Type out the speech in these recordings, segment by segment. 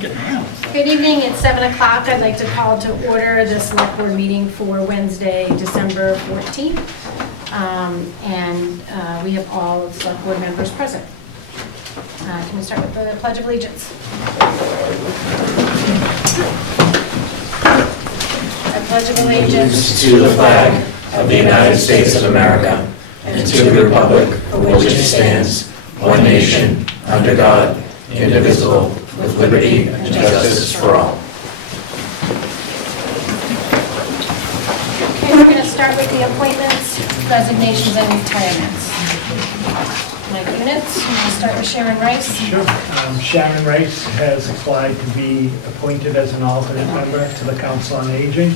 Good evening, it's 7 o'clock. I'd like to call to order the select board meeting for Wednesday, December 14th. We have all of the select board members present. Can we start with the Pledge of Allegiance? I pledge of allegiance to the flag of the United States of America and to the republic for which it stands, one nation, under God, indivisible, with liberty and justice for all. Okay, we're going to start with the appointments, resignations, and retirements. Mike Units, I'm going to start with Sharon Rice. Sure. Sharon Rice has applied to be appointed as an alternate member to the Council on Aging.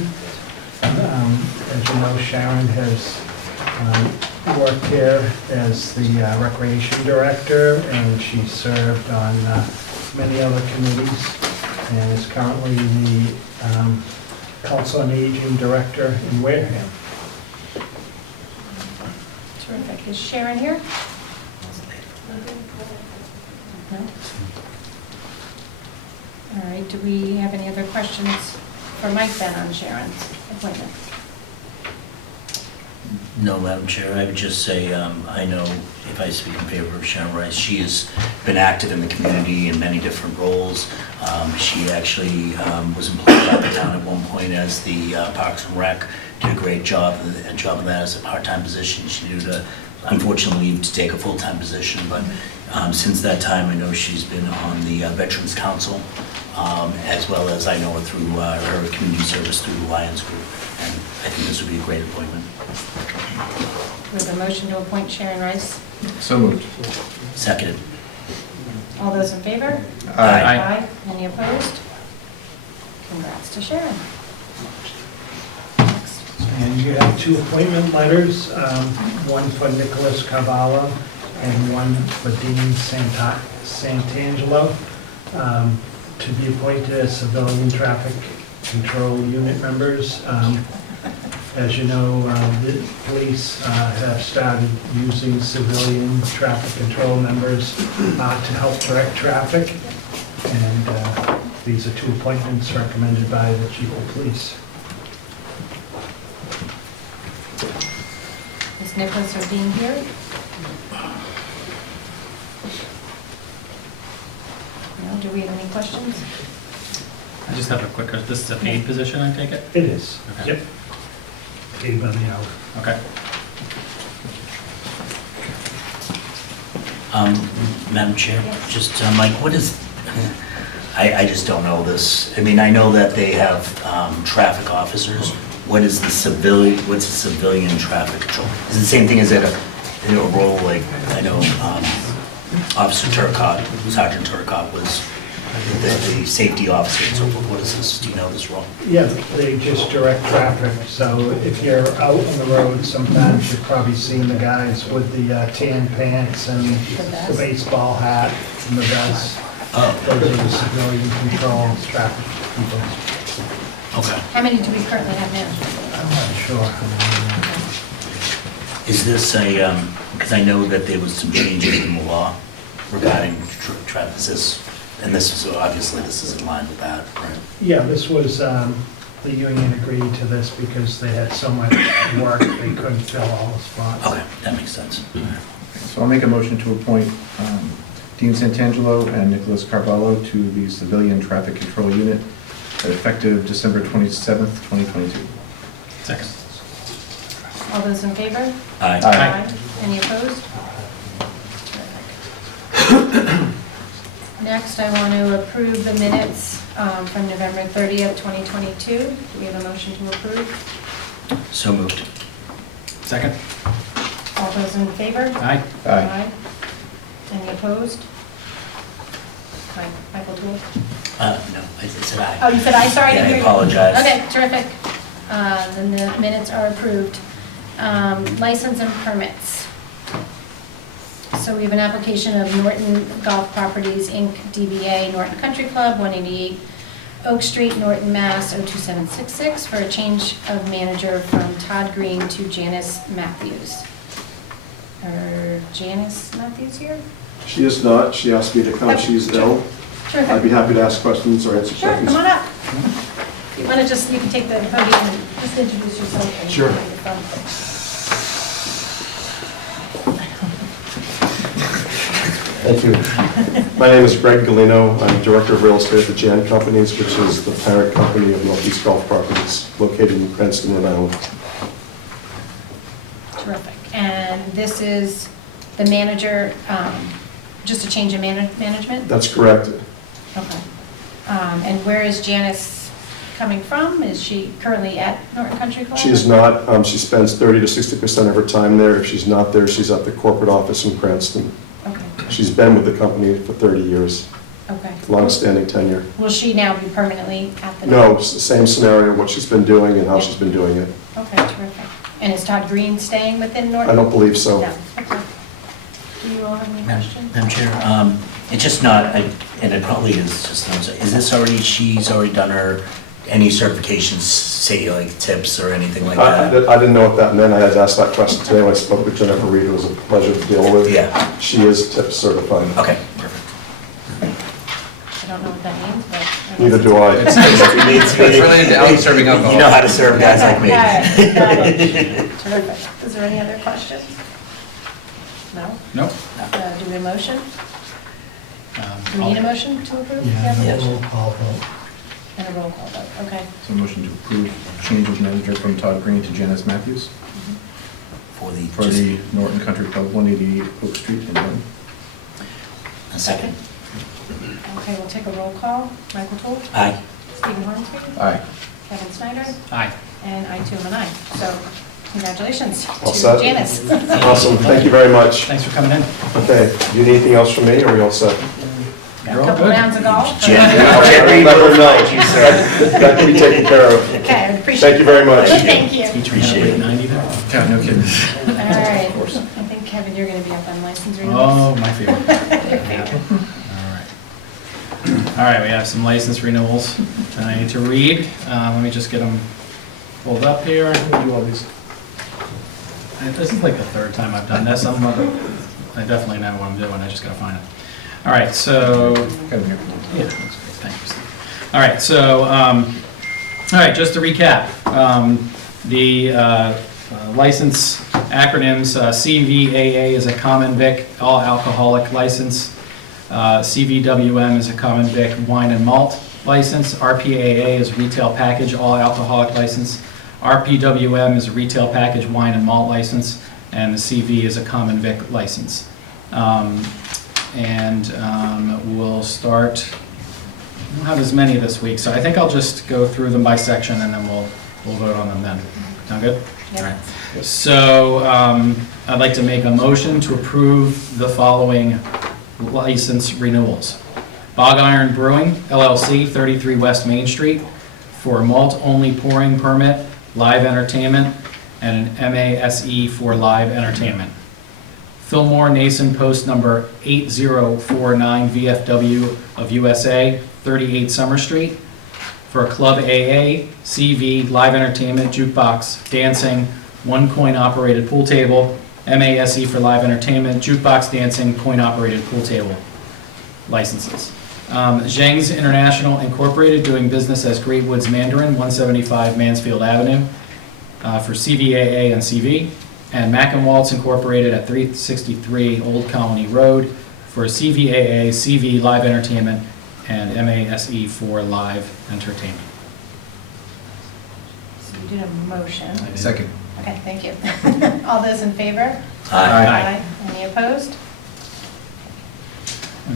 As you know, Sharon has worked here as the Recreation Director, and she served on many other committees, and is currently the Council on Aging Director in Wareham. Terrific. Is Sharon here? No? All right, do we have any other questions for Mike then on Sharon's appointment? No, Madam Chair, I would just say, I know if I speak in favor of Sharon Rice, she has been active in the community in many different roles. She actually was employed by the town at one point as the Parks and Rec, did a great job of that as a part-time position. She knew to, unfortunately, leave to take a full-time position, but since that time, I know she's been on the Veterans Council, as well as I know her through her community service through the Lions Group, and I think this would be a great appointment. With a motion to appoint Sharon Rice. So moved. Seconded. All those in favor? Aye. Any opposed? Congrats to Sharon. Next. And you have two appointment letters, one for Nicholas Carvalho and one for Dean Santangelo, to be appointed as civilian traffic control unit members. As you know, the police have started using civilian traffic control members to help direct traffic. And these are two appointments recommended by the chief of police. Is Nicholas or Dean here? No, do we have any questions? I just have a quick, this is a paid position, I take it? It is. Okay. Yep. Paid by the hour. Okay. Madam Chair, Yes. just, Mike, what is, I just don't know this. I mean, I know that they have traffic officers. What is what's the civilian traffic control? Is it the same thing as at a role like, I know Officer Turcotte, Sergeant Turcotte was the safety officer and so forth. What is this? Do you know this role? Yeah, they just direct traffic. So if you're out on the road, sometimes you've probably seen the guys with the tan pants and the baseball hat and the vest. Oh, Those are the civilian control traffic people. okay. How many do we currently have now? I'm not sure. Is this because I know that there was some changes in the law regarding traffic, and this is, obviously this is in line with that, right? Yeah, this was, the union agreed to this because they had so much work, they couldn't fill all the spots. Okay, that makes sense. So I'll make a motion to appoint Dean Santangelo and Nicholas Carvalho to the Civilian Traffic Control Unit effective December 27th, 2022. Second. All those in favor? Aye. Aye. Any opposed? Next, I want to approve the minutes from November 30th, 2022. Do we have a motion to approve? So moved. Second. All those in favor? Aye. Aye. Any opposed? Michael Toole? No, I said aye. Oh, you said aye, sorry. Yeah, I didn't hear you. apologize. Okay, terrific. Then the minutes are approved. License and permits. So we have an application of Norton Golf Properties, Inc., DBA Norton Country Club, 188 Oak Street, Norton, Mass. 02766, for a change of manager from Todd Green to Janice Matthews. Janice Matthews here? She is not. She asked me to come. Okay. She's ill. Sure. I'd be happy to ask questions or answer Sure, questions. come on up. You want to you can take the podium and just introduce yourself. And Sure. where you're from. Thank you. My name is Greg Galino. I'm Director of Real Estate at the Jan Companies, which is the parent company of Northeast Golf Properties located in Cranston, Rhode Island. Terrific. And this is the manager, just a change in management? That's correct. Okay. And where is Janice coming from? Is she currently at Norton Country Club? She is not. She spends 30 to 60% of her time there. If she's not there, she's at the corporate office in Cranston. Okay, She's been with the company for 30 years, okay. long-standing tenure. Will she now be permanently at the? No, it's the same scenario, what she's been doing and how she's been doing it. Okay, terrific. And is Todd Green staying within Norton? I don't believe so. No, okay. Do you all have any questions? Madam Chair, it's just not, and it probably is just, is this already, she's already done her, any certifications, say like tips or anything like that? I didn't know what that meant. I had asked that question today when I spoke with Jennifer Reed. It was a pleasure to deal with. Yeah. She is tip certified. Okay, perfect. I don't know what that means, but. Neither do I. It's related to out serving alcohol. You know how to serve guys like me. All right, got it. Terrific. Is there any other questions? No? Nope. Do we have a motion? Do we need a motion to approve? Yeah, the roll application? call vote. And a roll call vote, okay. So motion to approve change of manager from Todd Green to Janice Matthews For for the Norton Country Club, 188 Oak Street in Lynn. A second. Okay, we'll take a roll call. Michael Toll? Aye. Stephen Hornsby? Aye. Kevin Snyder? Aye. And I too am an aye. So congratulations All to set? Janice. Awesome. Thank you very much. Thanks for coming in. Okay. Do you need anything else from me or are we all set? Got You're a all couple good. rounds of golf? Jen- Let her know. That can be taken care of. Okay, I appreciate it. Thank you very much. Thank you. Appreciate it. 90 there? Yeah, no kidding. All right. I think, Kevin, you're going to be up on license renewals. Oh, my favorite. All right, we have some license renewals that I need to read. Let me just get them pulled up here. We'll do all these. This is like the third time I've done this. I definitely know what I'm doing, I just gotta find it. All right, so, Got it here. yeah, that's great, thank you, Steve. All right, so, all right, just to recap, the license acronyms, CVAA is a common vic, all alcoholic license. CVWM is a common vic wine and malt license. RPAA is retail package, all alcoholic license. RPWM is a retail package wine and malt license. And the CV is a common vic license. We'll start, we don't have as many this week, so I think I'll just go through them by section and then we'll vote on them then. Sound good? Yep. All right. So I'd like to make a motion to approve the following license renewals. Bog Iron Brewing, LLC, 33 West Main Street, for a malt-only pouring permit, live entertainment, and an MASE for live entertainment. Fillmore Nason Post number 8049 VFW of USA, 38 Summer Street, for a Club AA, CV, live entertainment, jukebox, dancing, one coin-operated pool table, MASE for live entertainment, jukebox, dancing, coin-operated pool table licenses. Zhang's International Incorporated, doing business as Great Woods Mandarin, 175 Mansfield Avenue, for CVAA and CV. And Mac and Waltz Incorporated at 363 Old Colony Road, for CVAA, CV, live entertainment, and MASE for live entertainment. So you did a motion. Second. Okay, thank you. All those in favor? Aye. Any opposed?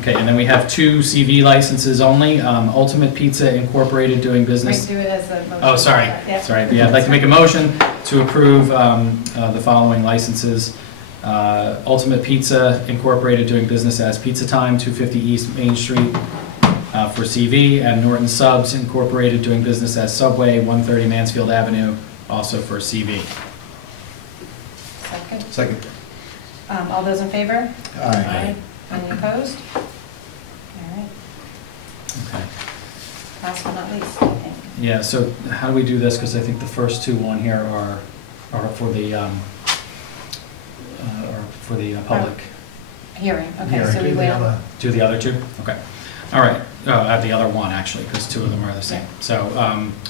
Okay, and then we have two CV licenses only. Ultimate Pizza Incorporated, doing Wait, business. do it as a motion. Oh, sorry, Yeah. sorry. Yeah, I'd like to make a motion to approve the following licenses. Ultimate Pizza Incorporated, doing business as Pizza Time, 250 East Main Street, for CV, and Norton Subs Incorporated, doing business as Subway, 130 Mansfield Avenue, also for CV. Second. Second. All those in favor? Aye. Any opposed? All right. Okay. Last but not least, I think. Yeah, so how do we do this? Because I think the first two on here are for the public. Hearing, okay, Hearing. so we Do the wait. other. Do the other two? Okay. All right. I have the other one, actually, because two of them are the same. So,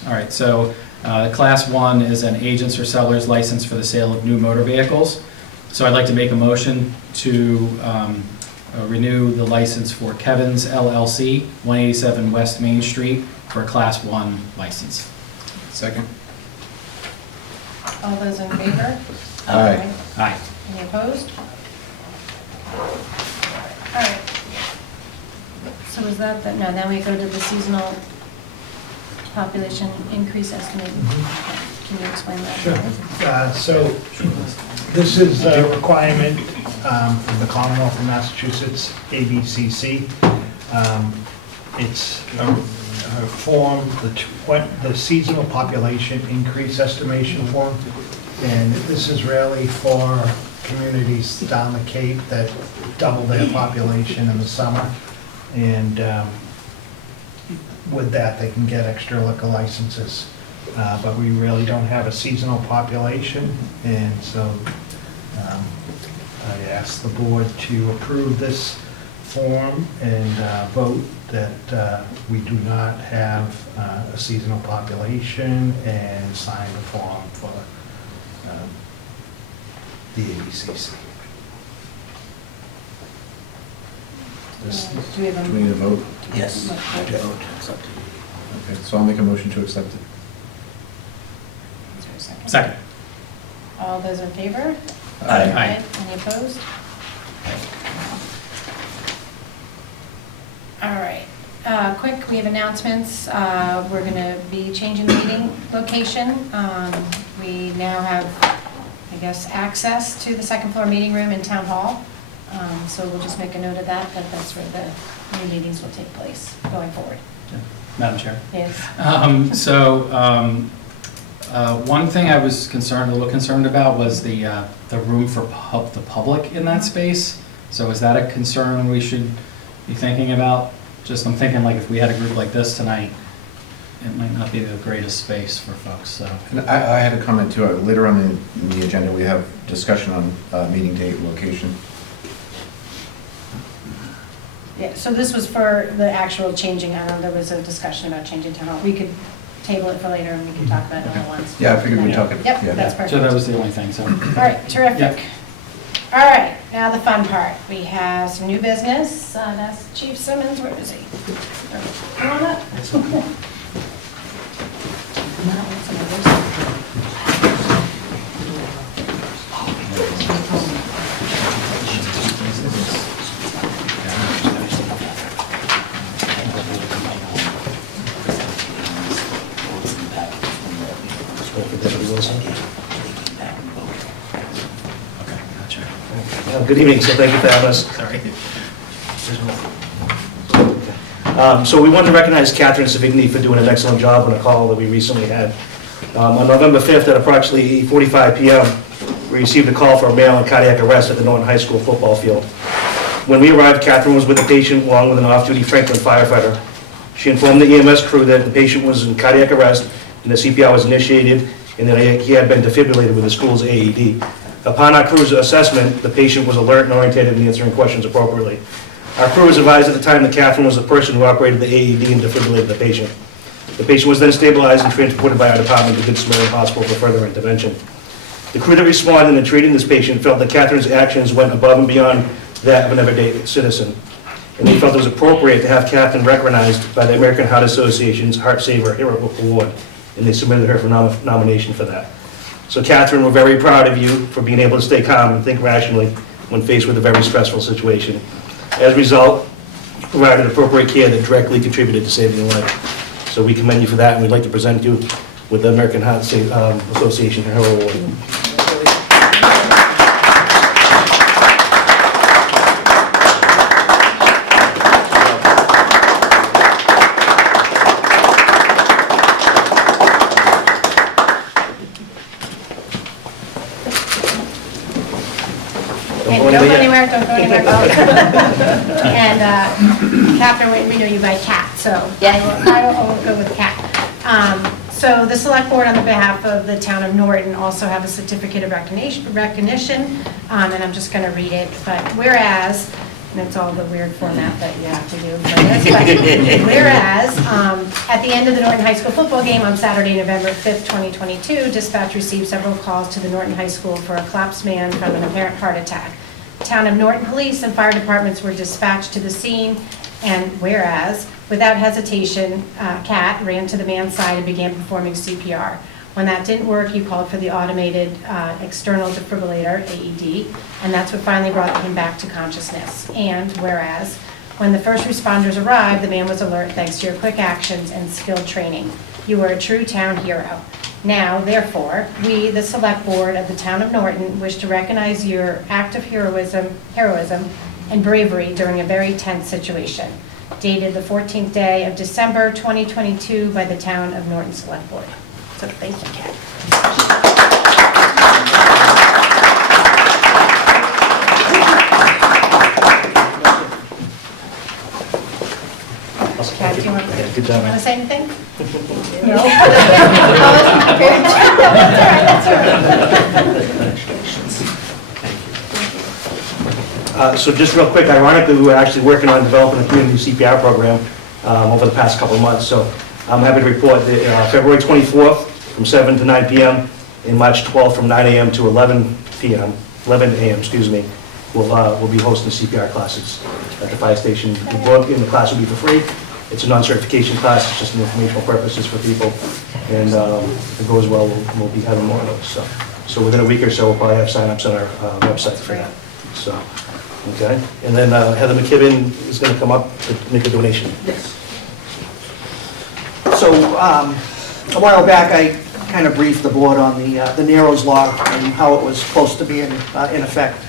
all right, so Class 1 is an agent's or seller's license for the sale of new motor vehicles. So I'd like to make a motion to renew the license for Kevin's LLC, 187 West Main Street, for a Class 1 license. Second? All those in favor? Aye. Aye. Any opposed? All right. So is that, no, then we go to the seasonal population increase estimate. Can you explain that? Sure. So this is a requirement from the Commonwealth of Massachusetts, ABCC. It's a form, the seasonal population increase estimation form. And this is really for communities down the Cape that double their population in the summer. And with that, they can get extra liquor licenses. But we really don't have a seasonal population, and so I ask the board to approve this form and vote that we do not have a seasonal population, and sign the form for the ABCC. Do we have Do we need a vote? Yes. Okay. Okay, so I'll make a motion to accept it. Is there a second? Second. All those in favor? Aye. Any opposed? All right. Quick, we have announcements. We're going to be changing the meeting location. We now have, I guess, access to the second floor meeting room in Town Hall. So we'll just make a note of that, that's where the new meetings will take place going forward. Madam Chair. Yes. One thing I was a little concerned about was the room for the public in that space. So is that a concern we should be thinking about? I'm thinking like if we had a group like this tonight, it might not be the greatest space for folks, so. And I had a comment too. Later on in the agenda, we have discussion on meeting date and location. Yeah, so this was for the actual changing, I know there was a discussion about changing town hall. We could table it for later and we can talk about it all at once. Yeah, I figured we'd talk it. Yep, yeah. that's perfect. So that was the only thing, so. All right, terrific. Yep. All right, now the fun part. We have some new business. That's Chief Simmons, where is he? Come on up. Good evening, so thank you for having us. So we wanted to recognize Catherine Savigny for doing an excellent job on a call that we recently had. On November 5th at approximately 8:45 p.m., we received a call for a male in cardiac arrest at the Norton High School football field. When we arrived, Catherine was with the patient along with an off-duty Franklin firefighter. She informed the EMS crew that the patient was in cardiac arrest and the CPR was initiated and that he had been defibrillated with the school's AED. Upon our crew's assessment, the patient was alert and orientated and answering questions appropriately. Our crew was advised at the time that Catherine was the person who operated the AED and defibrillated the patient. The patient was then stabilized and transported by our department to Good Samaritan Hospital for further intervention. The crew that responded in treating this patient felt that Catherine's actions went above and beyond that of an everyday citizen, and they felt it was appropriate to have Catherine recognized by the American Heart Association's Heart Saver Hero Award, and they submitted her for nomination for that. So Catherine, we're very proud of you for being able to stay calm and think rationally when faced with a very stressful situation. As a result, you provided appropriate care that directly contributed to saving your life. So we commend you for that, and we'd like to present you with the American Heart Association Hero Award. Don't go anywhere, don't go anywhere. And Catherine, we know you by Cat, so I will go with Cat. So the select board on the behalf of the town of Norton also have a certificate of recognition, and I'm just going to read it. But whereas and it's all the weird format that you have to do for this. But whereas, at the end of the Norton High School football game on Saturday, November 5th, 2022, dispatch received several calls to the Norton High School for a collapsed man from an apparent heart attack. Town of Norton Police and fire departments were dispatched to the scene, and whereas, without hesitation, Kat ran to the man's side and began performing CPR. When that didn't work, you called for the automated external defibrillator, AED, and that's what finally brought him back to consciousness. And whereas, when the first responders arrived, the man was alert thanks to your quick actions and skilled training. You were a true town hero. Now, therefore, we, the Select Board of the Town of Norton, wish to recognize your act of heroism and bravery during a very tense situation. Dated the 14th day of December 2022 by the Town of Norton Select Board. So thank you, Kat. Kat, do you want Good job, man. to say anything? No? I wasn't prepared. No, that's all right, that's all right. So just real quick, ironically, we were actually working on developing a community CPR program over the past couple of months. So I'm happy to report that February 24th from 7 to 9 p.m. and March 12th from 9 a.m. to 11 a.m., excuse me, we'll be hosting CPR classes at the fire station. The book in the class will be for free. It's a non-certification class, it's just an informational purposes for people. And if it goes well, we'll be having more of those. So within a week or so, we'll probably have signups on our website for that. So, okay. And then Heather McKibben is going to come up to make a donation. Yes. So a while back, I kind of briefed the board on the Narrows Law and how it was supposed to be in effect.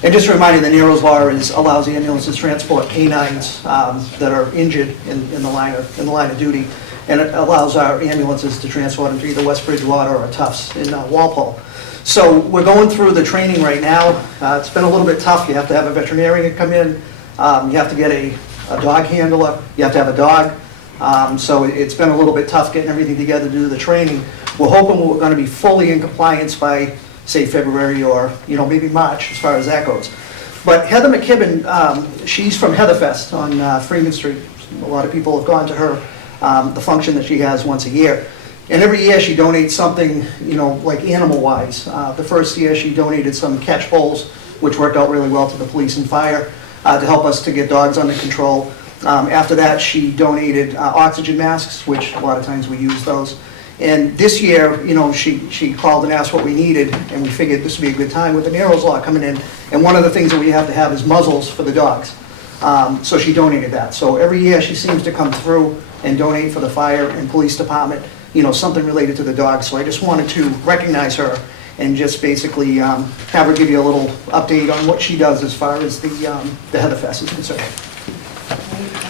And just a reminder, the Narrows Law allows ambulances to transport canines that are injured in the line of duty, and it allows our ambulances to transport them to either West Bridgewater or Tufts in Walpole. So we're going through the training right now. It's been a little bit tough. You have to have a veterinarian come in. You have to get a dog handler. You have to have a dog. So it's been a little bit tough getting everything together to do the training. We're hoping we're going to be fully in compliance by, say, February or maybe March, as far as that goes. But Heather McKibben, she's from Heatherfest on Freeman Street. A lot of people have gone to her, the function that she has once a year. And every year she donates something, like animal-wise. The first year she donated some catch poles, which worked out really well to the police and fire to help us to get dogs under control. After that, she donated oxygen masks, which a lot of times we use those. And this year, she called and asked what we needed, and we figured this would be a good time with the Narrows Law coming in. And one of the things that we have to have is muzzles for the dogs. So she donated that. So every year she seems to come through and donate for the fire and police department, something related to the dogs. So I just wanted to recognize her and just basically have her give you a little update on what she does as far as the Heatherfest is concerned.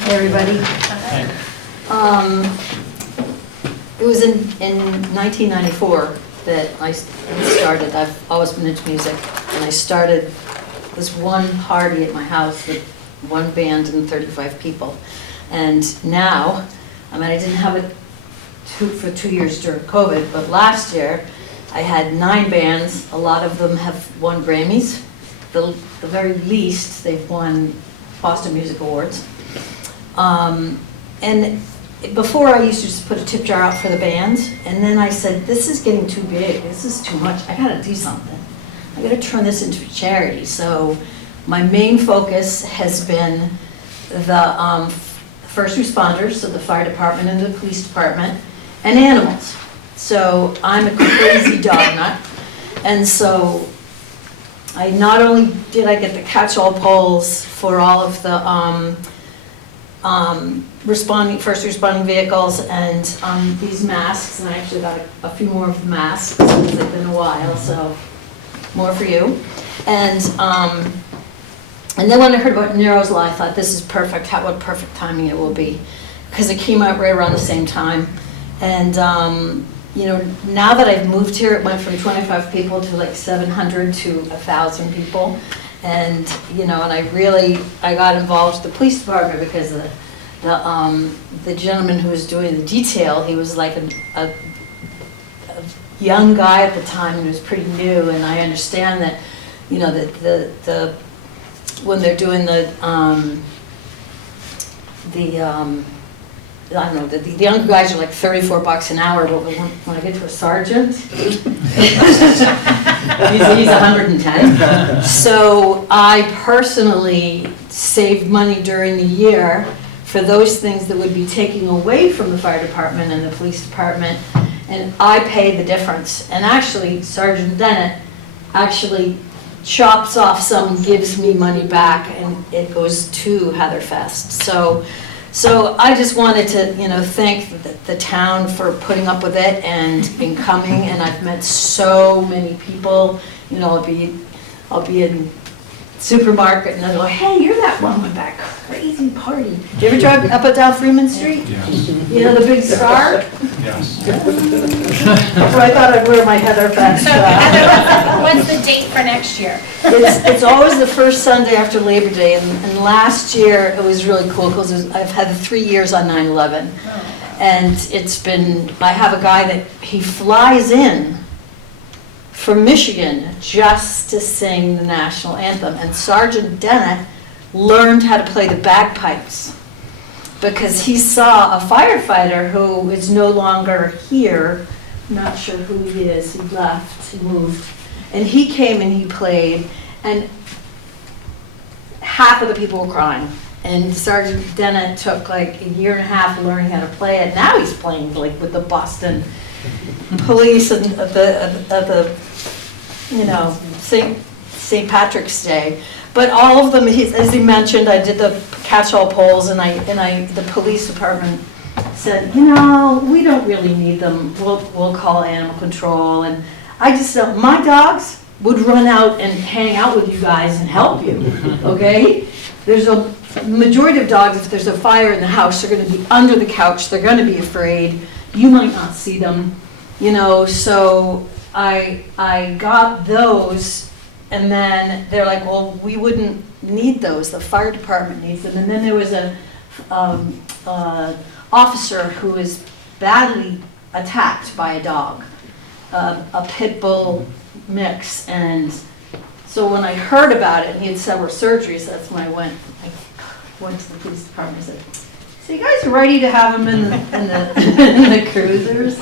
Hey, everybody. It was in 1994 that I started. I've always been into music, and I started this one party at my house with one band and 35 people. And now, I didn't have it for 2 years during COVID, but last year I had 9 bands. A lot of them have won Grammys. The very least, they've won Boston Music Awards. And before I used to just put a tip jar out for the bands, and then I said, this is getting too big, this is too much, I gotta do something. I gotta turn this into a charity. So my main focus has been the first responders, so the fire department and the police department, and animals. So I'm a crazy dog nut, and so I not only did I get the catch-all poles for all of the first responding vehicles and these masks, and I actually got a few more of the masks since they've been a while, so more for you. And then when I heard about Narrows Law, I thought this is perfect. What perfect timing it will be, because it came out right around the same time. And now that I've moved here, it went from 25 people to like 700 to 1,000 people. And and I got involved with the police department because the gentleman who was doing the detail, he was like a young guy at the time, and he was pretty new. And I understand that the when they're doing the I don't know, the younger guys are like $34 an hour, but when I get to a sergeant, he's 110. So I personally saved money during the year for those things that would be taking away from the fire department and the police department, and I pay the difference. And actually, Sergeant Dennett actually chops off some, gives me money back, and it goes to Heatherfest. So I just wanted to, thank the town for putting up with it and coming, and I've met so many people. I'll be in supermarket and they'll go, hey, you're that one with that crazy party. Did you ever drive up and down Freeman Street? Yeah. The big star? Yes. So I thought I'd wear my Heatherfest. So Heather, what's the date for next year? It's always the first Sunday after Labor Day, and last year it was really cool because I've had 3 years on 9/11, and I have a guy that he flies in from Michigan just to sing the national anthem, and Sergeant Dennett learned how to play the bagpipes because he saw a firefighter who is no longer here. I'm not sure who he is. He left, he moved. And he came and he played, and half of the people were crying. And Sergeant Dennett took like a year and a half learning how to play it. Now he's playing like with the Boston Police and at the St. Patrick's Day. But all of them, as he mentioned, I did the catch-all polls, and the police department said, we don't really need them. We'll call animal control. And I just said, my dogs would run out and hang out with you guys and help you, okay? There's a majority of dogs, if there's a fire in the house, they're gonna be under the couch, they're gonna be afraid, you might not see them, so I got those, and then they're like, well, we wouldn't need those, the fire department needs them. And then there was a officer who was badly attacked by a dog, a pit bull mix, and so when I heard about it, and he had several surgeries, that's when I went to the police department and said, so you guys are ready to have them in the cruisers?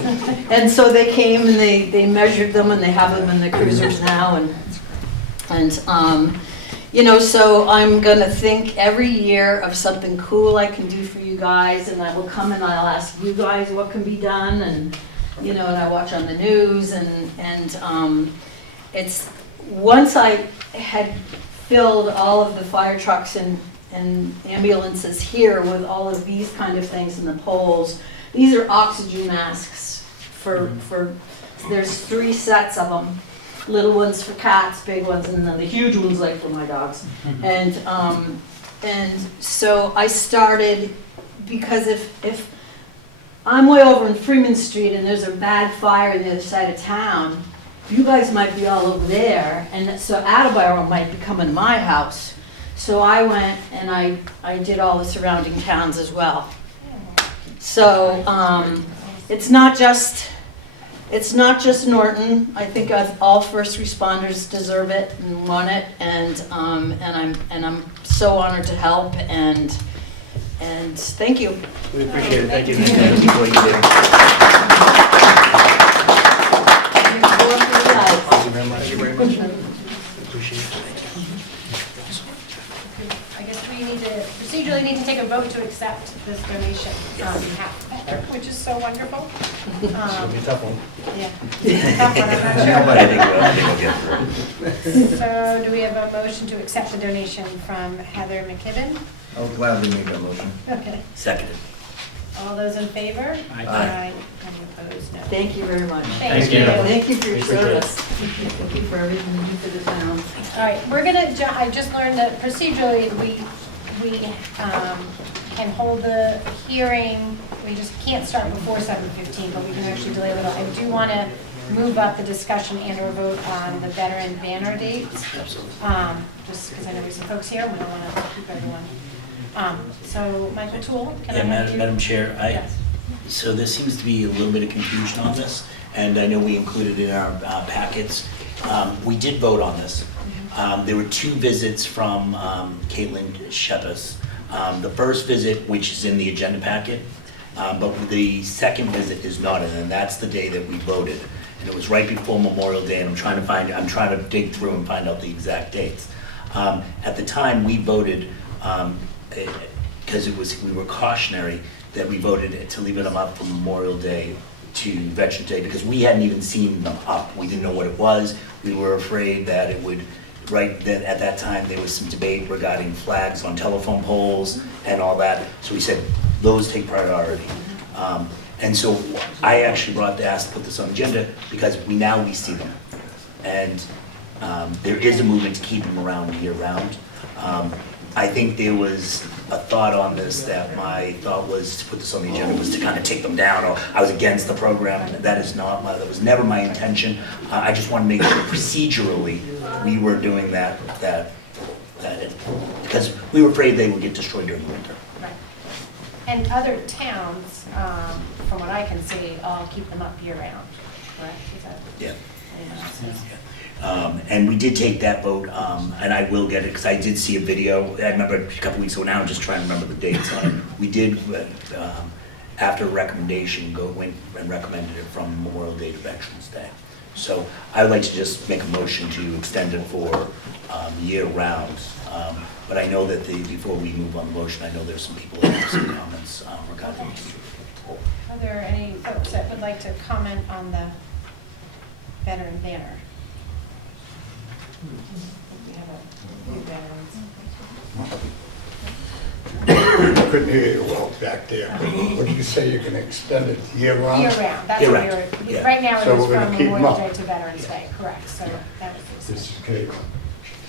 And so they came and they measured them, and they have them in the cruisers now, and so I'm gonna think every year of something cool I can do for you guys, and I will come and I'll ask you guys what can be done, and and I watch on the news, and it's, once I had filled all of the fire trucks and ambulances here with all of these kind of things in the poles. These are oxygen masks there's 3 sets of them. Little ones for cats, big ones, and then the huge ones like for my dogs. And so I started, because if I'm way over in Freeman Street and there's a bad fire on the other side of town, you guys might be all over there, and so Attleboro might be coming to my house. So I went and I did all the surrounding towns as well. So it's not just Norton. I think all first responders deserve it and want it, and I'm so honored to help, and thank you. We appreciate it. Thank you. Thank you for what you do. Thank you very much. Appreciate it. I guess we procedurally need to take a vote to accept this donation on behalf of Heather, which is so wonderful. It'll be a tough one. Yeah. Tough one, I'm not I think we'll get through it. sure. So do we have a motion to accept the donation from Heather McKibben? I'll gladly make that motion. Okay. Seconded. All those in favor? Aye. Any opposed? No. Thank you very much. Thank you. Thank you for your Appreciate it. service. Thank you for everything you do for the town. All right, we're gonna, I just learned that procedurally, we can hold the hearing, we just can't start before 7:15, but we can actually delay a little. I do want to move up the discussion and or vote on the veteran banner dates. Absolutely. Just because I know there's some folks here, we don't want to keep everyone. So Michael Toole, can I Yeah, have you? Madam Chair, Yes. so there seems to be a little bit of confusion on this, and I know we included in our packets. We did vote on this. There were 2 visits from Caitlin Shepis. The first visit, which is in the agenda packet, but the second visit is not, and that's the day that we voted. And it was right before Memorial Day, and I'm trying to dig through and find out the exact dates. At the time, we voted, because we were cautionary, that we voted to leave them up from Memorial Day to Veterans Day, because we hadn't even seen them up. We didn't know what it was. We were afraid that it would, at that time, there was some debate regarding flags on telephone poles and all that. So we said, those take priority. And so I actually asked to put this on the agenda because we see them. And there is a movement to keep them around year-round. I think there was a thought on this that my thought was to put this on the agenda was to kind of take them down, or I was against the program. That was never my intention. I just want to make sure procedurally we were doing that because we were afraid they would get destroyed during the winter. Right. And other towns, from what I can see, all keep them up year-round, correct? Is that Yeah. anyone else's? And we did take that vote, and I will get it, because I did see a video, I remember a couple weeks ago now, I'm just trying to remember the dates on it. We did, after a recommendation, went and recommended it from Memorial Day to Veterans Day. So I would like to just make a motion to extend it for year-round. But I know that before we move on the motion, I know there's some people that have some comments regarding this. Are there any folks that would like to comment on the veteran banner? We have a few veterans. I couldn't hear you well back there. What did you say, you're gonna extend it year-round? Year-round, that's what Year-round, we were, yeah. right now it So is we're gonna from keep 'em Memorial up. Day to Veterans Day, correct, so that was the This is okay.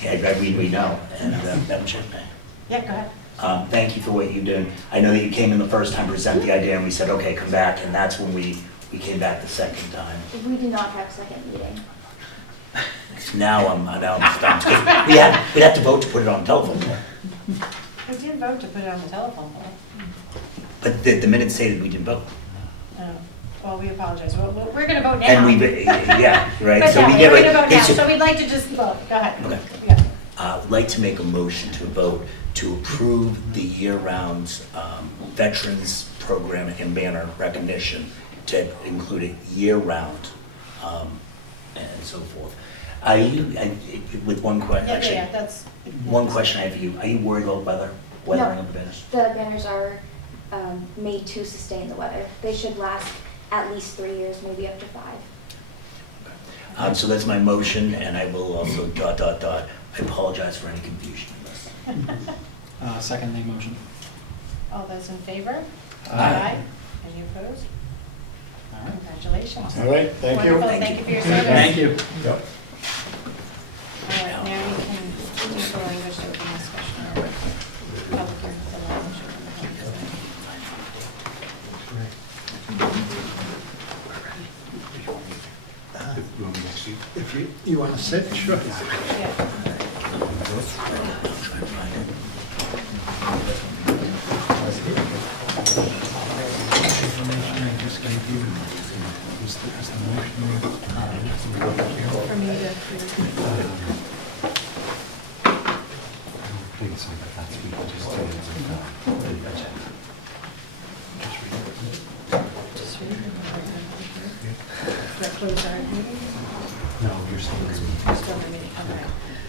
Yeah, we know, and Madam Chair. Yeah, go ahead. Thank you for what you're doing. I know that you came in the first time to present the idea, and we said, okay, come back, and that's when we came back the second time. We do not have a second meeting. Now I'm stumped. We'd have to vote to put it on telephone pole. We did vote to put it on the telephone pole. But the minutes say that we didn't vote. Oh, well, we apologize. We're going to vote now. And yeah, right? But So no, we we're never. going to vote now, it's- so we'd like to just vote. Go ahead. Okay. Yeah. I'd like to make a motion to vote to approve the year-round Veterans Program and banner recognition to include it year-round and so forth. Are you, with one question, actually, Yeah, that's. one question I have for you. Are you worried about weathering of the banners? The banners are made to sustain the weather. They should last at least 3 years, maybe up to 5. So that's my motion, and I will also ... I apologize for any confusion in this. Second name motion. All those in favor? Aye. Any opposed? All right. Congratulations. All right, thank you. Wonderful, thank you for your service. Thank you. Yep. All right, now you can use the language to open discussion. Public hearing for the language. If you want to sit, sure. Yeah. Information I just gave you is the motion For me to approve. Just read it. That close our meeting? No, you're still Still in the meeting, okay.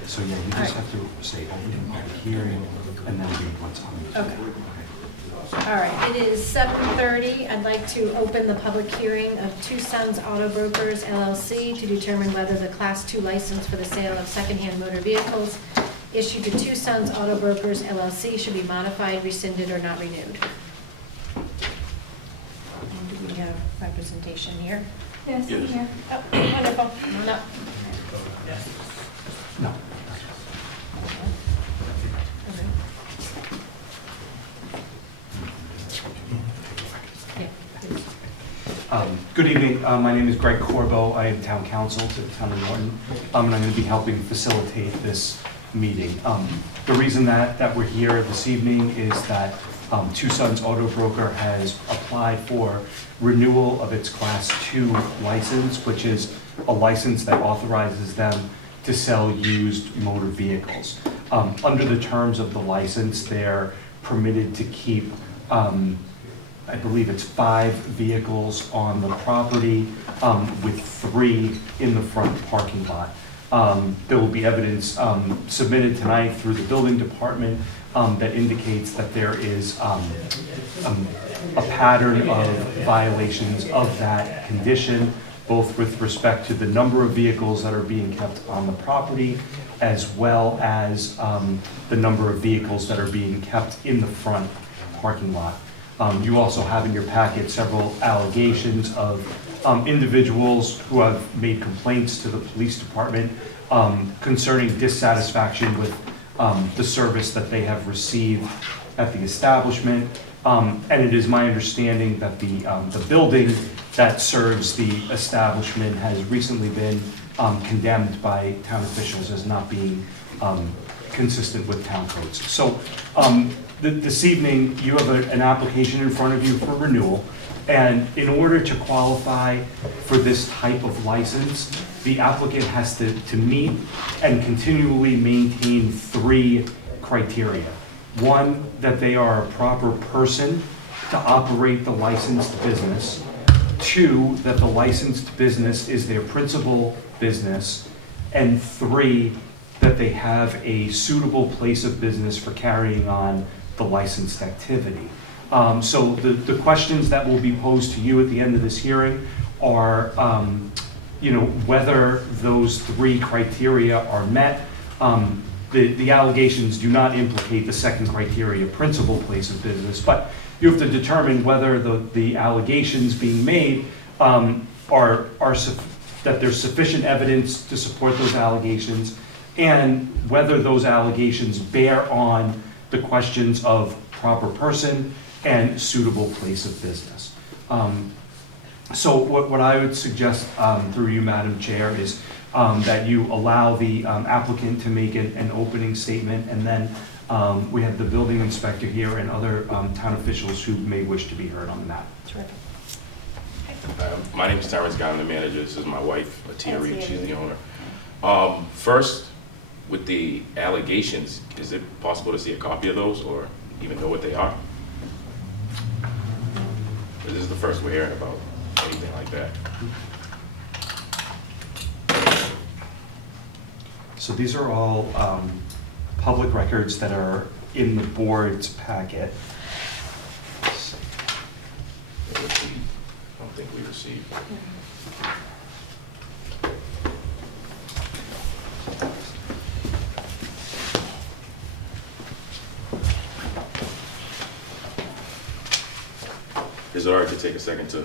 So yeah, you just have to say opening public hearing and then read what's on the agenda. Okay. All right, it is 7:30. I'd like to open the public hearing of Two Sons Auto Brokers LLC to determine whether the Class 2 license for the sale of secondhand motor vehicles issued to Two Sons Auto Brokers LLC should be modified, rescinded, or not renewed. And do we have representation here? Yes, I'm here. Oh, wonderful. No. No. Good evening. My name is Greg Corbo. I am town council to the town of Norton, and I'm going to be helping facilitate this meeting. The reason that we're here this evening is that Two Sons Auto Broker has applied for renewal of its Class 2 license, which is a license that authorizes them to sell used motor vehicles. Under the terms of the license, they're permitted to keep, I believe it's 5 vehicles on the property, with 3 in the front parking lot. There will be evidence submitted tonight through the building department that indicates that there is a pattern of violations of that condition, both with respect to the number of vehicles that are being kept on the property, as well as the number of vehicles that are being kept in the front parking lot. You also have in your packet several allegations of individuals who have made complaints to the police department concerning dissatisfaction with the service that they have received at the establishment. And it is my understanding that the building that serves the establishment has recently been condemned by town officials as not being consistent with town codes. So this evening, you have an application in front of you for renewal. And in order to qualify for this type of license, the applicant has to meet and continually maintain 3 criteria. 1, that they are a proper person to operate the licensed business. 2, that the licensed business is their principal business. And 3, that they have a suitable place of business for carrying on the licensed activity. So the questions that will be posed to you at the end of this hearing are, whether those 3 criteria are met. The allegations do not implicate the second criteria, principal place of business, but you have to determine whether the allegations being made that there's sufficient evidence to support those allegations, and whether those allegations bear on the questions of proper person and suitable place of business. So what I would suggest through you, Madam Chair, is that you allow the applicant to make an opening statement, and then we have the building inspector here and other town officials who may wish to be heard on the matter. My name is Terrence Guy, I'm the manager. This is my wife, Atia Reed, she's the owner. First, with the allegations, is it possible to see a copy of those or even know what they are? This is the first we're hearing about anything like that. So these are all public records that are in the board's packet. I don't think we received. Is it all right to take a second to?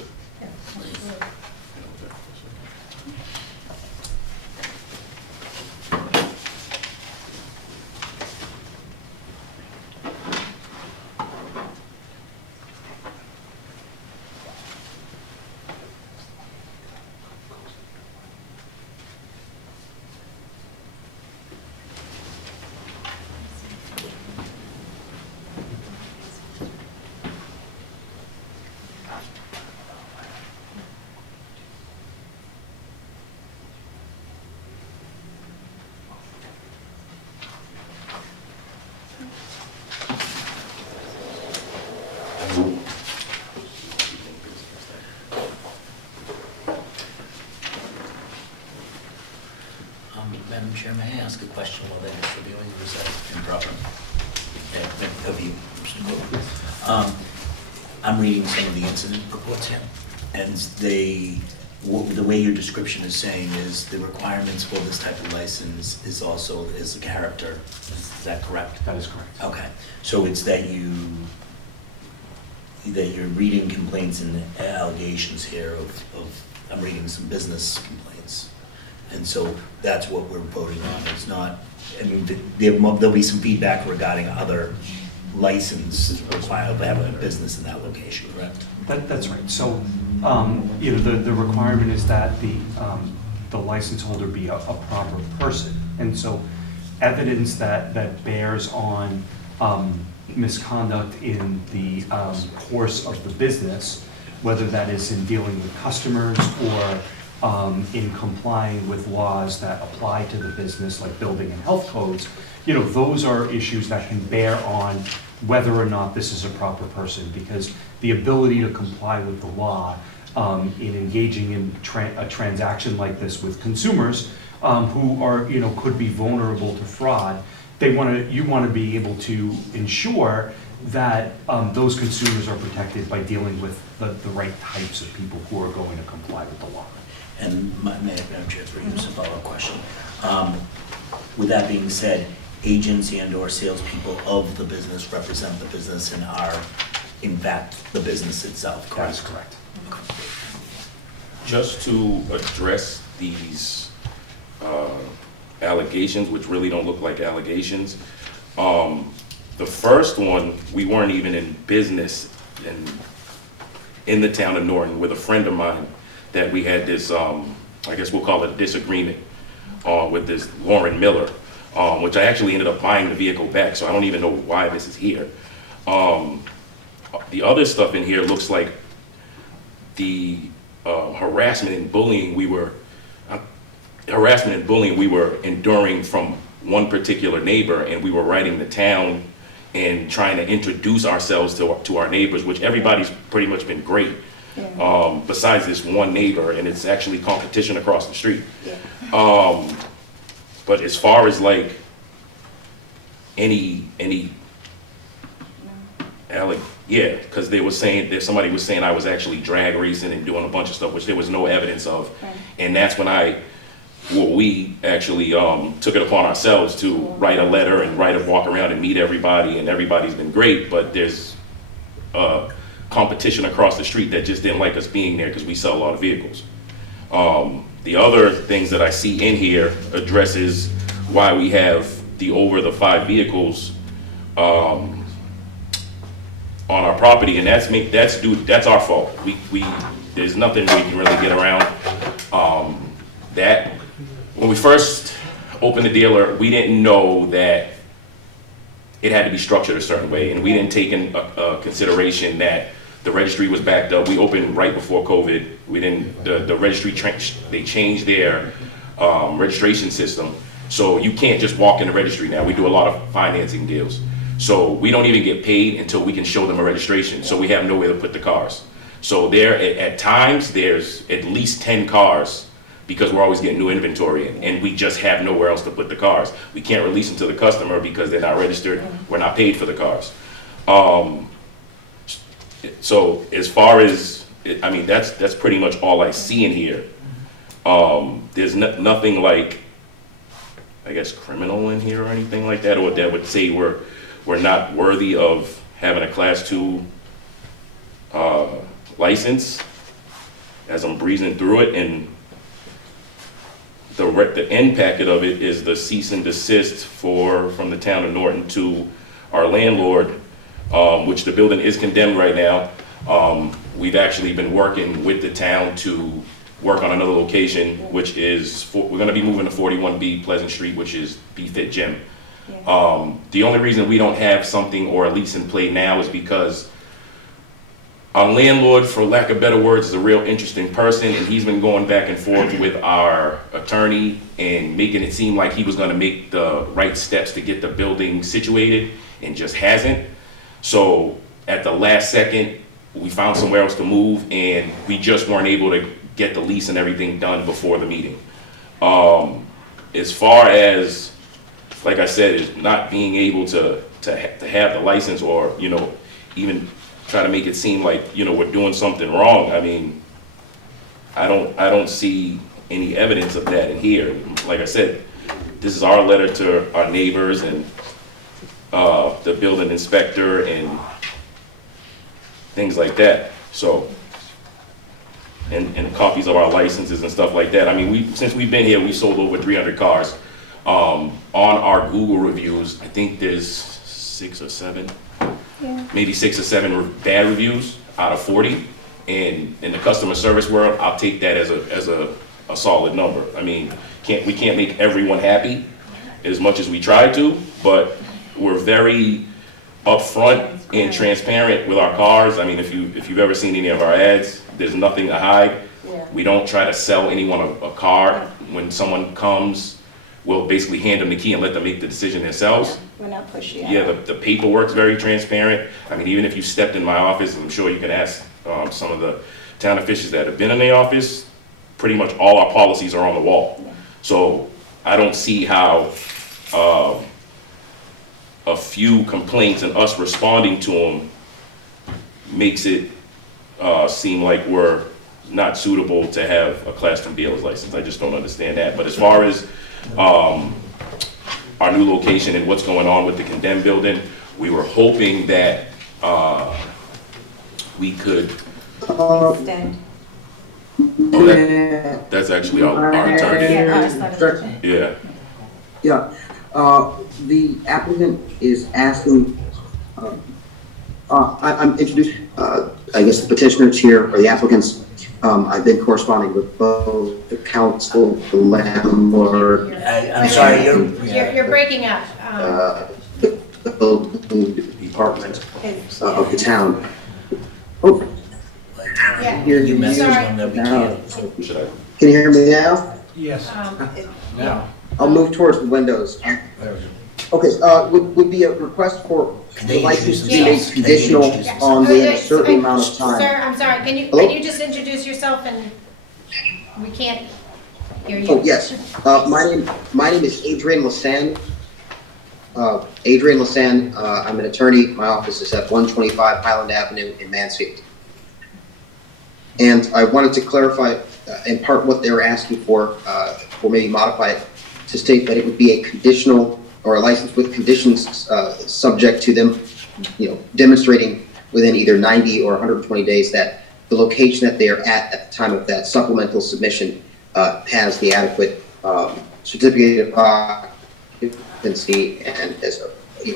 Madam Chair, may I ask a question while they're reviewing, or is that improper? Yeah, of you, Mr. Cook. I'm reading some of the incident reports here, and the way your description is saying is the requirements for this type of license is also a character. Is that correct? That is correct. Okay, so it's that you're reading complaints and allegations here of I'm reading some business complaints. And so that's what we're voting on. It's not, I mean, there'll be some feedback regarding other license requirements to have a business in that location, correct? That's right. So, the requirement is that the license holder be a proper person. And so evidence that bears on misconduct in the course of the business, whether that is in dealing with customers or in complying with laws that apply to the business, like building and health codes, you know, those are issues that can bear on whether or not this is a proper person, because the ability to comply with the law in engaging in a transaction like this with consumers who are, you know, could be vulnerable to fraud, you want to be able to ensure that those consumers are protected by dealing with the right types of people who are going to comply with the law. And Madam Chair, for you, just a follow-up question. With that being said, agents and/or salespeople of the business represent the business and are, in fact, the business itself, correct? That is correct. Just to address these allegations, which really don't look like allegations. The first one, we weren't even in business in the town of Norton with a friend of mine that we had this, I guess we'll call it a disagreement with this Lauren Miller, which I actually ended up buying the vehicle back, so I don't even know why this is here. The other stuff in here looks like the harassment and bullying we were enduring from one particular neighbor, and we were writing the town and trying to introduce ourselves to our neighbors, which everybody's pretty much been great, besides this one neighbor, and it's actually competition across the street. But as far as like because they were saying that somebody was saying I was actually drag racing and doing a bunch of stuff, which there was no evidence of, and that's when we actually took it upon ourselves to write a letter and walk around and meet everybody, and everybody's been great, but there's competition across the street that just didn't like us being there because we sell a lot of vehicles. The other things that I see in here addresses why we have over the 5 vehicles on our property, and that's our fault. There's nothing we can really get around that. When we first opened the dealer, we didn't know that it had to be structured a certain way, and we didn't take in consideration that the registry was backed up. We opened right before COVID. The registry, they changed their registration system, so you can't just walk in the registry now. We do a lot of financing deals. So we don't even get paid until we can show them a registration, so we have nowhere to put the cars. So at times, there's at least 10 cars because we're always getting new inventory in, and we just have nowhere else to put the cars. We can't release them to the customer because they're not registered. We're not paid for the cars. So as far as, I mean, that's pretty much all I see in here. There's nothing like, I guess, criminal in here or anything like that, or that would say we're not worthy of having a Class 2 license, as I'm breezing through it. And the end packet of it is the cease and desist from the town of Norton to our landlord, which the building is condemned right now. We've actually been working with the town to work on another location, which is, we're gonna be moving to 41B Pleasant Street, which is BFit Gym. The only reason we don't have something or a lease in play now is because our landlord, for lack of better words, is a real interesting person, and he's been going back and forth with our attorney and making it seem like he was gonna make the right steps to get the building situated, and just hasn't. So at the last second, we found somewhere else to move, and we just weren't able to get the lease and everything done before the meeting. As far as, like I said, is not being able to have the license, or, you know, even try to make it seem like, you know, we're doing something wrong. I mean, I don't see any evidence of that in here. Like I said, this is our letter to our neighbors and the building inspector and things like that. So, and copies of our licenses and stuff like that. I mean, since we've been here, we sold over 300 cars. On our Google reviews, I think there's 6 or 7, maybe 6 or 7 bad reviews out of 40. And in the customer service world, I'll take that as a solid number. I mean, we can't make everyone happy as much as we try to, but we're very upfront and transparent with our cars. I mean, if you've ever seen any of our ads, there's nothing to hide. Yeah. We don't try to sell anyone a car. When someone comes, we'll basically hand them the key and let them make the decision themselves. We're not pushy. Yeah, the paperwork's very transparent. I mean, even if you stepped in my office, I'm sure you can ask some of the town officials that have been in the office, pretty much all our policies are on the wall. So I don't see how a few complaints and us responding to them makes it seem like we're not suitable to have a Class 2 dealer's license. I just don't understand that. But as far as our new location and what's going on with the condemned building, we were hoping that we could. Extend. Oh, that's actually our attorney. Yeah. Yeah, the applicant is asking, I'm introduced, I guess the petitioners here, or the applicants. I've been corresponding with both the council, the landlord. I'm sorry, You're breaking up. The building department of the town. Oh. Yeah. You messaged Sorry. them that we Now, can't. can you hear me now? Yes. Now. I'll move towards the windows. Okay, would be a request for the license to be made conditional on the certain amount of time. Sir, I'm sorry, can you just introduce yourself, and we can't hear you? Oh, yes. My name is Adrian Lasan. Adrian Lasan, I'm an attorney. My office is at 125 Highland Avenue in Mansfield. And I wanted to clarify in part what they were asking for, or maybe modify it to state that it would be a conditional or a license with conditions subject to them, demonstrating within either 90 or 120 days that the location that they are at the time of that supplemental submission has the adequate certificate of occupancy and as a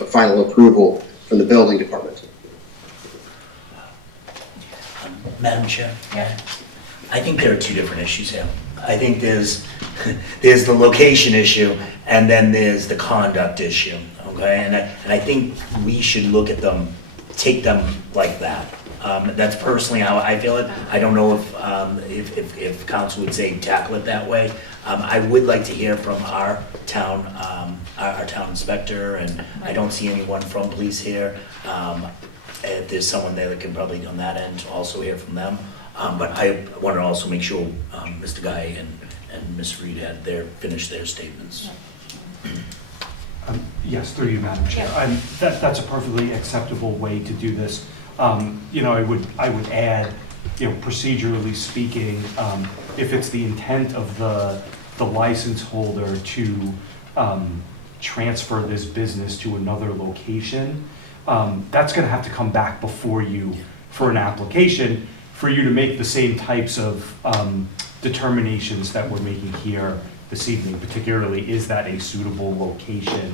final approval from the building department. Madam Chair? Yeah. I think there are two different issues here. I think there's the location issue, and then there's the conduct issue, okay? And I think we should look at them, take them like that. That's personally how I feel it. I don't know if council would say tackle it that way. I would like to hear from our town inspector, and I don't see anyone from police here. If there's someone there that can probably on that end also hear from them. But I want to also make sure Mr. Guy and Ms. Reed had finished their statements. Yes, through you, Madam Chair. That's a perfectly acceptable way to do this. I would add, procedurally speaking, if it's the intent of the license holder to transfer this business to another location, that's going to have to come back before you for an application for you to make the same types of determinations that we're making here this evening, particularly is that a suitable location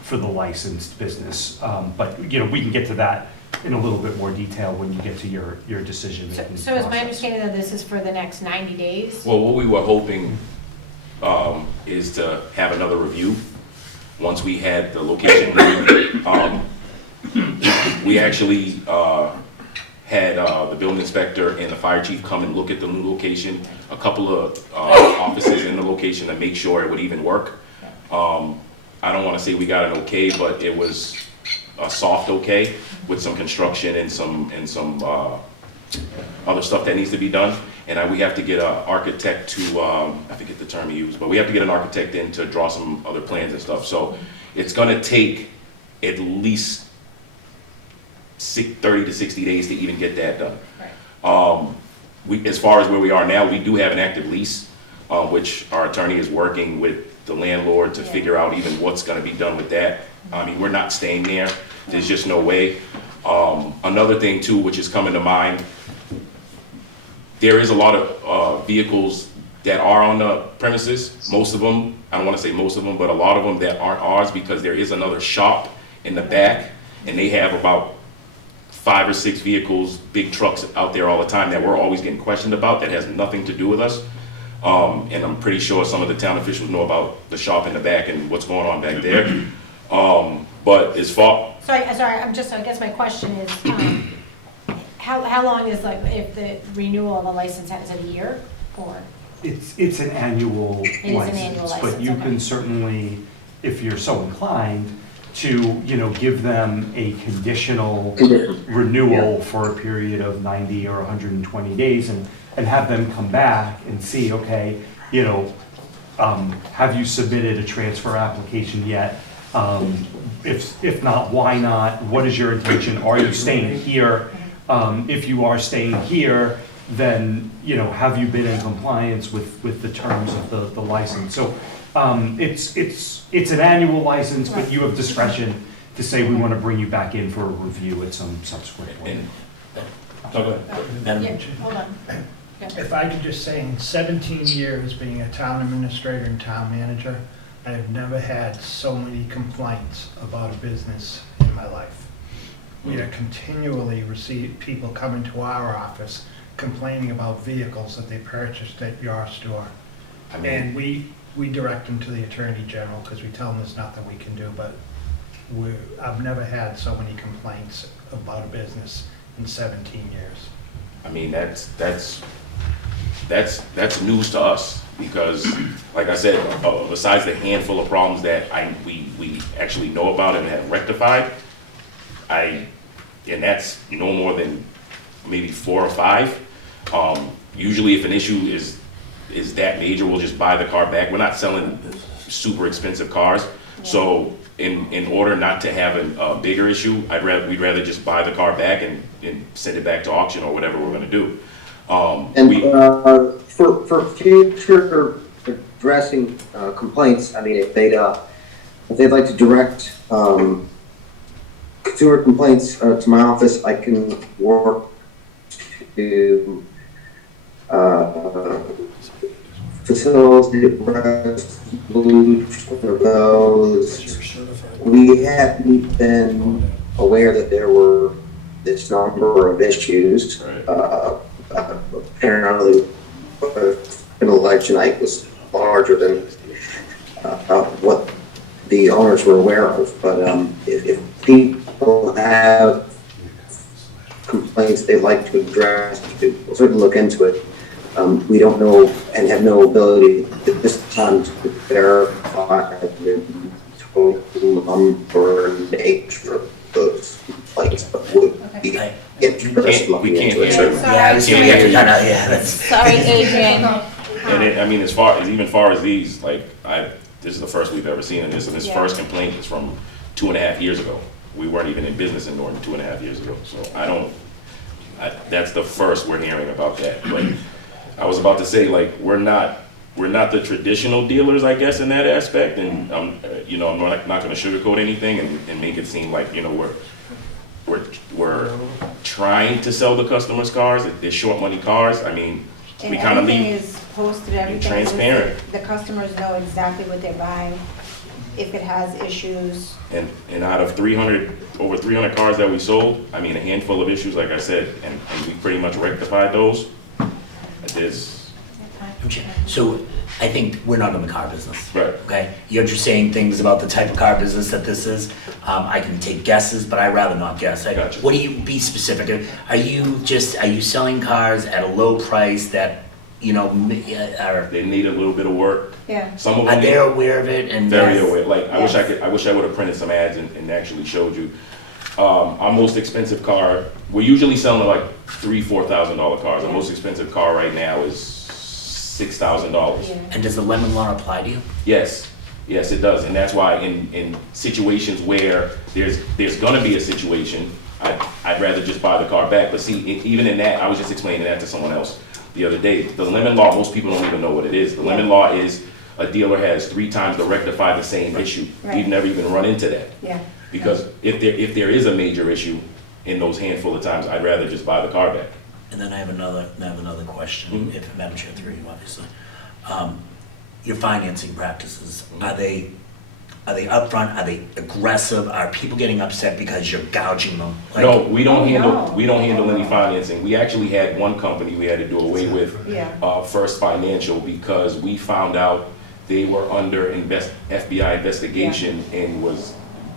for the licensed business. But we can get to that in a little bit more detail when you get to your decision making. So is my understanding that this is for the next 90 days? Well, what we were hoping is to have another review. Once we had the location reviewed, we actually had the building inspector and the fire chief come and look at the new location, a couple of offices in the location to make sure it would even work. I don't want to say we got an okay, but it was a soft okay with some construction and some other stuff that needs to be done. And we have to get an architect to, I forget the term he used, but we have to get an architect in to draw some other plans and stuff. So it's going to take at least 30 to 60 days to even get that done. Right. As far as where we are now, we do have an active lease, which our attorney is working with the landlord to figure out even what's going to be done with that. I mean, we're not staying there. There's just no way. Another thing too, which is coming to mind, there is a lot of vehicles that are on the premises. Most of them, I don't want to say most of them, but a lot of them that aren't ours because there is another shop in the back and they have about 5 or 6 vehicles, big trucks out there all the time that we're always getting questioned about that has nothing to do with us. And I'm pretty sure some of the town officials know about the shop in the back and what's going on back there. But as far... Sorry, I guess my question is, how long is, if the renewal of the license is it a year? or? It's an annual It is an annual license, but license, you okay. can certainly, if you're so inclined, to, give them a conditional renewal for a period of 90 or 120 days and have them come back and see, okay, have you submitted a transfer application yet? If not, why not? What is your intention? Are you staying here? If you are staying here, then, have you been in compliance with the terms of the license? So it's an annual license, but you have discretion to say we want to bring you back in for a review at some subsequent point. Yeah, hold on. If I could just say, in 17 years being a town administrator and town manager, I have never had so many complaints about a business in my life. We are continually receive people coming to our office complaining about vehicles that they purchased at your store. And we direct them to the Attorney General because we tell them there's nothing we can do, but I've never had so many complaints about a business in 17 years. I mean, that's news to us because, like I said, besides the handful of problems that we actually know about and have rectified, and that's no more than maybe 4 or 5. Usually, if an issue is that major, we'll just buy the car back. We're not selling super expensive cars, so in order not to have a bigger issue, we'd rather just buy the car back and send it back to auction or whatever we're going to do. For future addressing complaints, I mean, if they'd like to direct consumer complaints to my office, I can work to facilitate resolution of those. We haven't been aware that there were this number of issues. Apparently, an election night was larger than what the owners were aware of. But if people have complaints they'd like to address, we'll certainly look into it. We don't know and have no ability at this time to verify the total number and nature of those complaints, but would be interested in looking into it. Sorry, Adrian. And as far as these, this is the first we've ever seen of this, and this first complaint is from 2.5 years ago. We weren't even in business in Norton 2.5 years ago, so that's the first we're hearing about that. But I was about to say, we're not the traditional dealers, I guess, in that aspect, and I'm not going to sugarcoat anything and make it seem like we're trying to sell the customers cars. They're short money cars. I mean, we kind of everything is posted, everything transparent. The customers know exactly what they're buying, if it has issues. And out of over 300 cars that we sold, I mean, a handful of issues, like I said, and we pretty much rectified those. So I think we're not in the car business. Right. Okay? You're just saying things about the type of car business that this is. I can take guesses, but I'd rather not guess. Gotcha. What do you, be specific? Are you selling cars at a low price that, are... They need a little bit of work. Yeah. Some of them Are they aware of it? And very aware. I wish I would have printed some ads and actually showed you. Our most expensive car, we're usually selling $3,000-$4,000 cars. Our most expensive car right now is $6,000. Yeah. And does the lemon law apply to you? Yes, it does, and that's why in situations where there's gonna be a situation, I'd rather just buy the car back. But see, even in that, I was just explaining that to someone else the other day. The lemon law, most people don't even know what it is. The lemon law is a dealer has 3 times to rectify the same issue. Right. We've never even run into that. Yeah. Because if there is a major issue in those handful of times, I'd rather just buy the car back. And then I have another question, if Madam Chair, through you, obviously. Your financing practices, are they upfront? Are they aggressive? Are people getting upset because you're gouging them? No, we don't handle any financing. We actually had one company we had to do away with, First Financial, because we found out they were under FBI investigation and was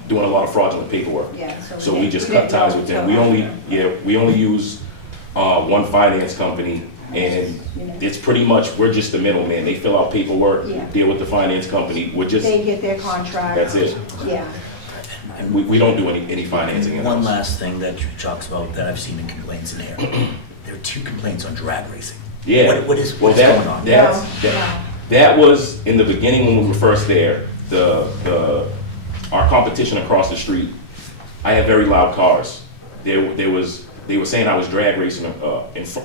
doing a lot of fraudulent paperwork. Yeah, so we just cut ties with them. We only use one finance company, And it's pretty much, we're just the middleman. They fill out paperwork, Yeah. deal with the finance company, we're just, They get their contract. that's it. Yeah. We don't do any financing. One last thing that talks about that I've seen in complaints in here. There are 2 complaints on drag racing. Yeah. What is Well, going on? That was in the beginning when we were first there. Our competition across the street, I had very loud cars. They were saying I was drag racing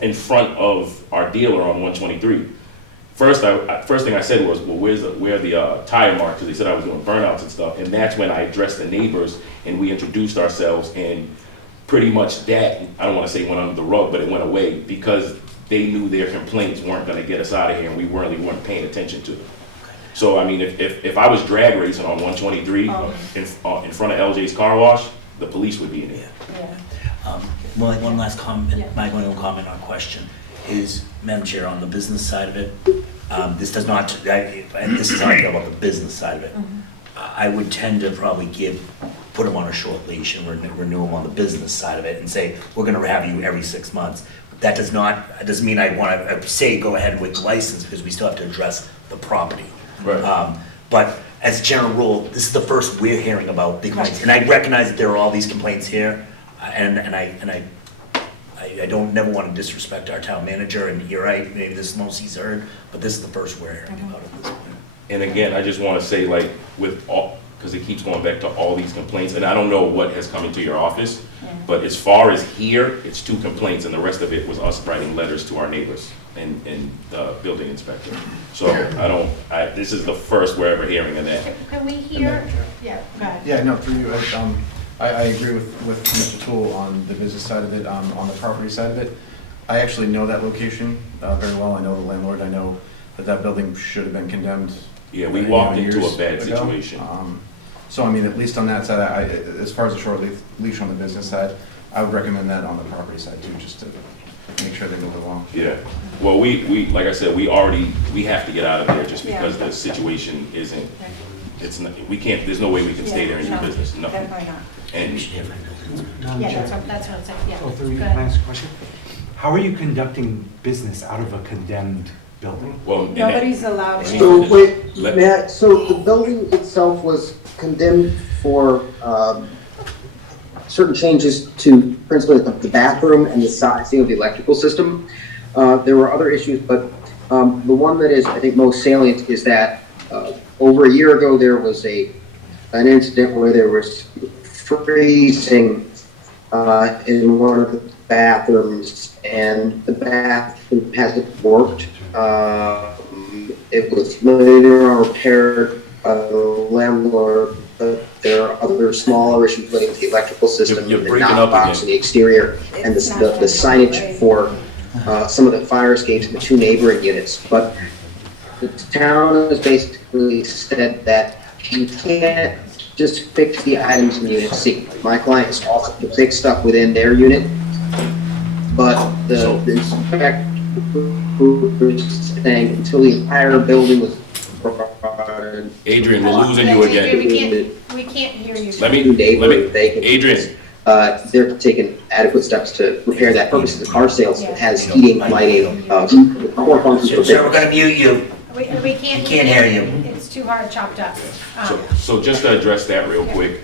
in front of our dealer on 123. First thing I said was, well, where are the tire marks? Because they said I was doing burnouts and stuff. And that's when I addressed the neighbors and we introduced ourselves. And pretty much that, I don't want to say went under the rug, but it went away because they knew their complaints weren't going to get us out of here and we really weren't paying attention to them. So, I mean, if I was drag racing on 123 in front of LJ's car wash, the police would be in there. Well, one last comment, my only comment or question is, Madam Chair, on the business side of it, this does not, this is how I feel about the business side of it. I would tend to probably put them on a short leash and renew them on the business side of it and say, we're gonna have you every 6 months. That doesn't mean I wanna say go ahead with the license because we still have to address the property. Right. But as a general rule, this is the first we're hearing about the complaints. And I recognize that there are all these complaints here, and I don't never want to disrespect our town manager, and you're right, maybe this is the most he's heard, but this is the first we're hearing about it at this point. And again, I just want to say, like, with all, because it keeps going back to all these complaints, and I don't know what has come into your office, but as far as here, it's 2 complaints, and the rest of it was us writing letters to our neighbors and the building inspector. So this is the first we're ever hearing of that. Can we hear? Yeah, go ahead. Yeah, no, through you, I agree with Mr. Toole on the business side of it, on the property side of it. I actually know that location very well. I know the landlord. I know that building should have been condemned. Yeah, we walked into a bad situation. So, I mean, at least on that side, as far as a short leash on the business side, I would recommend that on the property side too, just to make sure they move along. Yeah. Well, we like I said, we have to get out of there just because the situation isn't, we can't, there's no way we can stay there and do business. No. Definitely not. And Yeah, that's what I'm saying, yeah. Oh, through you, Go can I ahead. ask a question? How are you conducting business out of a condemned building? well, Nobody's allowed in. So, wait, Matt, so the building itself was condemned for certain changes to principally the bathroom and the sizing of the electrical system. There were other issues, but the one that is, I think, most salient is that over a year ago, there was an incident where there was freezing in one of the bathrooms, and the bathroom hasn't worked. It was later on repaired by the landlord, but there are other smaller issues related to the electrical system, You're and the breaking up knob box again. in the exterior, and the signage for some of the fire escapes in the 2 neighboring units. But the town has basically said that you can't just fix the items in Unit C. My client is also to fix stuff within their unit, but the inspector was saying until the entire building was Adrian, we're losing you again. We can't hear you. Adrian. They're taking adequate steps to repair that purpose. The car sales has heating, lighting, core functions for Sir, we're gonna mute you. We can't. Can't hear you. It's too hard chopped up. So just to address that real quick,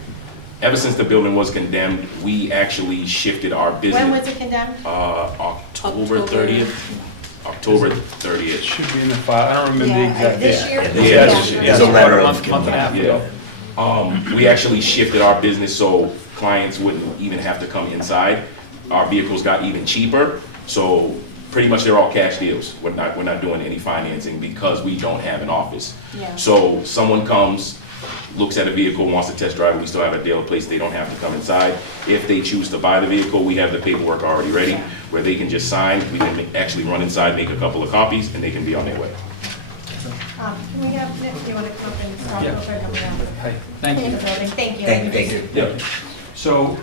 ever since the building was condemned, we actually shifted our business. When was it condemned? October 30th. October 30th. Should be in the file, I don't remember the exact date. This year? Yeah, this year. There's a letter of month and a half ago. We actually shifted our business so clients wouldn't even have to come inside. Our vehicles got even cheaper, so pretty much they're all cash deals. We're not doing any financing because we don't have an office. Yeah. So someone comes, looks at a vehicle, wants to test drive it, we still have a dealer place, they don't have to come inside. If they choose to buy the vehicle, we have the paperwork already ready, where they can just sign, we can actually run inside, make a couple of copies, and they can be on their way. Can we have Nick, do you want to come up and talk Yeah. real quick? Hi, thank you. Thank you. Thank you. Yeah. So,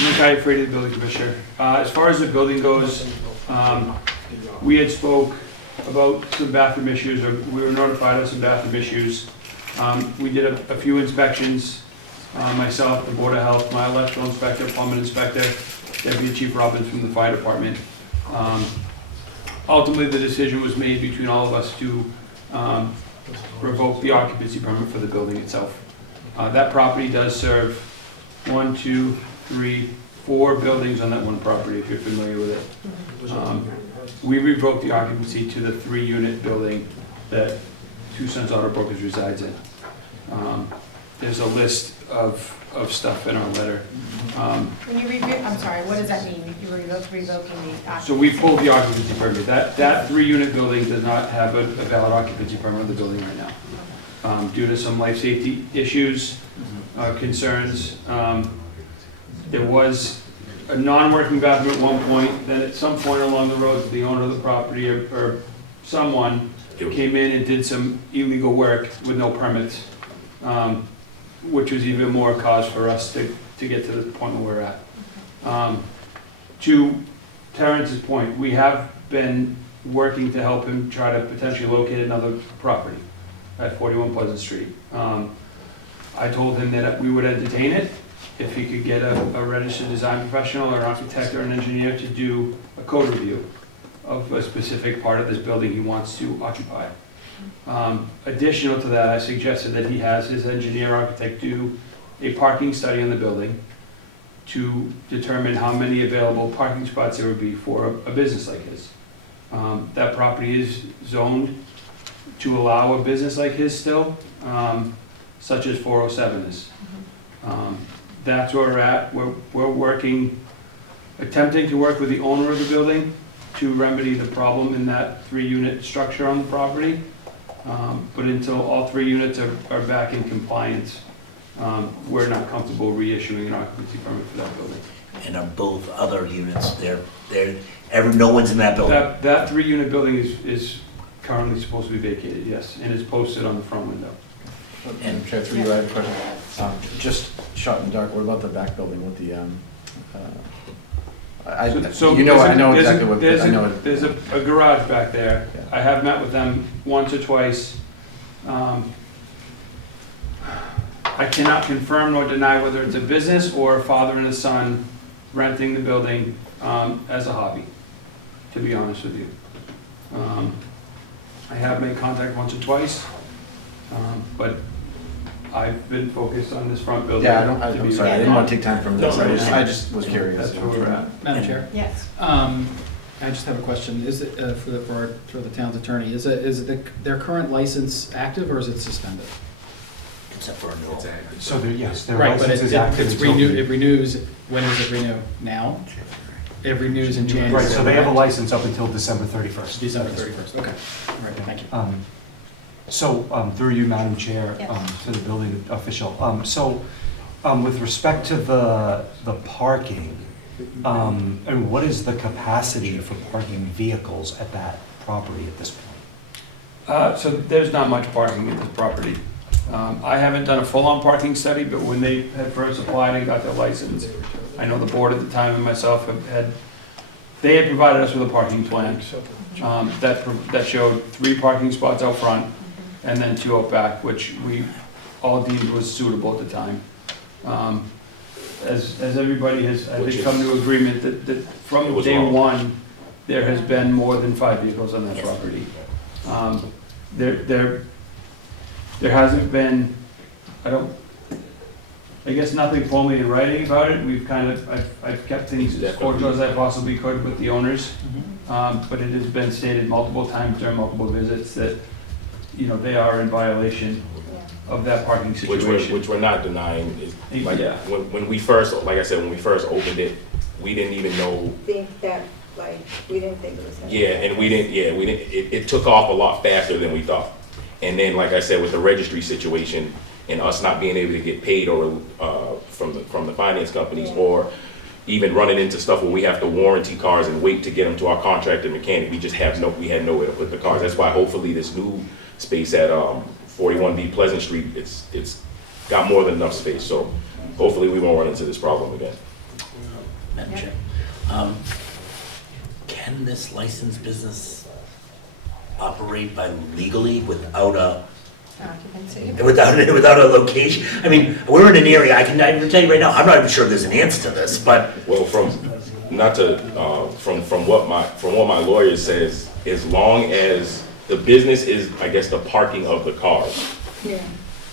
Nick Iafredi, the building commissioner. As far as the building goes, we had spoke about some bathroom issues, or we were notified of some bathroom issues. We did a few inspections, myself, the Board of Health, my electrical inspector, plumbing inspector, Deputy Chief Robbins from the fire department. ultimately, the decision was made between all of us to revoke the occupancy permit for the building itself. That property does serve 1, 2, 3, 4 buildings on that one property, if you're familiar with it. We revoked the occupancy to the 3-unit building that Two Sons Auto Brokers resides in. There's a list of stuff in our letter. When you revoke, I'm sorry, what does that mean? You were revoking the occupancy? So we pulled the occupancy permit. That 3-unit building does not have a valid occupancy permit of the building right now. Due to some life safety issues, concerns. There was a non-working bathroom at one point, then at some point along the road, the owner of the property or someone came in and did some illegal work with no permits, which was even more cause for us to get to the point where we're at. To Terrence's point, we have been working to help him try to potentially locate another property at 41 Pleasant Street. I told him that we would entertain it if he could get a registered design professional or an architect or an engineer to do a code review of a specific part of this building he wants to occupy. Additional to that, I suggested that he has his engineer architect do a parking study on the building to determine how many available parking spots there would be for a business like his. That property is zoned to allow a business like his still, such as 407 is. That's where we're at. We're working, attempting to work with the owner of the building to remedy the problem in that 3-unit structure on the property. But until all 3 units are back in compliance, we're not comfortable reissuing an occupancy permit for that building. And are both other units, no one's in that building? That 3-unit building is currently supposed to be vacated, yes, and is posted on the front window. And Chair, through you, I have a question. Just shot in the dark, what about the back building with the, I know exactly what, I know. There's a garage back there. Yeah. I have met with them once or twice. I cannot confirm nor deny whether it's a business or a father and a son renting the building as a hobby, to be honest with you. I have made contact once or twice, but I've been focused on this front building. Yeah, I'm sorry, I didn't want to take time from this. I just was curious. That's where we're at. Madam Chair? Yes. I just have a question. Is it, for the town's attorney, is their current license active or is it suspended? Except for renewal. So yes, their Right, but license is active. it's renewed, it renews, when does it renew? Now? It renews in January. Right, so they have a license up until December 31st. December 31st, okay. All right, thank you. So, through you, Madam Chair, Yes. to the building official. With respect to the parking, and what is the capacity for parking vehicles at that property at this point? So there's not much parking at this property. I haven't done a full-on parking study, but when they had first applied and got their license, I know the board at the time and myself they had provided us with a parking plan that showed 3 parking spots out front and then 2 out back, which we all deemed was suitable at the time. As everybody has, I think, come to agreement that from day one, there has been more than 5 vehicles on that property. There hasn't been, I guess nothing formally in writing about it. We've I've kept things as cordial as I possibly could with the owners. But it has been stated multiple times during multiple visits that, they are in violation of that parking situation. Which we're not denying. Like, Yeah. when we first, like I said, when we first opened it, we didn't even know. Think that, we didn't think it was gonna. Yeah, and we didn't, it took off a lot faster than we thought. And then, like I said, with the registry situation and us not being able to get paid or from the finance companies, or even running into stuff where we have to warranty cars and wait to get them to our contractor mechanic, we had nowhere to put the cars. That's why hopefully this new space at 41B Pleasant Street, it's got more than enough space. So hopefully we won't run into this problem again. Madam Chair, can this licensed business operate legally without a location? I mean, we're in an area, I can tell you right now, I'm not even sure there's an answer to this, but. Well, from what my lawyer says, as long as the business is, I guess, the parking of the cars. Yeah.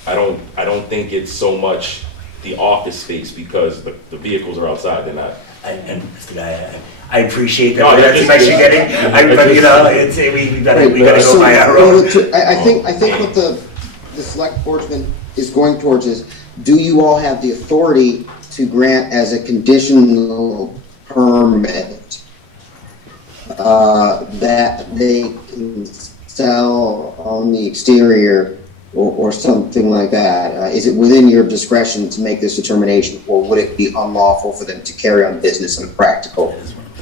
I don't think it's so much the office space because the vehicles are outside, they're not. And Mr. Guy, I appreciate that, No, that's the advice you're getting, but you know, it's, we gotta go by our own. I think what the select boardman is going towards is, do you all have the authority to grant as a conditional permit that they can sell on the exterior or something like that? Is it within your discretion to make this determination, or would it be unlawful for them to carry on business in a practical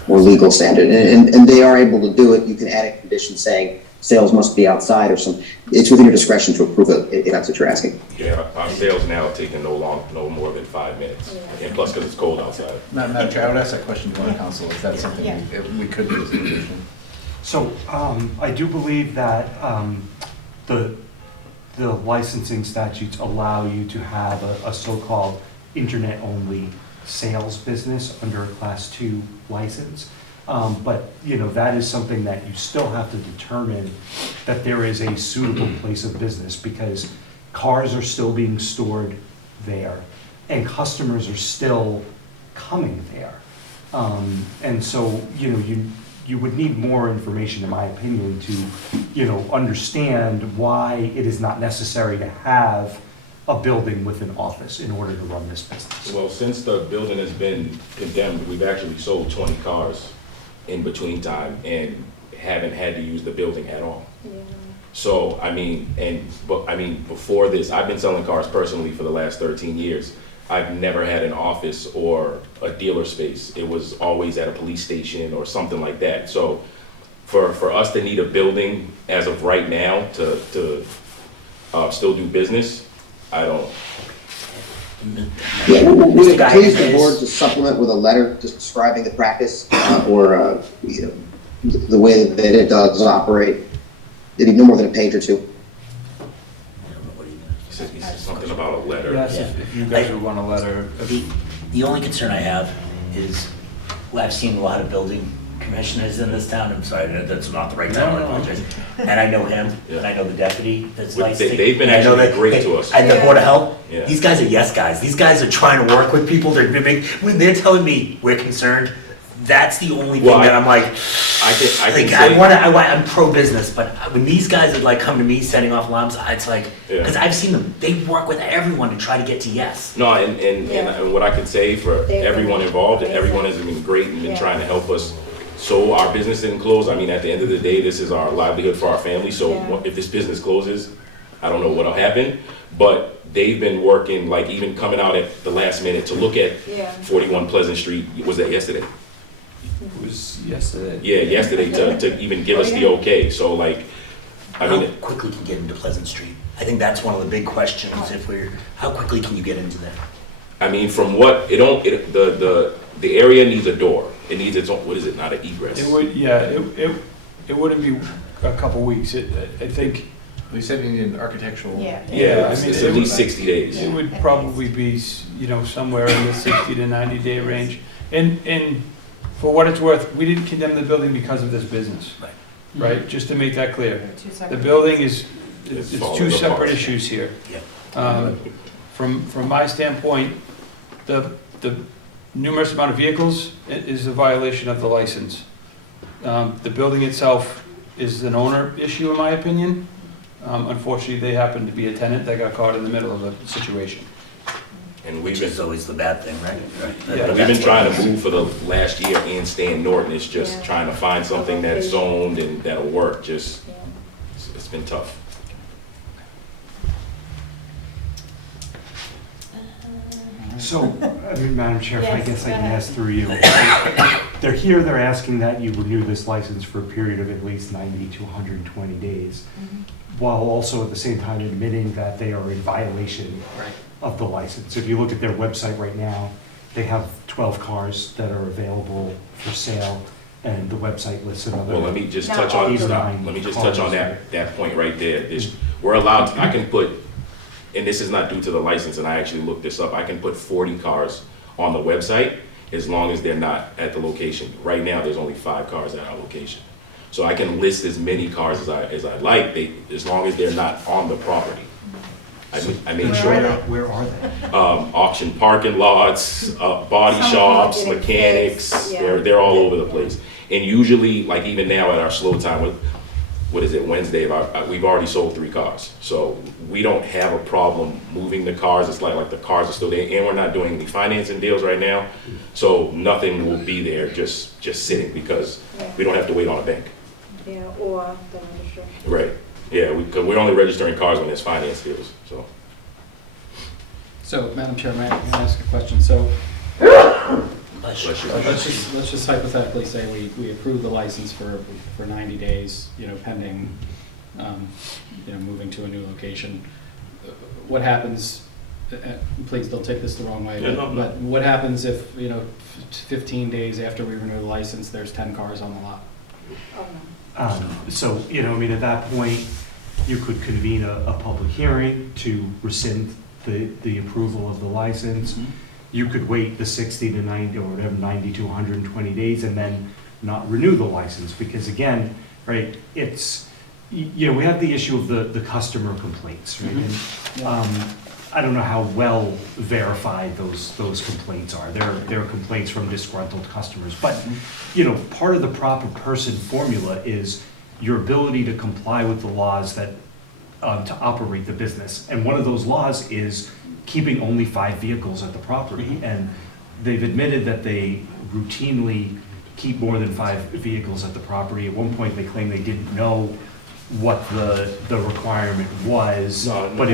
or legal standard? And they are able to do it. You can add a condition saying sales must be outside or something. It's within your discretion to approve it, if that's what you're asking. Yeah, our sales now are taking no more than 5 minutes, and plus because it's cold outside. Madam Chair, I would ask that question to our council, is that something we could do as a condition? So I do believe that the licensing statutes allow you to have a so-called internet-only sales business under a Class 2 license. But, you know, that is something that you still have to determine that there is a suitable place of business, because cars are still being stored there and customers are still coming there. And so, you know, you would need more information, in my opinion, to, you know, understand why it is not necessary to have a building with an office in order to run this business. Well, since the building has been condemned, we've actually sold 20 cars in between time and haven't had to use the building at all. Yeah. So, before this, I've been selling cars personally for the last 13 years. I've never had an office or a dealer space. It was always at a police station or something like that. So for us to need a building as of right now to still do business, I don't. Yeah, would it please the board to supplement with a letter describing the practice or you know, the way that it does operate? It'd be no more than a page or two. Something about a letter. Yes, if you guys would want a letter. The only concern I have is, well, I've seen a lot of building commissioners in this town. I'm sorry, that's not the right time, I apologize. And I know him, and I know the deputy that's licensed. They've been actually great to us. And the Board of Health, Yeah. these guys are yes guys. These guys are trying to work with people. When they're telling me we're concerned, that's the only thing that I'm like, I'm pro-business, but when these guys would like come to me setting off alarms, it's like, because I've seen them, they work with everyone to try to get to yes. No, and what I can say for everyone involved, everyone has been great and been trying to help us so our business didn't close. I mean, at the end of the day, this is our livelihood for our family, so if this business closes, I don't know what'll happen, but they've been working, like even coming out at the last minute to look at 41 Pleasant Street. Was that yesterday? It was yesterday. Yeah, yesterday to even give us the okay. So like, I mean, how quickly can you get into Pleasant Street? I think that's one of the big questions. How quickly can you get into there? I mean, from what the area needs a door. It needs its own. What is it? Not an egress. It would, it wouldn't be a couple weeks. I think. We said we need an architectural. Yeah, I mean, it's at least 60 days. It would probably be, you know, somewhere in the 60 to 90-day range. And for what it's worth, we didn't condemn the building because of this business. Right? Just to make that clear. The building is, it's two separate issues here. From my standpoint, the numerous amount of vehicles is a violation of the license. The building itself is an owner issue, in my opinion. Unfortunately, they happen to be a tenant that got caught in the middle of a situation. And which is always the bad thing, right? Yeah, we've been trying to move for the last year and stay in Norton. It's just trying to find something that's owned and that'll work. Just, it's been tough. So, I mean, Madam Chair, if I guess I can ask through you. They're asking that you renew this license for a period of at least 90 to 120 days, while also at the same time admitting that they are in violation of the license. If you look at their website right now, they have 12 cars that are available for sale, and the website lists another. Well, let me just touch on that point right there. We're allowed to, I can put, and this is not due to the license, and I actually looked this up, I can put 40 cars on the website as long as they're not at the location. Right now, there's only 5 cars at our location. So I can list as many cars as I like, as long as they're not on the property. I made sure. Where are they? Auction parking lots, body shops, mechanics, they're all over the place. And usually, like even now at our slow time, what is it, Wednesday, we've already sold 3 cars. So we don't have a problem moving the cars. It's like the cars are still there, and we're not doing any financing deals right now. So nothing will be there just sitting, because we don't have to wait on a bank. Yeah, or the registry. Right, yeah, because we're only registering cars when there's finance deals, so. So, Madam Chair, may I ask a question? So, Bless you. let's just hypothetically say we approve the license for 90 days, pending, moving to a new location. What happens, please don't take this the wrong way, but what happens if, 15 days after we renew the license, there's 10 cars on the lot? Oh, no. So, at that point, you could convene a public hearing to rescind the approval of the license. Mm-hmm. You could wait the 60 to 90 or whatever, 90 to 120 days and then not renew the license, because again, right, it's, we have the issue of the customer complaints, right? Mm-hmm. And, I don't know how well verified those complaints are. They're complaints from disgruntled customers. But, part of the proper person formula is your ability to comply with the laws that, to operate the business. And one of those laws is keeping only 5 vehicles at the property. Mm-hmm. And they've admitted that they routinely keep more than 5 vehicles at the property. At one point, they claimed they didn't know what the requirement was. No, but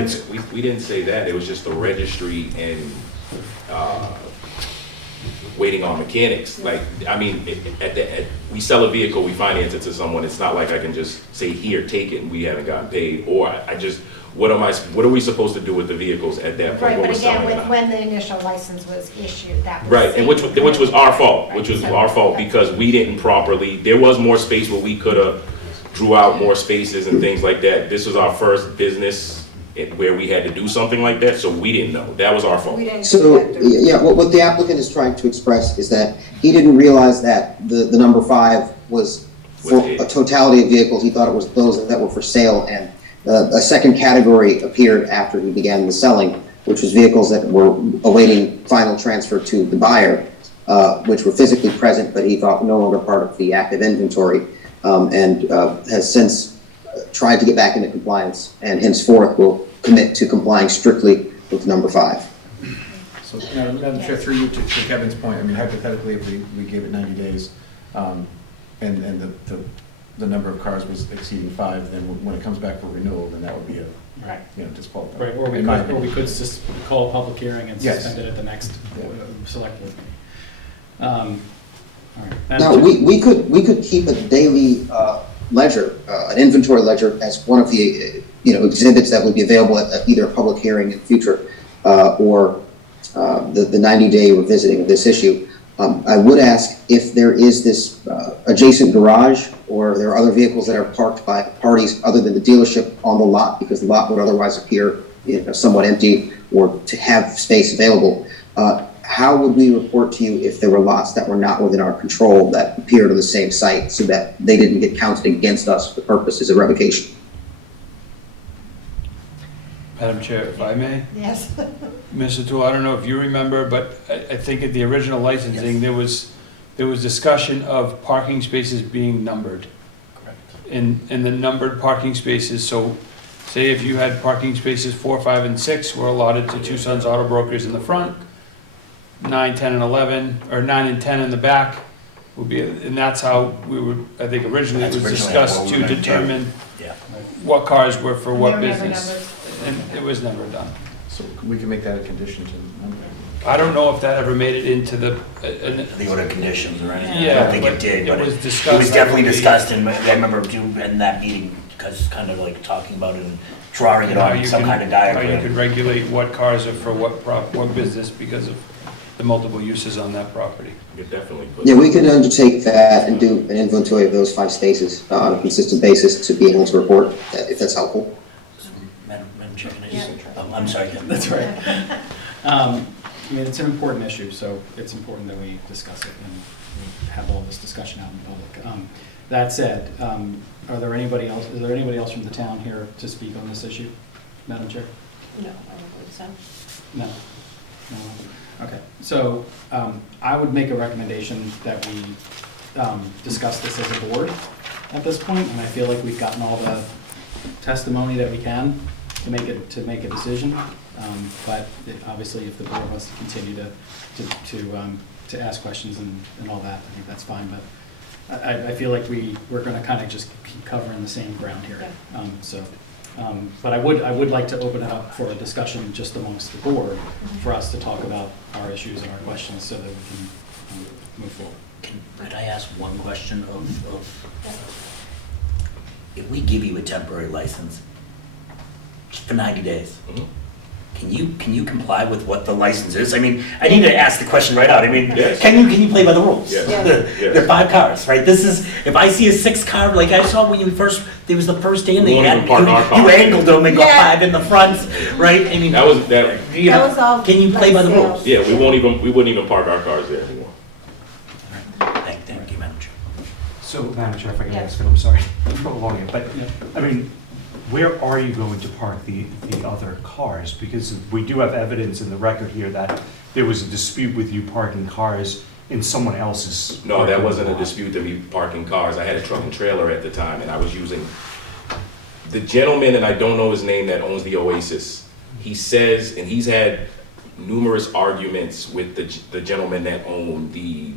we didn't say that. It was just the registry and waiting on mechanics. Like, I mean, we sell a vehicle, we finance it to someone. It's not like I can just say, here, take it, and we haven't gotten paid. Or what are we supposed to do with the vehicles at that point? Right, What but we're selling again, it on? when the initial license was issued, that was. Right, and which was our fault, Right, because we didn't properly, there was more space where we could have drew out more spaces and things like that. This was our first business where we had to do something like that, so we didn't know. That was our fault. So, yeah, what the applicant is trying to express is that he didn't realize that the number 5 was for a totality of vehicles. He thought it was those that were for sale, and a second category appeared after he began the selling, which was vehicles that were awaiting final transfer to the buyer, which were physically present, but he thought no longer part of the active inventory, and has since tried to get back into compliance, and henceforth will commit to complying strictly with number 5. So, Madam Chair, through you to Kevin's point, I mean, hypothetically, if we gave it 90 days, and the number of cars was exceeding 5, then when it comes back for renewal, then that would be disqualified. Right, or we could just call a public hearing and suspend it at the next select board meeting. All right. Now, we could keep a daily ledger, an inventory ledger, as one of the exhibits that would be available at either a public hearing in the future or the 90-day revisiting of this issue. I would ask if there is this adjacent garage, or there are other vehicles that are parked by parties other than the dealership on the lot, because the lot would otherwise appear somewhat empty, or to have space available. How would we report to you if there were lots that were not within our control that appeared on the same site, so that they didn't get counted against us for purposes of revocation? Madam Chair, if I may? Yes. Mr. Toole, I don't know if you remember, but I think at the original licensing, there was discussion of parking spaces being numbered. Correct. And the numbered parking spaces, so say if you had parking spaces 4, 5, and 6 were allotted to Two Sons Auto Brokers in the front, 9, 10, and 11, or 9 and 10 in the back would be, and that's how we would, I think originally it was discussed to determine what cars were for what business. And it was never done. So we can make that a condition to number. I don't know if that ever made it into the order of conditions or anything. Yeah, I don't think it did, but it was it discussed. was definitely discussed, and I remember you in that meeting, because kind of like talking about it and drawing it on some kind of diagram. How you could regulate what cars are for what business because of the multiple uses on that property. You definitely. Yeah, we can undertake that and do an inventory of those 5 spaces on a consistent basis to be able to report, if that's helpful. Madam Chair, can I just, I'm sorry, That's right. I mean, it's an important issue, so it's important that we discuss it and have all this discussion out in public. That said, is there anybody else from the town here to speak on this issue, Madam Chair? No, I don't believe so. No. No. Okay, so I would make a recommendation that we discuss this as a board at this point, and I feel like we've gotten all the testimony that we can to make a decision. But obviously, if the board wants to continue to ask questions and all that, I think that's fine. But I feel like we're going to kind of just keep covering the same ground here. But I would like to open it up for a discussion just amongst the board for us to talk about our issues and our questions so that we can move forward. Could I ask one question of if we give you a temporary license for 90 days, can you comply with what the license is? I mean, I need to ask the question right out. I mean, yes. Can you play by the rules? Yes. Yes. There are 5 cars, right? This is, if I see a 6 car, like I saw when there was the first day and they had, you angled them and got 5 in the front, right? I mean, That was all. Can you play by the rules? Yeah, we wouldn't even park our cars there anymore. Thank you, Madam Chair. So, Madam Chair, if I can Yes. ask it, I'm sorry for prolonging it, but, I mean, where are you going to park the other cars? Because we do have evidence in the record here that there was a dispute with you parking cars in someone else's. No, that wasn't a dispute to me parking cars. I had a truck and trailer at the time, and I was using the gentleman, and I don't know his name, that owns the Oasis. He says, and he's had numerous arguments with the gentleman that owned the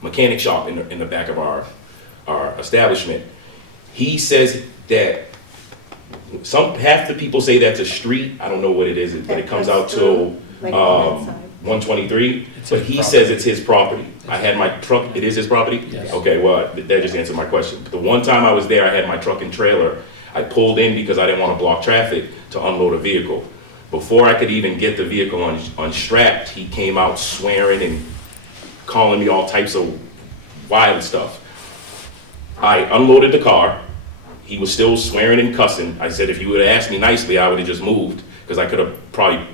mechanic shop in the back of our establishment. He says that half the people say that's a street. I don't know what it is, but it comes out to 123. But he says it's his property. I had my truck. It is his property? Yes. Okay, well, that just answered my question. But the one time I was there, I had my truck and trailer. I pulled in because I didn't want to block traffic to unload a vehicle. Before I could even get the vehicle unstrapped, he came out swearing and calling me all types of wild stuff. I unloaded the car. He was still swearing and cussing. I said, if you would have asked me nicely, I would have just moved, because I could have probably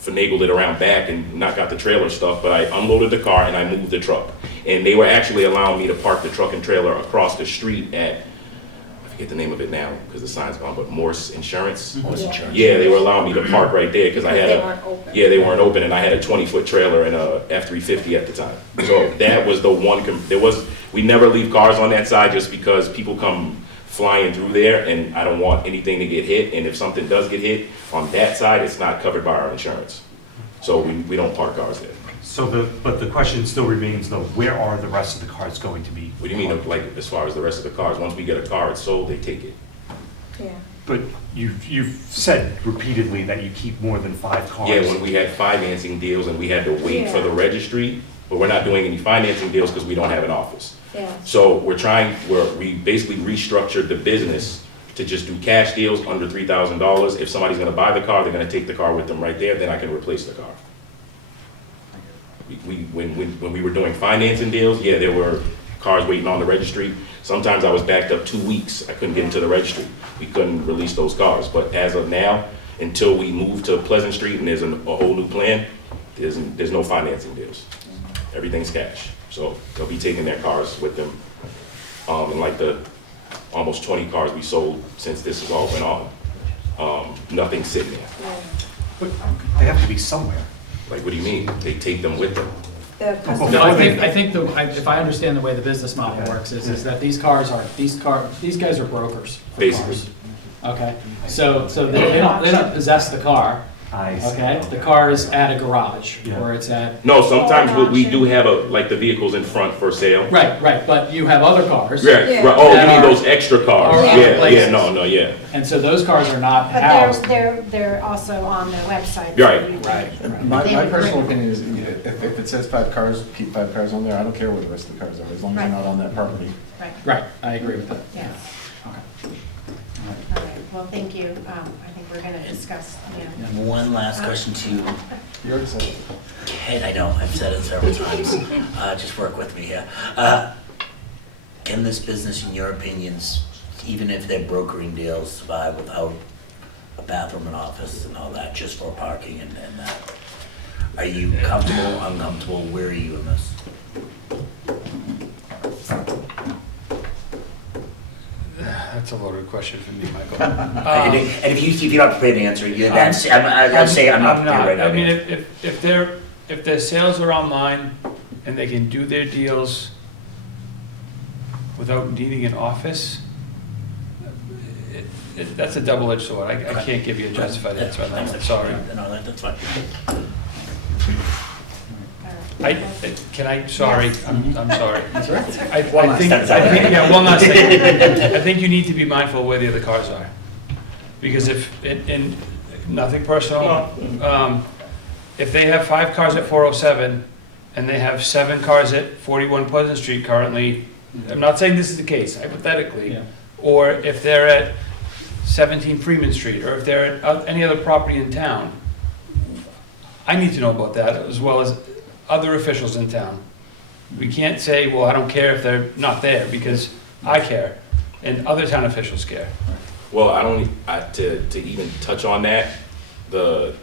finagled it around back and not got the trailer stuff, but I unloaded the car and I moved the truck. And they were actually allowing me to park the truck and trailer across the street at, I forget the name of it now because the sign's gone, but Morse Insurance. Morse Insurance. Yeah, they were allowing me to park right there because I had They weren't open. Yeah, they weren't open, and I had a 20-foot trailer and a F-350 at the time. So that was the one, we never leave cars on that side just because people come flying through there, and I don't want anything to get hit, and if something does get hit on that side, it's not covered by our insurance. So we don't park cars there. So but the question still remains though, where are the rest of the cars going to be? What do you mean, like, as far as the rest of the cars? Once we get a car, it's sold, they take it. Yeah. But you've said repeatedly that you keep more than 5 cars. Yeah, when we had financing deals and we had to wait for the registry, but we're not doing any financing deals because we don't have an office. Yeah. So we basically restructured the business to just do cash deals under $3,000. If somebody's gonna buy the car, they're gonna take the car with them right there, then I can replace the car. When we were doing financing deals, yeah, there were cars waiting on the registry. Sometimes I was backed up 2 weeks. I couldn't get into the registry. We couldn't release those cars. But as of now, until we move to Pleasant Street and there's a whole new plan, there's no financing deals. Everything's cash. So they'll be taking their cars with them. And like the almost 20 cars we sold since this has all been on, nothing's sitting there. But they have to be somewhere. Like, what do you mean? They take them with them? No, I think if I understand the way the business model works is that these guys are brokers for Basically. cars. Okay, so they don't possess the car. Okay, the car is at a garage or it's at. No, sometimes we do have like the vehicles in front for sale. Right, but you have other cars. Right. Oh, you mean those extra cars? Yeah. And so those cars are not But housed. they're also on their website. Right. My personal opinion is, if it says 5 cars, keep 5 cars on there. I don't care where the rest of the cars are, as long as they're not on that property. Right, I agree with that. Yeah. Okay. All right, well, thank you. I think we're gonna discuss, And one last question to you. You already said it. Ken, I know, I've said it several times. Just work with me here. Can this business, in your opinions, even if they're brokering deals, survive without a bathroom and office and all that, just for parking and that? Are you comfortable, uncomfortable? Where are you in this? That's a loaded question for me, Michael. And if you're not prepared to answer, I'd say I'm not prepared right now. I mean, if their sales are online and they can do their deals without needing an office, that's a double-edged sword. I can't give you a justified answer on that, sorry. No, that's fine. Sorry, I'm sorry. That's right. I think, one last thing. I think you need to be mindful of where the other cars are. Because and nothing personal, if they have 5 cars at 407 and they have 7 cars at 41 Pleasant Street currently, I'm not saying this is the case, hypothetically, or if they're at 17 Freeman Street, or if they're at any other property in town, I need to know about that, as well as other officials in town. We can't say, well, I don't care if they're not there, because I care, and other town officials care. Well, to even touch on that, the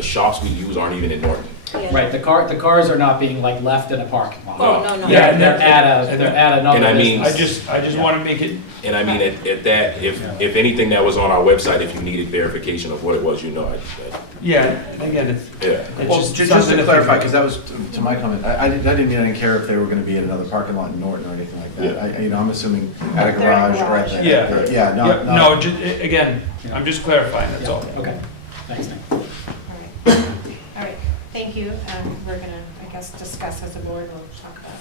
shops we use aren't even in Norton. Right, the cars are not being like left in a parking lot. No. No. Yeah, they're at another And I mean, business. I just want to make it. And I mean, at that, if anything that was on our website, if you needed verification of what it was, Yeah, again, it's Well, just just something to to clarify, think because that was to my comment, I didn't care if they were gonna be in another parking lot in Norton or anything like that. I'm assuming at a garage or at the. Yeah. not. No, again, I'm just clarifying, that's all. Okay, thanks, Nick. All right, thank you. We're gonna, I guess, discuss as a board, we'll talk about.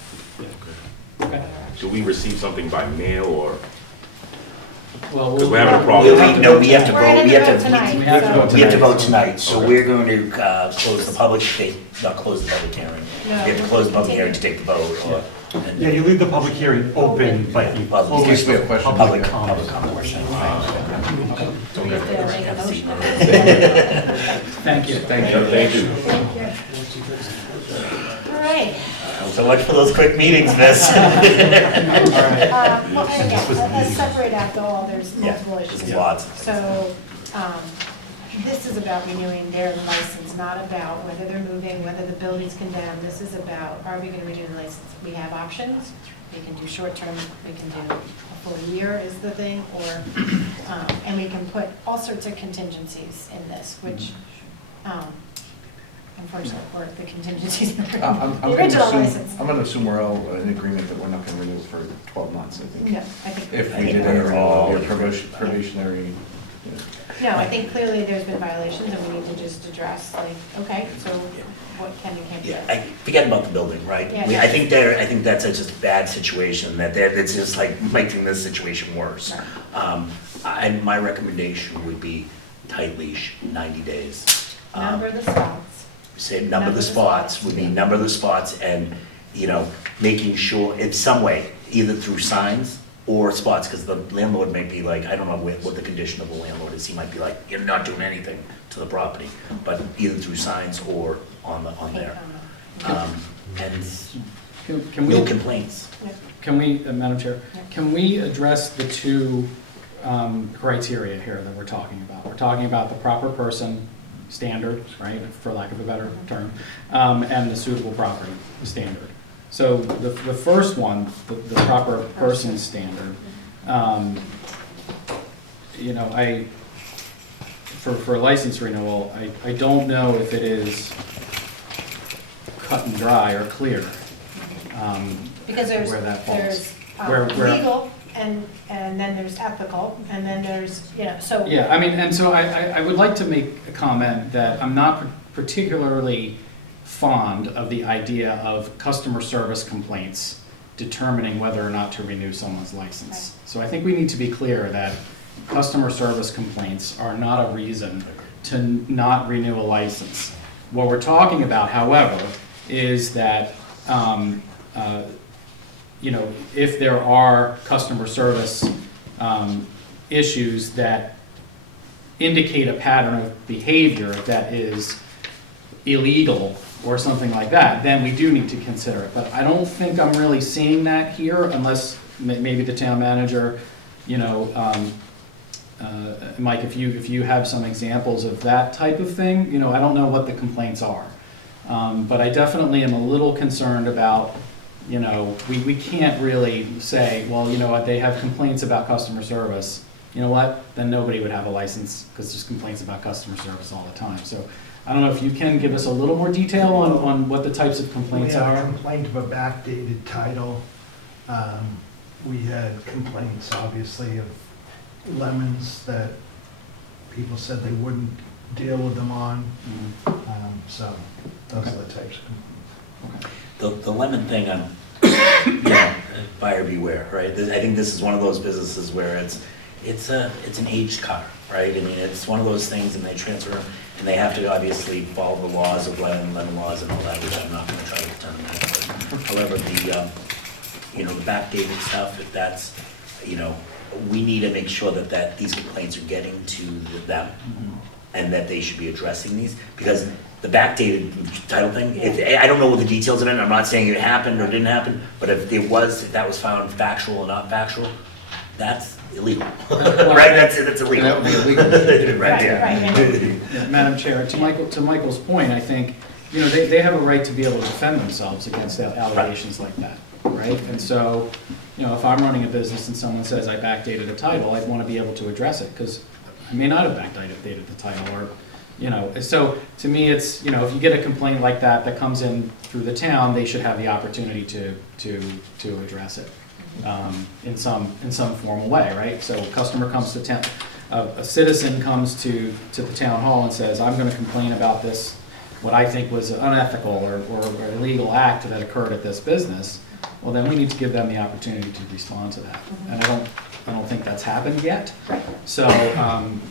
Okay. do we receive something by mail or? Well, Because we're having a problem. No, we have to We're vote, gonna we have vote to, tonight, we have to so- vote we have to vote tonight, so Okay. we're going to close the public, not close the public hearing. No, We have to close the public hearing to take the vote, or. Yeah, you leave the public hearing open, but you Public- close Gives me a the question. Public comment. portion. Do we have to make a motion? Thank you. Thank you. Thank you. All right. So much for those quick meetings, miss. Well, and again, let's separate out all, there's multiple issues. There's lots. So, this is about renewing their license, not about whether they're moving, whether the building's condemned. This is about, are we gonna renew the license? We have options. We can do short-term, we can do a full year is the thing, or, and we can put all sorts of contingencies in this, which, unfortunately, were the contingencies in the original license. I'm gonna assume we're all in agreement that we're not gonna renew for 12 months, I think. No, I think. If we did a renewal, it'd be a probationary. No, I think clearly there's been violations and we need to just address, like, okay, so what can and can't be Yeah, done? forget about the building, right? Yeah. I think that's just a bad situation, it's just like making this situation worse. And my recommendation would be tight leash, 90 days. Number the spots. Say number the spots, would be number the spots and, making sure in some way, either through signs or spots, because the landlord may be like, I don't know what the condition of the landlord is, he might be like, you're not doing anything to the property, but either through signs or on there. And Can we? no complaints. Can we, Madam Chair, Yeah. can we address the two criteria here that we're talking about? We're talking about the proper person standard, right, for lack of a better term, and the suitable property standard. So the first one, the proper person standard, for license renewal, I don't know if it is cut and dry or clear. Because where that falls. there's Where- legal and then there's ethical and then there's, so. Yeah, and so I would like to make a comment that I'm not particularly fond of the idea of customer service complaints determining whether or not to renew someone's license. So I think we need to be clear that customer service complaints are not a reason to not renew a license. What we're talking about, however, is that if there are customer service issues that indicate a pattern of behavior that is illegal or something like that, then we do need to consider it. But I don't think I'm really seeing that here unless maybe the town manager, Mike, if you have some examples of that type of thing, I don't know what the complaints are. But I definitely am a little concerned about you know, we can't really say, well, you know what, they have complaints about customer service. You know what, then nobody would have a license because there's complaints about customer service all the time. So I don't know if you can give us a little more detail on what the types of complaints We had a are. complaint of a backdated title. We had complaints, obviously, of lemons that people said they wouldn't deal with them on. So those are the types of complaints. The lemon thing, you know, buyer beware, right? I think this is one of those businesses where it's an aged car, right? I mean, it's one of those things, and they transfer them, and they have to obviously follow the laws of lemon laws and all that, which I'm not going to try to determine that. But however, you know, the backdated stuff, if that's, you know, we need to make sure that these complaints are getting to them, and that they should be addressing these, because the backdated title thing, I don't know what the details in it, I'm not saying it happened or didn't happen, but if that was found factual or not factual, that's illegal, right? That's illegal. That would be illegal. Right, yeah. Yeah, Madam Chair, to Michael's point, I think, you know, they have a right to be able to defend themselves against allegations like that, right? And so, you know, if I'm running a business and someone says I backdated a title, I'd want to be able to address it, because I may not have backdated the title, or, you know, so to me, it's, you know, if you get a complaint like that comes in through the town, they should have the opportunity to address it in some formal way, right? So a customer comes to town, a citizen comes to the town hall and says, I'm going to complain about this, what I think was unethical or illegal act that occurred at this business. Well, then we need to give them the opportunity to respond to that, and I don't think that's happened yet. So,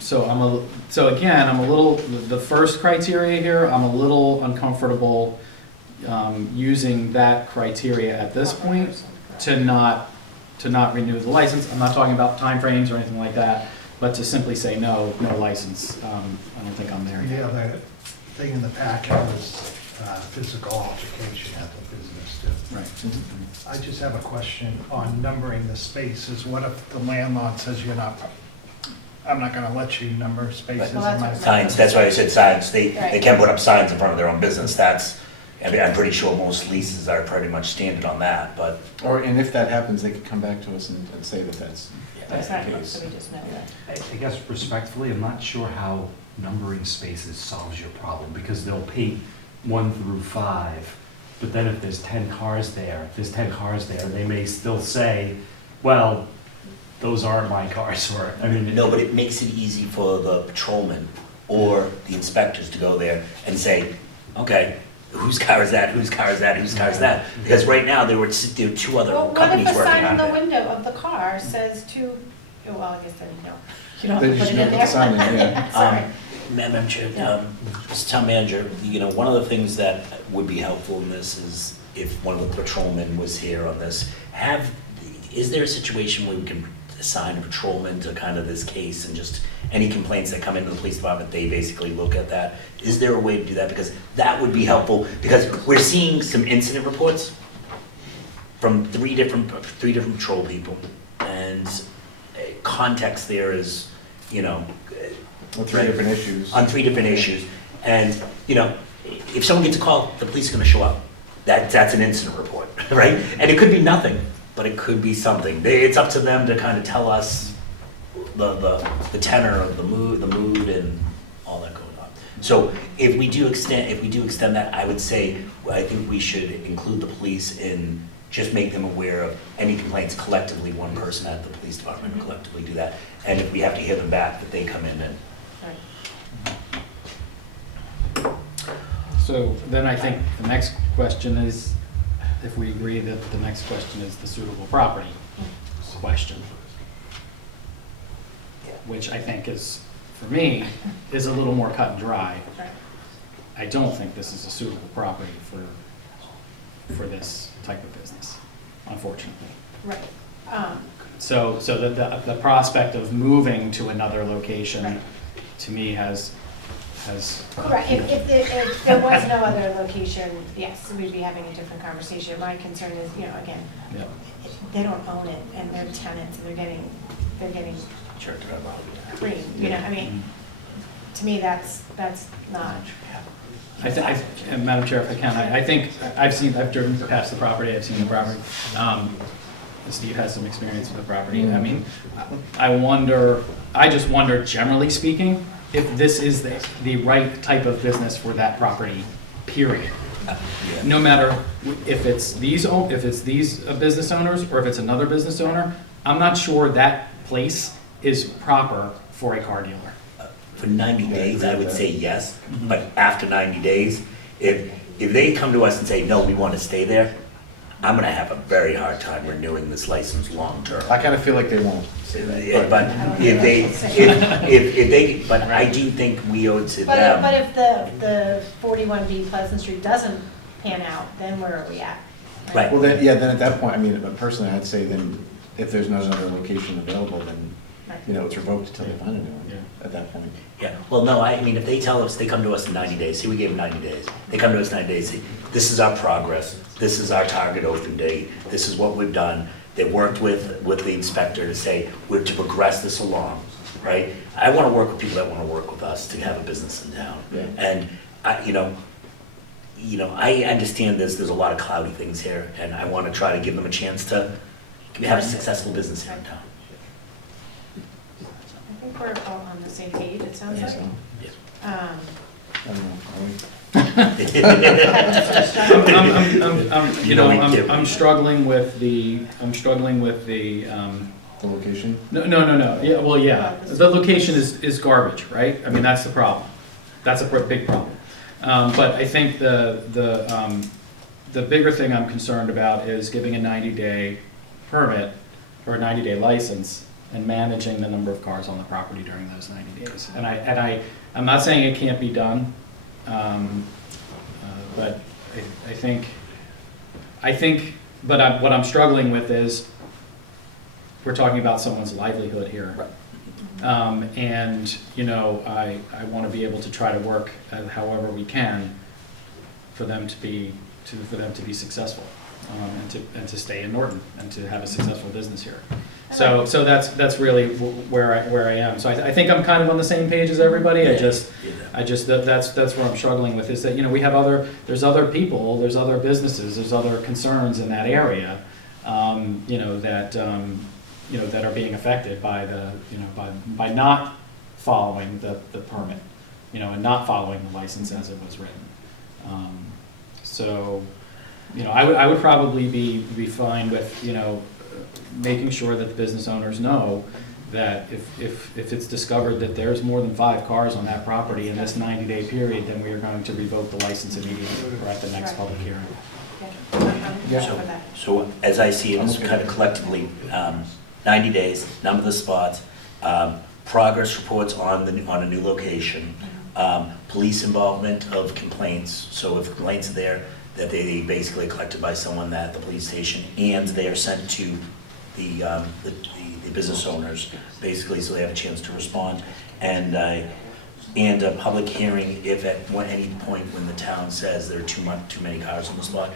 so again, I'm a little, the first criteria here, I'm a little uncomfortable using that criteria at this point to not renew the license. I'm not talking about timeframes or anything like that, but to simply say no license. I don't think I'm there The yet. other thing in the packet was physical altercation at the business too. Right. I just have a question on numbering the spaces. What if the landlord says I'm not gonna let you number spaces in my... Signs, that's why I said signs. They can put up signs in front of their own business. I mean, I'm pretty sure most leases are pretty much standard on that, but. And if that happens, they could come back to us and say that that's the case. So we just know that. I guess respectfully, I'm not sure how numbering spaces solves your problem, because they'll paint 1 through 5, but then if there's 10 cars there, they may still say, well, those aren't my cars, or, I mean. No, but it makes it easy for the patrolman or the inspectors to go there and say, okay, whose car is that, whose car is that, whose car is that? Because right now, there were 2 other Well, what if companies the working sign on in the it. window of the car says to, well, I guess then, no, you don't They have to just put it in don't put the sign in, there. yeah. Sorry. Madam Chair, Mr. Town Manager, you know, one of the things that would be helpful in this is if one of the patrolmen was here on this, is there a situation where we can assign a patrolman to kind of this case, and just any complaints that come into the police department, they basically look at that? Is there a way to do that? Because that would be helpful, because we're seeing some incident reports from three different patrol people, and context there is, you know, Well, 3 different issues. on 3 different issues. And, you know, if someone gets a call, the police are gonna show up. That's an incident report, right? And it could be nothing, but it could be something. It's up to them to kind of tell us the tenor of the mood and all that going on. So if we do extend that, I would say, I think we should include the police in, just make them aware of any complaints collectively, one person at the police department will collectively do that. And if we have to hear them back, that they come in and. So then I think the next question is, if we agree that the next question is the suitable property question, which I think is, for me, is a little more cut and dry. I don't think this is a suitable property for this type of business, unfortunately. Right. So the prospect of moving to another location, to me, has. Correct. If there was no other location, yes, we'd be having a different conversation. My concern is, you know, again, they don't own it, and they're tenants, and they're getting cream, you know, I mean, to me, that's not And Madam Chair, if I can, I think, I've driven past the property, I've seen the property. Steve has some experience with the property. I mean, I just wonder, generally speaking, if this is the right type of business for that property, period. No matter if it's these business owners or if it's another business owner, I'm not sure that place is proper for a car dealer. For 90 days, I would say yes, but after 90 days, if they come to us and say, no, we want to stay there, I'm gonna have a very hard time renewing this license long-term. I kind of feel like they won't. But but I do think we owe it to them. But if the 41B Pleasant Street doesn't pan out, then where are we at? Right. Well, then, yeah, then at that point, I mean, personally, I'd say then, if there's no other location available, then, you know, it's revoked until they find a new one, at that point. Yeah, well, no, I mean, if they tell us, they come to us in 90 days, say we gave them 90 days, they come to us in 90 days, say, this is our progress, this is our target open date, this is what we've done. They worked with the inspector to say, we're to progress this along, right? I want to work with people that want to work with us to have a business in town. Yeah. And, I understand there's a lot of cloudy things here, and I want to try to give them a chance to have a successful business here in town. I think we're all on the same page, it sounds like. I don't know, are we? I'm struggling with the The location? No. Yeah, well, yeah. The location is garbage, right? I mean, that's the problem. That's a big problem. But I think the bigger thing I'm concerned about is giving a 90-day permit or a 90-day license and managing the number of cars on the property during those 90 days. And I'm not saying it can't be done, but what I'm struggling with is we're talking about someone's livelihood here. And, I want to be able to try to work however we can for them to be successful, and to stay in Norton and to have a successful business here. So that's really where I am. So I think I'm kind of on the same page as everybody. That's where I'm struggling with, is that, there's other people, there's other businesses, there's other concerns in that area, that are being affected by by not following the permit, and not following the license as it was written. I would probably be fine with, making sure that the business owners know that if it's discovered that there's more than 5 cars on that property in this 90-day period, then we are going to revoke the license immediately or at the next public hearing. So as I see it, it's kind of collectively, 90 days, number the spots, progress reports on a new location, police involvement of complaints. So if complaints are there, that they basically collected by someone at the police station, and they are sent to the business owners, basically, so they have a chance to respond. And a public hearing if at any point when the town says there are too many cars on the spot,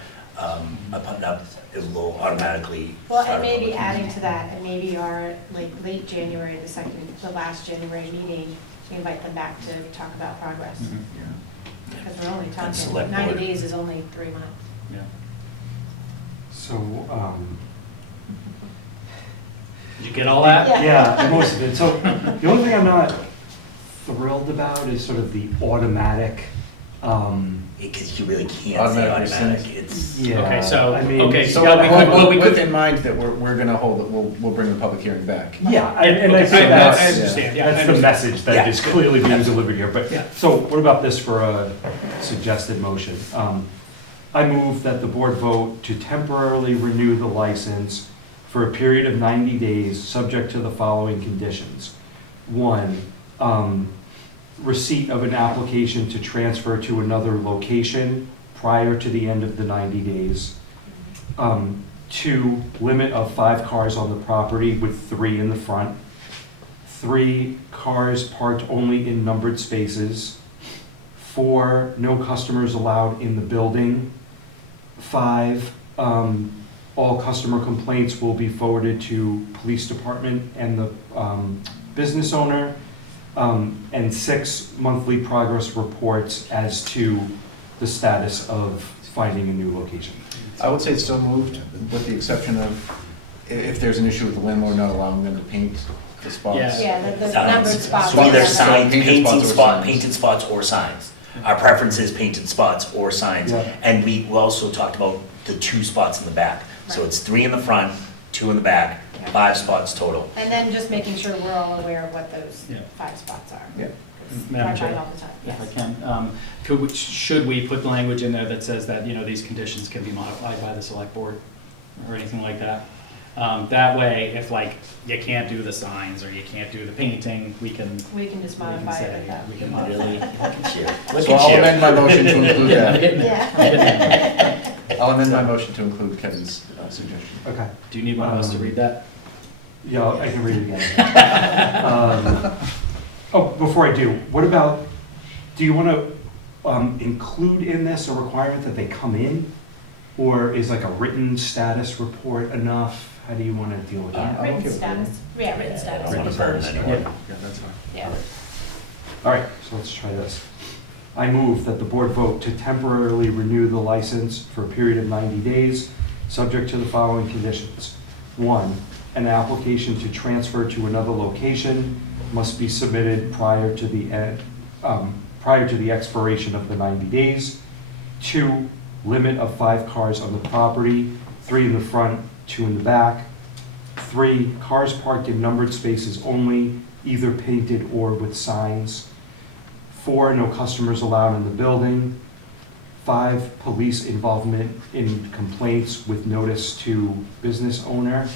it will automatically. Well, and maybe adding to that, and maybe our late January, the last January meeting, we invite them back to talk about progress. Because we're only talking, 90 days is only 3 months. Yeah. So, Did you get all that? yeah, most of it. So the only thing I'm not thrilled about is sort of the automatic, because you really can't say automatic. It's Okay, so we put in mind that we're going to hold it. We'll bring the public hearing back. Yeah, and I think I understand. Yeah, that's the message that is clearly being delivered here. But Yeah. so, what about this for a suggested motion? I move that the board vote to temporarily renew the license for a period of 90 days, subject to the following conditions. 1, receipt of an application to transfer to another location prior to the end of the 90 days. 2, limit of 5 cars on the property with 3 in the front. 3, cars parked only in numbered spaces. 4, no customers allowed in the building. 5, all customer complaints will be forwarded to police department and the business owner. And 6, monthly progress reports as to the status of finding a new location. I would say it's still moved, with the exception of if there's an issue with the landlord not allowing them to paint the spots. Yeah. Yeah, the Signs. numbered spots. Either Yeah. signs, Painted spots or signs. painted spots or signs. Our preference is painted spots or signs. Yeah. And we also talked about the 2 spots in the back. So Right. it's 3 in the front, 2 in the back, Yeah. 5 spots total. And then just making sure we're all aware of what those Yeah. 5 spots are. Yeah. 'Cause Madam drive by Chair, all the time, if I yes. can, should we put language in there that says that, these conditions can be modified by the select board or anything like that? That way, if you can't do the signs or you can't do the painting, we can We can just we can modify say, it like that. we can modify. Really? Look at you. So Look at I'll you. amend my motion to include I'm that. getting there. I'm getting there. I'll amend my motion to include Kevin's suggestion. Okay. Do you need one of us to read that? Yeah, I can read it again. Before I do, what about, do you want to include in this a requirement that they come in? Or is like a written status report enough? How do you want to deal with that? I'm okay Written with status, yeah, written I status. don't want to burden anyone. Yeah, that's fine. Yeah. All right, so let's try this. I move that the board vote to temporarily renew the license for a period of 90 days, subject to the following conditions. 1, an application to transfer to another location must be submitted prior to the expiration of the 90 days. 2, limit of 5 cars on the property, 3 in the front, 2 in the back. 3, cars parked in numbered spaces only, either painted or with signs. 4, no customers allowed in the building. 5, police involvement in complaints with notice to business owner.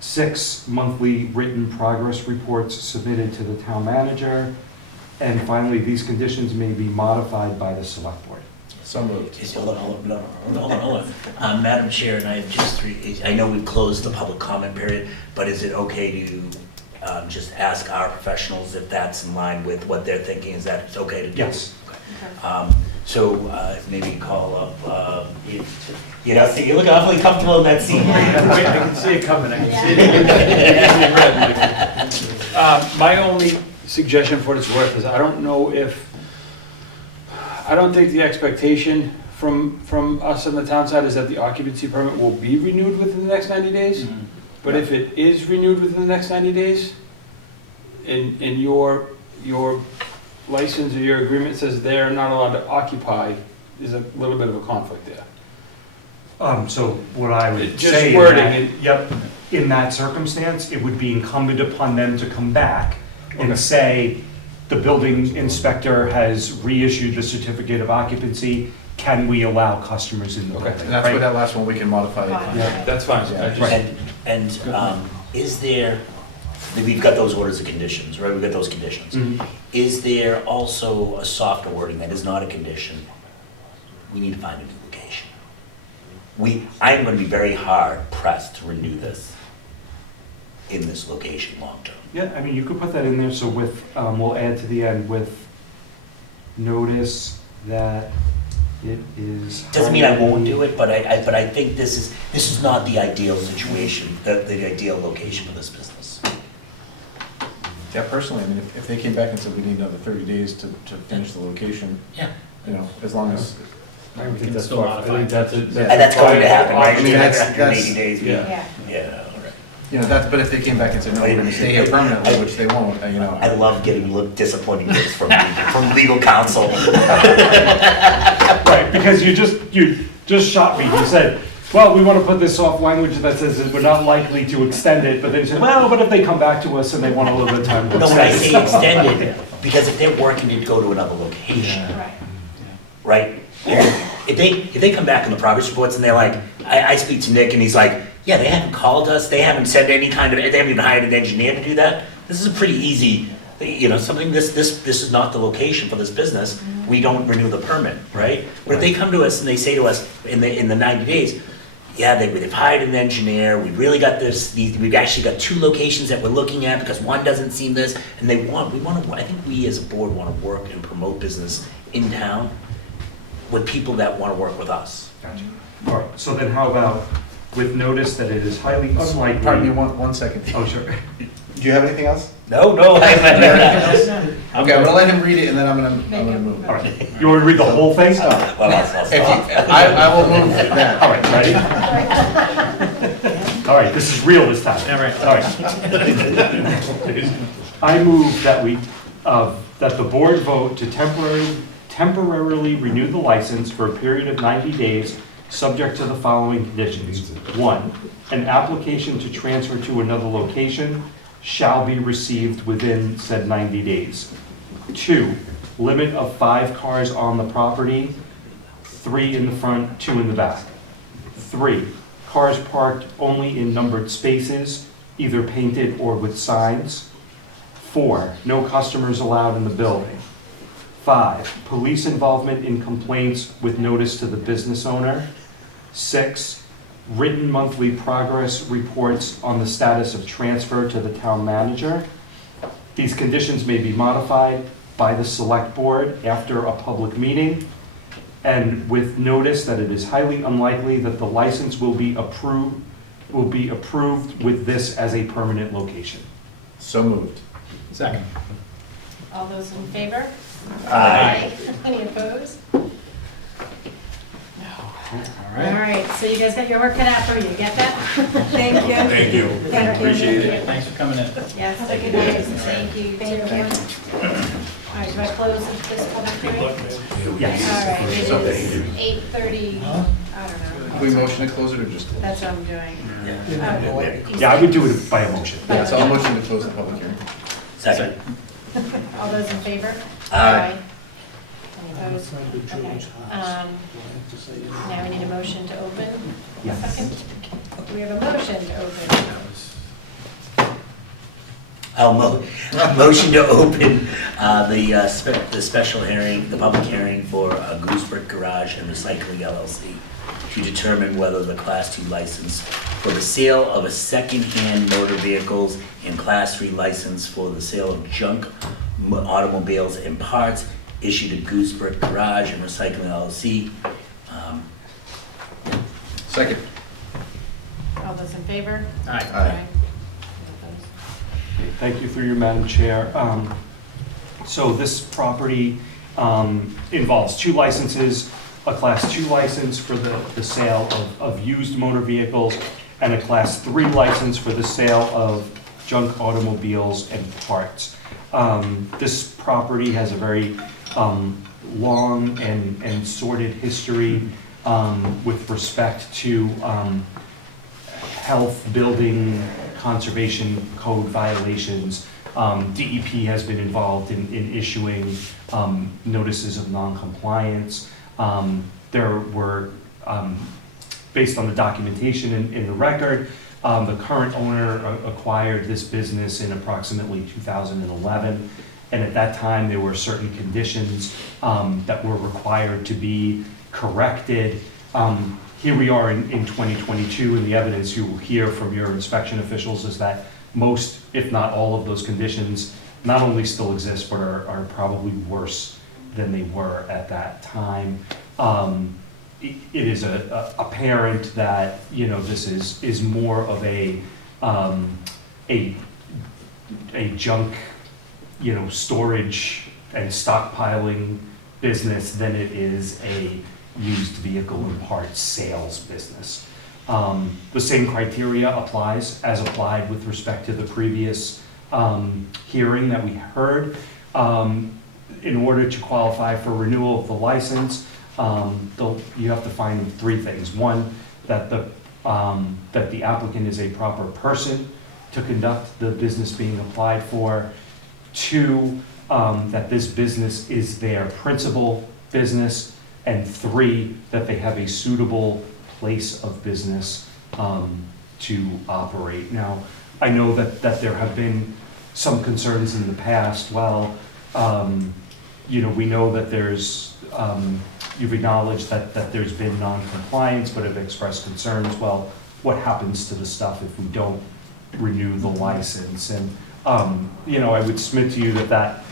6, monthly written progress reports submitted to the town manager. And finally, these conditions may be modified by the select board. So moved. Hold on. Madam Chair, and I have just 3, I know we've closed the public comment period, but is it okay to just ask our professionals if that's in line with what they're thinking? Is that okay to do? Yes. So maybe call up, you look awfully comfortable in that seat. Wait, I can see it coming, I can see it. My only suggestion for what it's worth is I don't think the expectation from us on the town side is that the occupancy permit will be renewed within the next 90 days. Mm-hmm. But if it is renewed within the next 90 days, and your license or your agreement says they're not allowed to occupy, there's a little bit of a conflict there. So what I would Just say, wording in that circumstance, it would be incumbent upon them to come back and Okay. say, the building inspector has reissued the certificate of occupancy, can we allow customers in the Okay. building? And that's where that last one, we can modify it. Yeah. That's fine. Yeah. I just- And is there, we've got those orders of conditions, right? We've got those conditions. Mhm. Is there also a softer wording that is not a condition? We need to find a new location. I'm going to be very hard pressed to renew this in this location long-term. Yeah, I mean, you could put that in there, so with, we'll add to the end with notice that it is. Doesn't mean I won't do it, but I think this is not the ideal situation, the ideal location for this business. Yeah, personally, I mean, if they came back and said we need another 30 days to finish the location, Yeah. as long as, I would think Can that's still fine. I think that's And that's going to happen, right? I mean, that's- 180 days. Yeah. Yeah. All right. but if they came back and said, no, we're gonna stay here permanently, which they won't, I love getting disappointing looks from legal counsel. Right, because you just shot me, you said, well, we want to put this soft language that says that we're not likely to extend it, but then you said, well, but if they come back to us and they want a little bit of time to No, when I extend say it. extended, because if they're working to go to another location, Right. right? If they come back on the progress reports and they're like, I speak to Nick and he's like, yeah, they haven't called us, they haven't said any kind of, they haven't even hired an engineer to do that. This is a pretty easy, something, this is not the location for this business. We don't renew the permit, right? But if they come to us and they say to us in the 90 days, yeah, they've hired an engineer, we've really got we've actually got 2 locations that we're looking at because one doesn't seem this, and I think we as a board want to work and promote business in town with people that want to work with us. Gotcha. All right, so then how about with notice that it is highly unlikely. pardon me one second. Oh, sure. Do you have anything else? No, Do you have anything else? Okay, I'm gonna let him read it and then I'm gonna move. All right, you want to read the whole thing? Stop. Well, I'll If you- I will move that. All right, ready? All right, this is real this time. All right. All right. I move that that the board vote to temporarily renew the license for a period of 90 days, subject to the following conditions. 1, an application to transfer to another location shall be received within said 90 days. 2, limit of 5 cars on the property, 3 in the front, 2 in the back. 3, cars parked only in numbered spaces, either painted or with signs. 4, no customers allowed in the building. 5, police involvement in complaints with notice to the business owner. 6, written monthly progress reports on the status of transfer to the town manager. These conditions may be modified by the select board after a public meeting and with notice that it is highly unlikely that the license will be approved with this as a permanent location. So moved. Second. All those in favor? Aye. Any opposed? All All right. right, so you guys got your work cut out for you, get that? Thank you. Thank you. Thank you. Appreciate it. Thanks for coming in. Yes, have a good night. Thank you. Thank you. All right, do I close this public hearing? Yes. All right, it is 8:30, I don't know. Can we motion to close it or just? That's what I'm doing. Yeah, I would do it by a motion. Yeah, so I'll motion to close the public hearing. Second. All those in favor? Aye. Any opposed? Okay. Now we need a motion to open. Yes. Second. We have a motion to open. Motion to open the special hearing, the public hearing for Goosebrick Garage and Recycling LLC to determine whether the Class 2 license for the sale of a second-hand motor vehicles and Class 3 license for the sale of junk automobiles and parts issued to Goosebrick Garage and Recycling LLC. Second. All those in favor? Aye. Aye. Thank you for your Madam Chair. So this property involves 2 licenses, a Class 2 license for the sale of used motor vehicles and a Class 3 license for the sale of junk automobiles and parts. This property has a very long and sordid history with respect to health, building, conservation code violations. DEP has been involved in issuing notices of non-compliance. There were, based on the documentation in the record, the current owner acquired this business in approximately 2011. And at that time, there were certain conditions that were required to be corrected. Here we are in 2022, and the evidence you will hear from your inspection officials is that most, if not all of those conditions, not only still exist, but are probably worse than they were at that time. It is apparent that, you know, this is more of a junk, you know, storage and stockpiling business than it is a used vehicle and parts sales business. The same criteria applies as applied with respect to the previous hearing that we heard. In order to qualify for renewal of the license, you have to find 3 things. 1, that the applicant is a proper person to conduct the business being applied for. 2, that this business is their principal business. And 3, that they have a suitable place of business to operate. Now, I know that there have been some concerns in the past. Well, you know, we know that there's, you've acknowledged that there's been non-compliance, but have expressed concerns. Well, what happens to the stuff if we don't renew the license? And, you know, I would submit to you that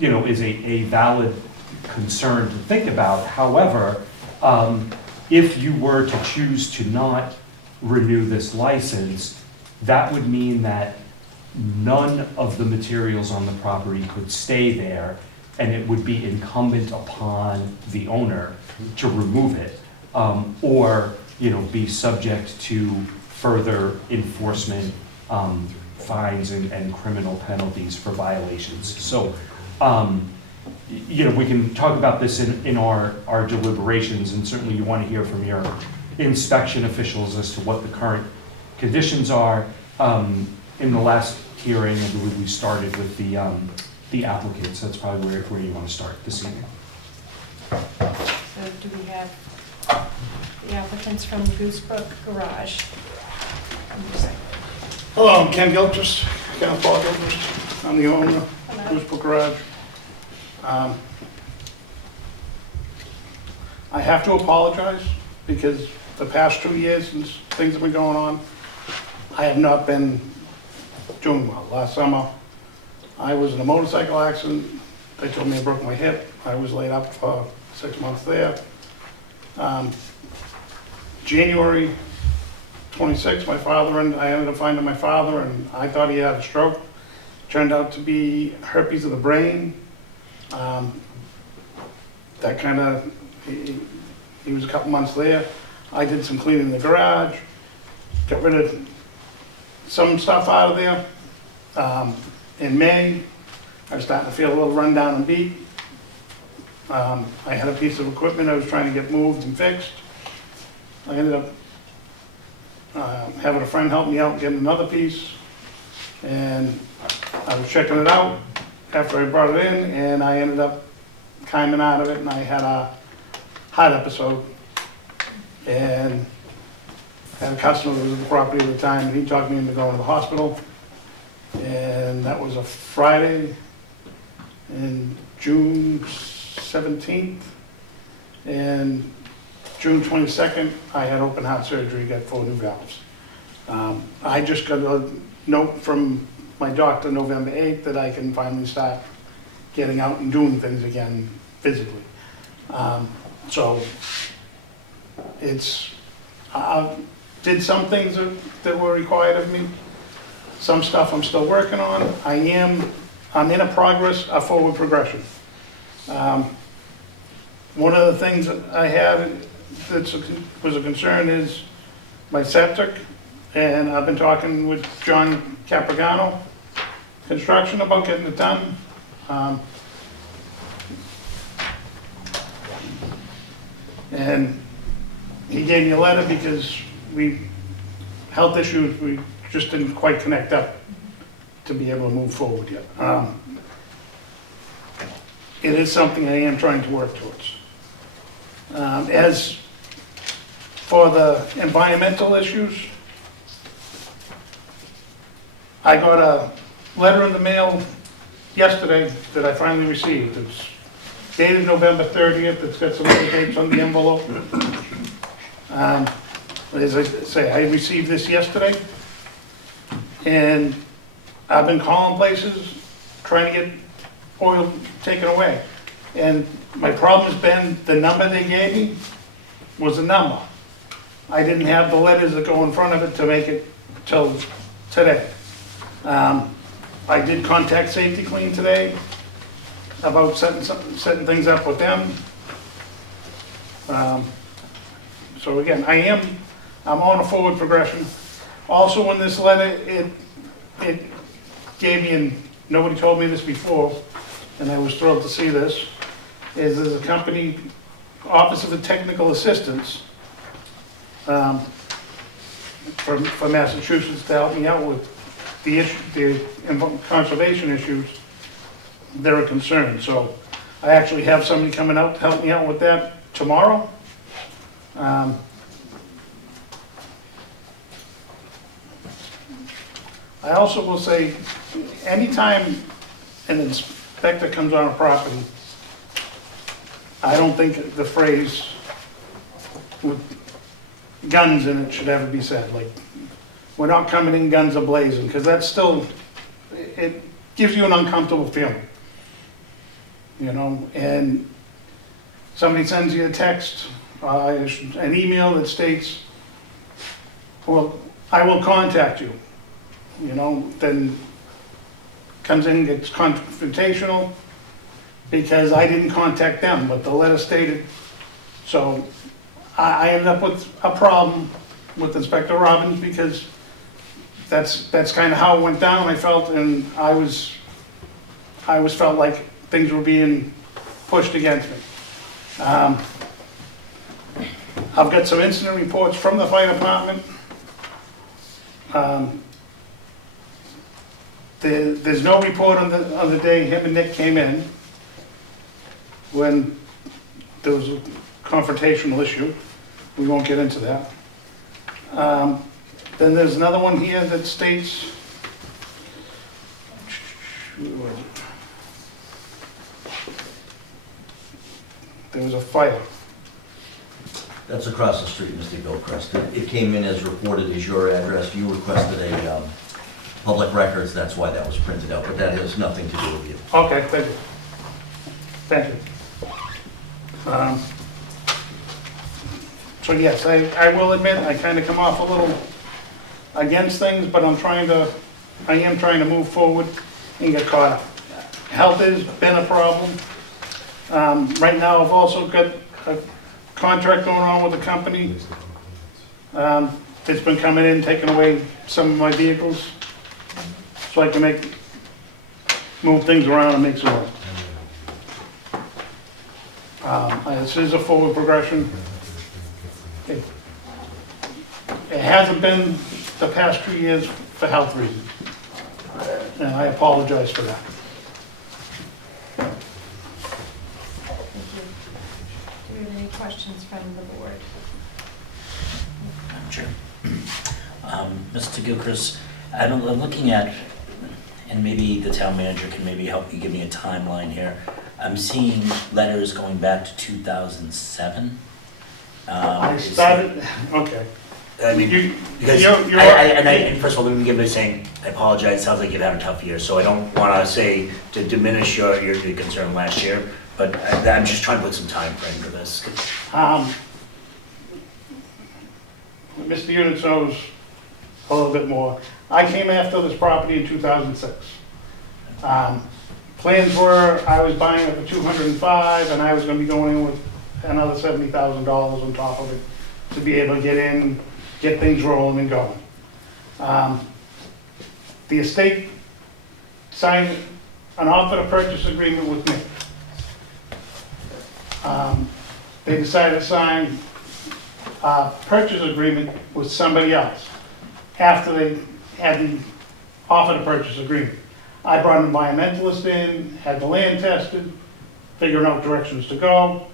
you know, is a valid concern to think about. However, if you were to choose to not renew this license, that would mean that none of the materials on the property could stay there, and it would be incumbent upon the owner to remove it, or, be subject to further enforcement, fines and criminal penalties for violations. So, we can talk about this in our deliberations, and certainly you want to hear from your inspection officials as to what the current conditions are. In the last hearing, I believe we started with the applicants. That's probably where you want to start this evening. So do we have the applicants from Goosebrook Garage? Hello, I'm Ken Gilchrist, Ken Paul Gilchrist. I'm the owner of Goosebrook Garage. I have to apologize because the past 2 years since things have been going on, I have not been doing well. Last summer, I was in a motorcycle accident. They told me I broke my hip. I was laid up for 6 months there. January 26th, I ended up finding my father, and I thought he had a stroke. Turned out to be herpes of the brain. That kind of, he was a couple months there. I did some cleaning in the garage, got rid of some stuff out of there. In May, I was starting to feel a little run down and beat. I had a piece of equipment I was trying to get moved and fixed. I ended up having a friend help me out and getting another piece. And I was checking it out after I brought it in, and I ended up climbing out of it, and I had a heart episode. And had a customer who was at the property at the time, and he talked me into going to the hospital. And that was a Friday in June 17th. And June 22nd, I had open heart surgery, got 4 new valves. I just got a note from my doctor November 8th that I can finally start getting out and doing things again physically. So I did some things that were required of me. Some stuff I'm still working on. I'm in a forward progression. One of the things that I had that was a concern is my septic, and I've been talking with John Capragano Construction about getting it done. And he gave me a letter because health issues, we just didn't quite connect up to be able to move forward yet. It is something I am trying to work towards. As for the environmental issues, I got a letter in the mail yesterday that I finally received. It's dated November 30th. It's got some other dates on the envelope. As I say, I received this yesterday, and I've been calling places trying to get oil taken away. And my problem has been the number they gave me was a number. I didn't have the letters that go in front of it to make it till today. I did contact Safety Clean today about setting things up with them. So again, I'm on a forward progression. Also in this letter, it gave me, and nobody told me this before, and I was thrilled to see this, is there's a company, Office of Technical Assistance, for Massachusetts to help me out with the conservation issues that are concerned. So I actually have somebody coming out to help me out with that tomorrow. I also will say, anytime an inspector comes on a property, I don't think the phrase with guns in it should ever be said. Like, we're not coming in guns a-blazing, because that's still, it gives you an uncomfortable feeling. You know, and somebody sends you a text, an email that states, well, I will contact you. You know, then comes in, gets confrontational, because I didn't contact them, but the letter stated. So I ended up with a problem with Inspector Robbins, because that's kind of how it went down, I felt, and I felt like things were being pushed against me. I've got some incident reports from the fire department. There's no report on the day him and Nick came in, when there was a confrontational issue. We won't get into that. Then there's another one here that states, where was it? There was a fire. That's across the street, Mr. Gilchrist. It came in as reported as your address. You requested a public records, that's why that was printed out, but that has nothing to do with you. Okay, thank you. Thank you. So yes, I will admit, I kind of come off a little against things, but I am trying to move forward and get caught up. Health has been a problem. Right now, I've also got a contract going on with a company. It's been coming in, taking away some of my vehicles, so I can move things around and make some money. This is a forward progression. It hasn't been the past 2 years for health reasons, and I apologize for that. Do we have any questions from the board? Madam Chair. Mr. Gilchrist, I'm looking at, and maybe the town manager can maybe help you give me a timeline here. I'm seeing letters going back to 2007. I started, okay. I mean, because and first of all, let me give it saying, I apologize, it sounds like you've had a tough year, so I don't want to say to diminish your concern last year, but I'm just trying to put some time frame for this. Mr. Units knows a little bit more. I came after this property in 2006. Plans were, I was buying it for 205, and I was going to be going in with another $70,000 on top of it to be able to get in, get things rolling and going. The estate signed an offer to purchase agreement with me. They decided to sign a purchase agreement with somebody else after they had the offer to purchase agreement. I brought an environmentalist in, had the land tested, figuring out directions to go.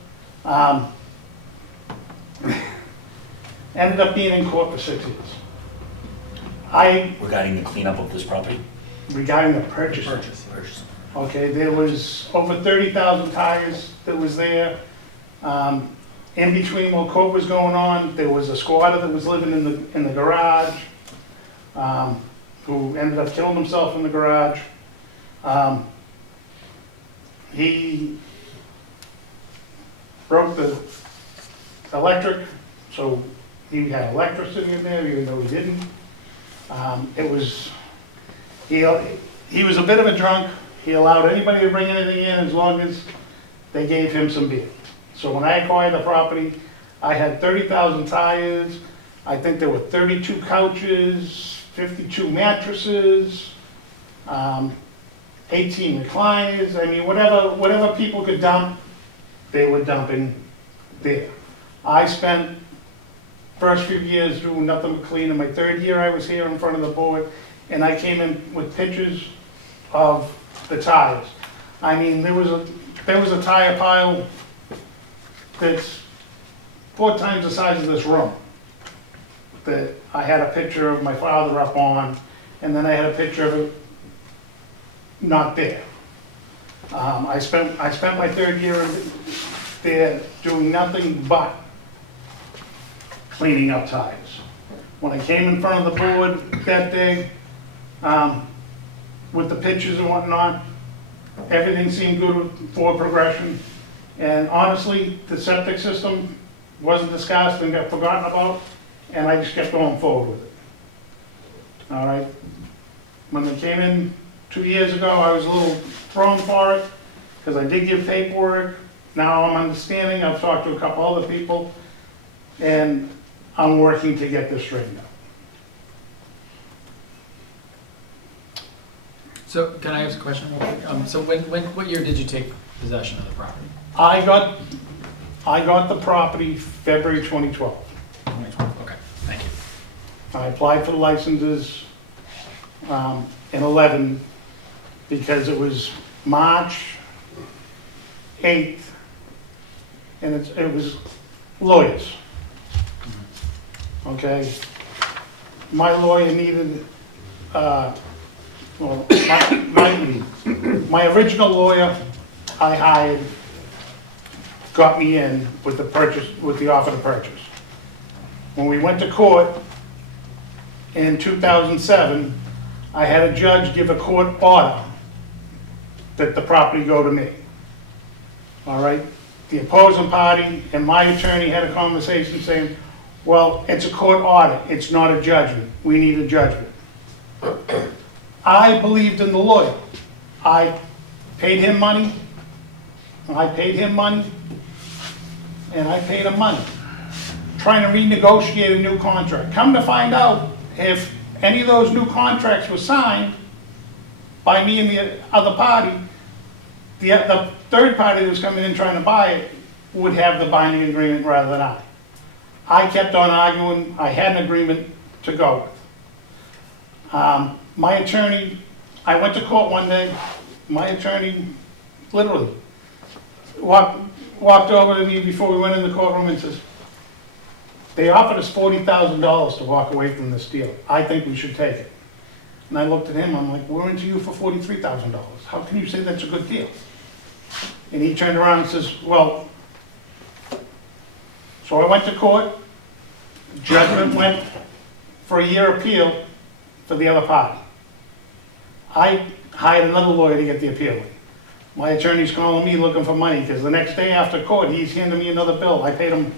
Ended up being in court for 6 years. Regarding the cleanup of this property? Regarding the purchase. Okay, there was over 30,000 tires that was there. In between while court was going on, there was a squatter that was living in the garage, who ended up killing himself in the garage. He broke the electric, so he had electricity in there, even though he didn't. He was a bit of a drunk. He allowed anybody to bring anything in as long as they gave him some beer. So when I acquired the property, I had 30,000 tires. I think there were 32 couches, 52 mattresses, 18 recliners. I mean, whatever people could dump, they were dumping there. I spent first few years doing nothing but cleaning. My third year I was here in front of the board, and I came in with pictures of the tires. I mean, there was a tire pile that's 4 times the size of this room that I had a picture of my father up on, and then I had a picture of it not there. I spent my third year there doing nothing but cleaning up tires. When I came in front of the board that day, with the pictures and whatnot, everything seemed good for progression. And honestly, the septic system wasn't discussed and got forgotten about, and I just kept going forward with it. All right. When they came in 2 years ago, I was a little thrown for it, because I did give paperwork. Now I'm understanding, I've talked to a couple other people, and I'm working to get this straightened out. So can I ask a question real quick? So what year did you take possession of the property? I got the property February 2012. 2012, okay, thank you. I applied for the licenses in 11 because it was March 8th, and it was lawyers. Okay? My lawyer needed, my original lawyer I hired got me in with the offer to purchase. When we went to court in 2007, I had a judge give a court order that the property go to me. All right? The opposing party and my attorney had a conversation saying, well, it's a court order, it's not a judgment. We need a judgment. I believed in the lawyer. I paid him money, and I paid him money, trying to renegotiate a new contract. Come to find out, if any of those new contracts were signed by me and the other party, the third party that was coming in trying to buy it would have the binding agreement rather than I. I kept on arguing. I had an agreement to go with. My attorney, I went to court one day. My attorney literally walked over to me before we went in the courtroom and says, they offered us $40,000 to walk away from this deal. I think we should take it. And I looked at him, I'm like, we're into you for $43,000. How can you say that's a good deal? And he turned around and says, well, so I went to court. Judgment went for a year appeal for the other party. I hired another lawyer to get the appeal in. My attorney's calling me looking for money, because the next day after court, he's handing me another bill. I paid him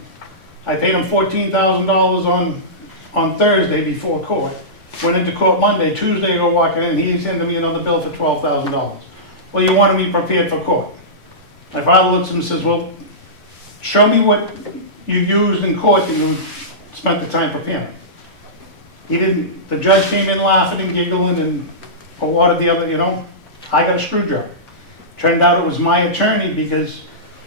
$14,000 on Thursday before court. Went into court Monday. Tuesday, I go walking in, he's handing me another bill for $12,000. Well, you wanted me prepared for court. My father looks at him and says, well, show me what you used in court that you spent the time preparing. He didn't. The judge came in laughing and giggling and awarded the other, I got a screwdriver. Turned out it was my attorney, because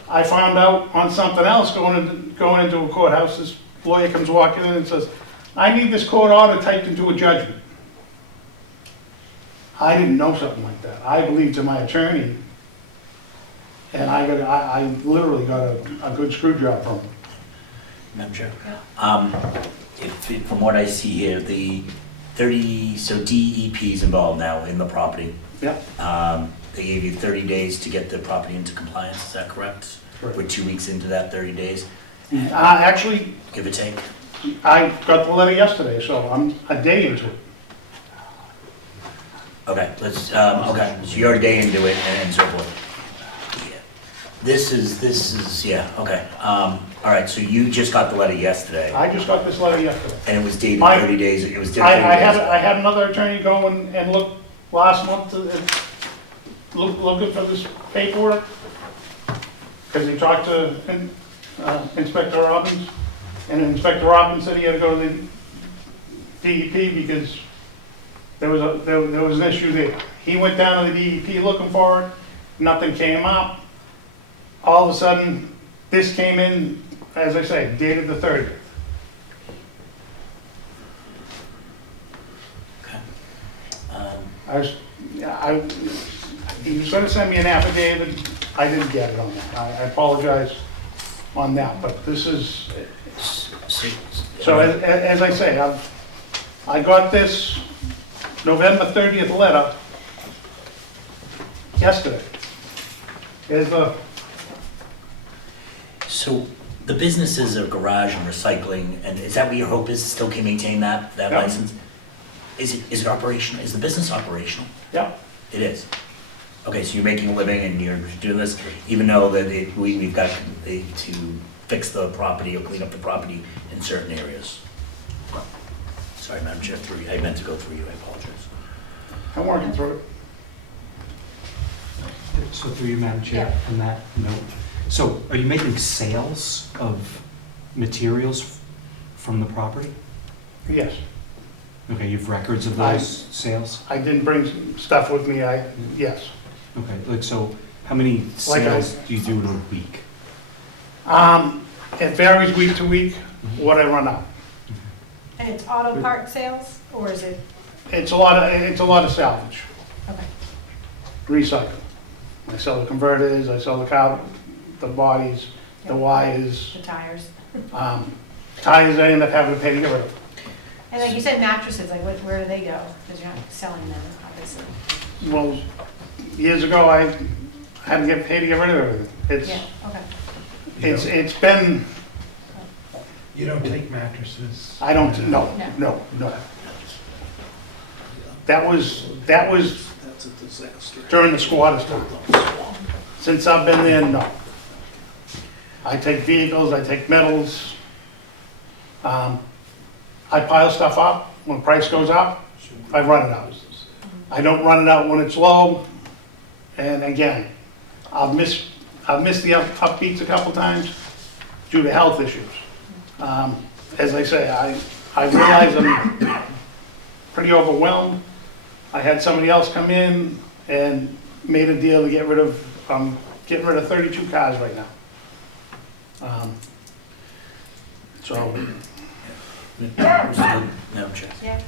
I found out on something else going into a courthouse. This lawyer comes walking in and says, I need this court order typed into a judgment. I didn't know something like that. I believed in my attorney, and I literally got a good screwdriver from him. Madam Chair? From what I see here, the 30, so DEP's involved now in the property. Yep. They gave you 30 days to get the property into compliance, is that correct? Correct. We're 2 weeks into that 30 days? Actually, Give or take? I got the letter yesterday, so I'm a day into it. Okay, okay, so you're a day into it and so forth. Yeah. This is, yeah, okay. All right, so you just got the letter yesterday. I just got this letter yesterday. And it was dated 30 days, it was dated 30 I days. had another attorney go and look last month, looking for this paperwork, because he talked to Inspector Robbins, and Inspector Robbins said he had to go to the DEP because there was an issue there. He went down to the DEP looking for it, nothing came up. All of a sudden, this came in, as I say, dated the 30th. Okay. He was going to send me an affidavit. I didn't get it on that. I apologize on that, but this is, so as I say, I got this November 30th letter yesterday. So the business is a garage and recycling, and is that what your hope is, still can maintain that Yeah. license? Is it operational, is the business operational? Yeah. It is? Okay, so you're making a living and you're doing this, even though that we've got to fix the property or clean up the property in certain areas? Sorry, Madam Chair, I meant to go through you, I apologize. I'm working through it. So through you, Madam Chair, on that note, so are you making sales of materials from the property? Yes. Okay, you have records of those sales? I didn't bring stuff with me, yes. Okay, like, so how many Like I- sales do you do in a week? It varies week to week, what I run out. And it's auto part sales, or is it, It's a lot of salvage, okay. recycle. I sell the converters, I sell the bodies, the wires, The tires? tires I end up having to pay to get rid of. And like you said, mattresses, like where do they go? Because you're not selling them, obviously. Well, years ago, I had to get paid to get rid of everything. Yeah, okay. It's been, You don't take mattresses? I don't, no. That was during the squatters' time. Since I've been there, no. I take vehicles, I take metals. I pile stuff up. When price goes up, I run it out. I don't run it out when it's low. And again, I've missed the upbeats a couple times due to health issues. As I say, I realize I'm pretty overwhelmed. I had somebody else come in and made a deal to get rid of, getting rid of 32 cars right now. So, Madam Chair. Yeah.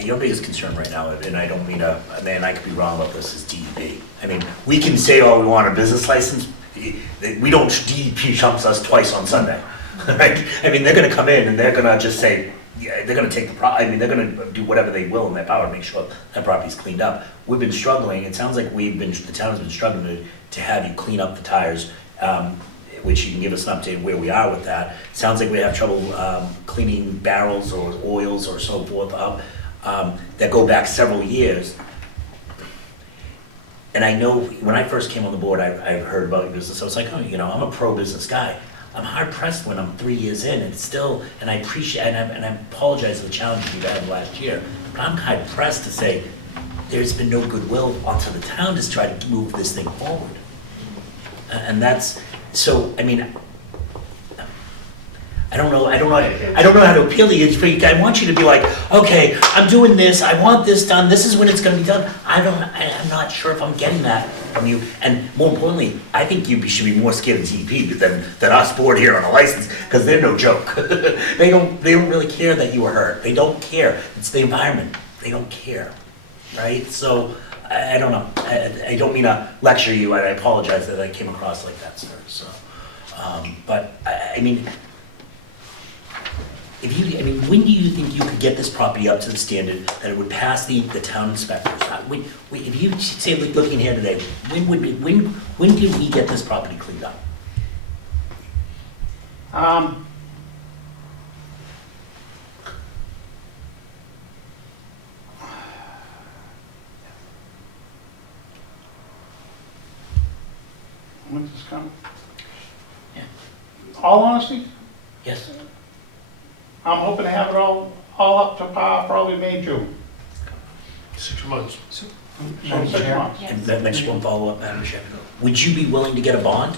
Your biggest concern right now, and I don't mean to, I could be wrong about this, is DEP. I mean, we can say all we want, a business license, we don't, DEP chumps us twice on Sunday, right? I mean, they're gonna come in and they're gonna just say, yeah, they're gonna take they're gonna do whatever they will in their power to make sure that property's cleaned up. We've been struggling, it sounds like the town's been struggling to have you clean up the tires, which you can give us an update where we are with that. Sounds like we have trouble cleaning barrels or oils or so forth up. That go back several years. And I know when I first came on the board, I heard about your business. I was like, oh, I'm a pro-business guy. I'm hard pressed when I'm 3 years in, and still, and I appreciate, and I apologize for the challenges we've had last year, but I'm hard pressed to say there's been no goodwill onto the town to try to move this thing forward. And that's, so, I mean, I don't know how to appeal to you. I want you to be like, okay, I'm doing this, I want this done, this is when it's gonna be done. I'm not sure if I'm getting that from you. And more importantly, I think you should be more scared of DEP than us board here on a license, because they're no joke. They don't really care that you were hurt. They don't care. It's the environment. They don't care, right? So, I don't know. I don't mean to lecture you, and I apologize that I came across like that, sir. So, but, I mean, when do you think you could get this property up to the standard that it would pass the town inspectors? If you say, looking here today, when do we get this property cleaned up? when's this coming? Yeah. All honesty, Yes. I'm hoping to have it all up to par, probably May, June. 6 months. So 6 months. And that makes one follow-up, Madam Chair. Would you be willing to get a bond?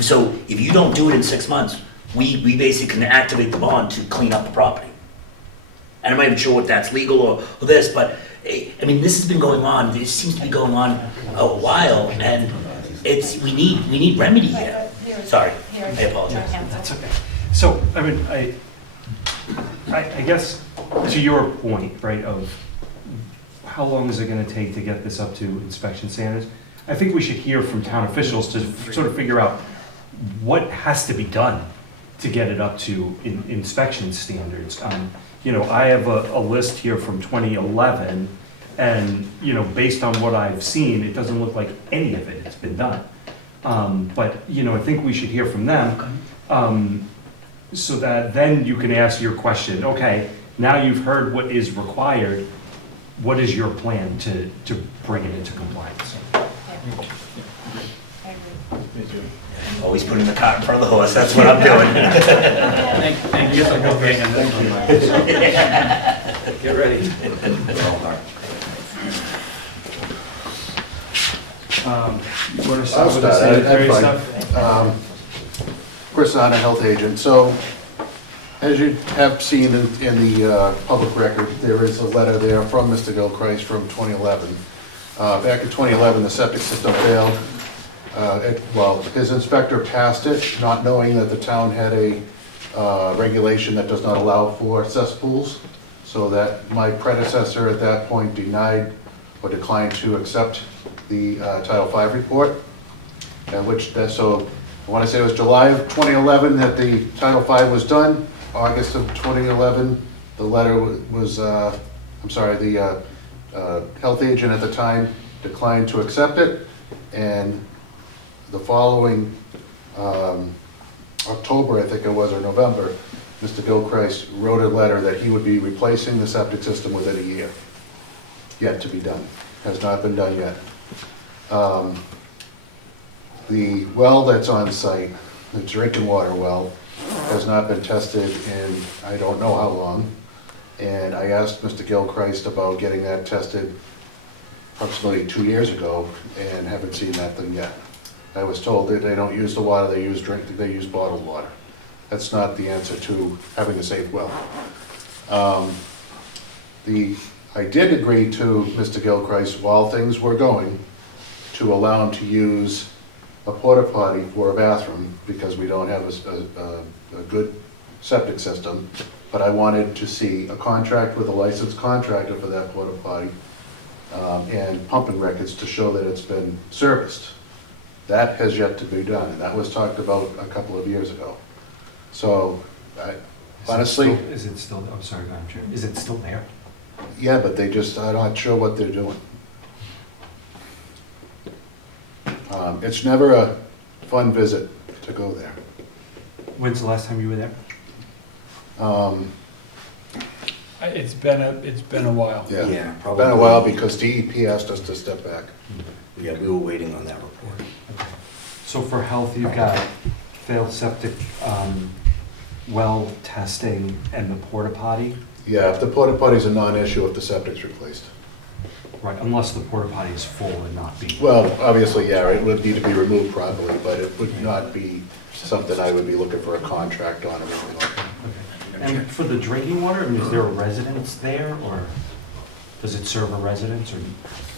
So if you don't do it in 6 months, we basically can activate the bond to clean up the property. And I'm not even sure if that's legal or this, but, I mean, this has been going on, this seems to be going on a while, and we need remedy here. Sorry, I apologize. That's okay. So, I mean, I guess to your point, right, of how long is it gonna take to get this up to inspection standards? I think we should hear from town officials to sort of figure out what has to be done to get it up to inspection standards. I have a list here from 2011, and, based on what I've seen, it doesn't look like any of it has been done. But, I think we should hear from them, so that then you can ask your question, okay, now you've heard what is required, what is your plan to bring it into compliance? Always putting the cart in front of the horse, that's what I'm doing. Thank you. Get ready. You want to start I'll with the start. sanitary I'm stuff? fine. Of course, I'm a health agent, so as you have seen in the public record, there is a letter there from Mr. Gilchrist from 2011. Back in 2011, the septic system failed. Well, his inspector passed it, not knowing that the town had a regulation that does not allow for cesspools, so that my predecessor at that point denied or declined to accept the Title V report, so I want to say it was July of 2011 that the Title V was done. August of 2011, the letter was, the health agent at the time declined to accept it, and the following October, I think it was, or November, Mr. Gilchrist wrote a letter that he would be replacing the septic system within a year. Yet to be done. Has not been done yet. The well that's on site, the drinking water well, has not been tested in I don't know how long. And I asked Mr. Gilchrist about getting that tested approximately 2 years ago and haven't seen that thing yet. I was told that they don't use the water, they use bottled water. That's not the answer to having a safe well. I did agree to Mr. Gilchrist, while things were going, to allow him to use a porta potty for a bathroom because we don't have a good septic system. But I wanted to see a contract with a licensed contractor for that porta potty and pumping records to show that it's been serviced. That has yet to be done, and that was talked about a couple of years ago. So, honestly... Is it still, I'm sorry, Madam Chair, is it still there? Yeah, but I'm not sure what they're doing. It's never a fun visit to go there. When's the last time you were there? It's been a while. Yeah, Yeah, it's probably. been a while because DEP asked us to step back. Yeah, we were waiting on that report. So for health, you've got failed septic, well testing, and the porta potty? Yeah, if the porta potty's a non-issue if the septic's replaced. Right, unless the porta potty is full and not being. Well, obviously, yeah, it would need to be removed properly, but it would not be something I would be looking for a contract on or anything like that. Okay. And for the drinking water, I mean, is there a residence there, or does it serve a residence, or?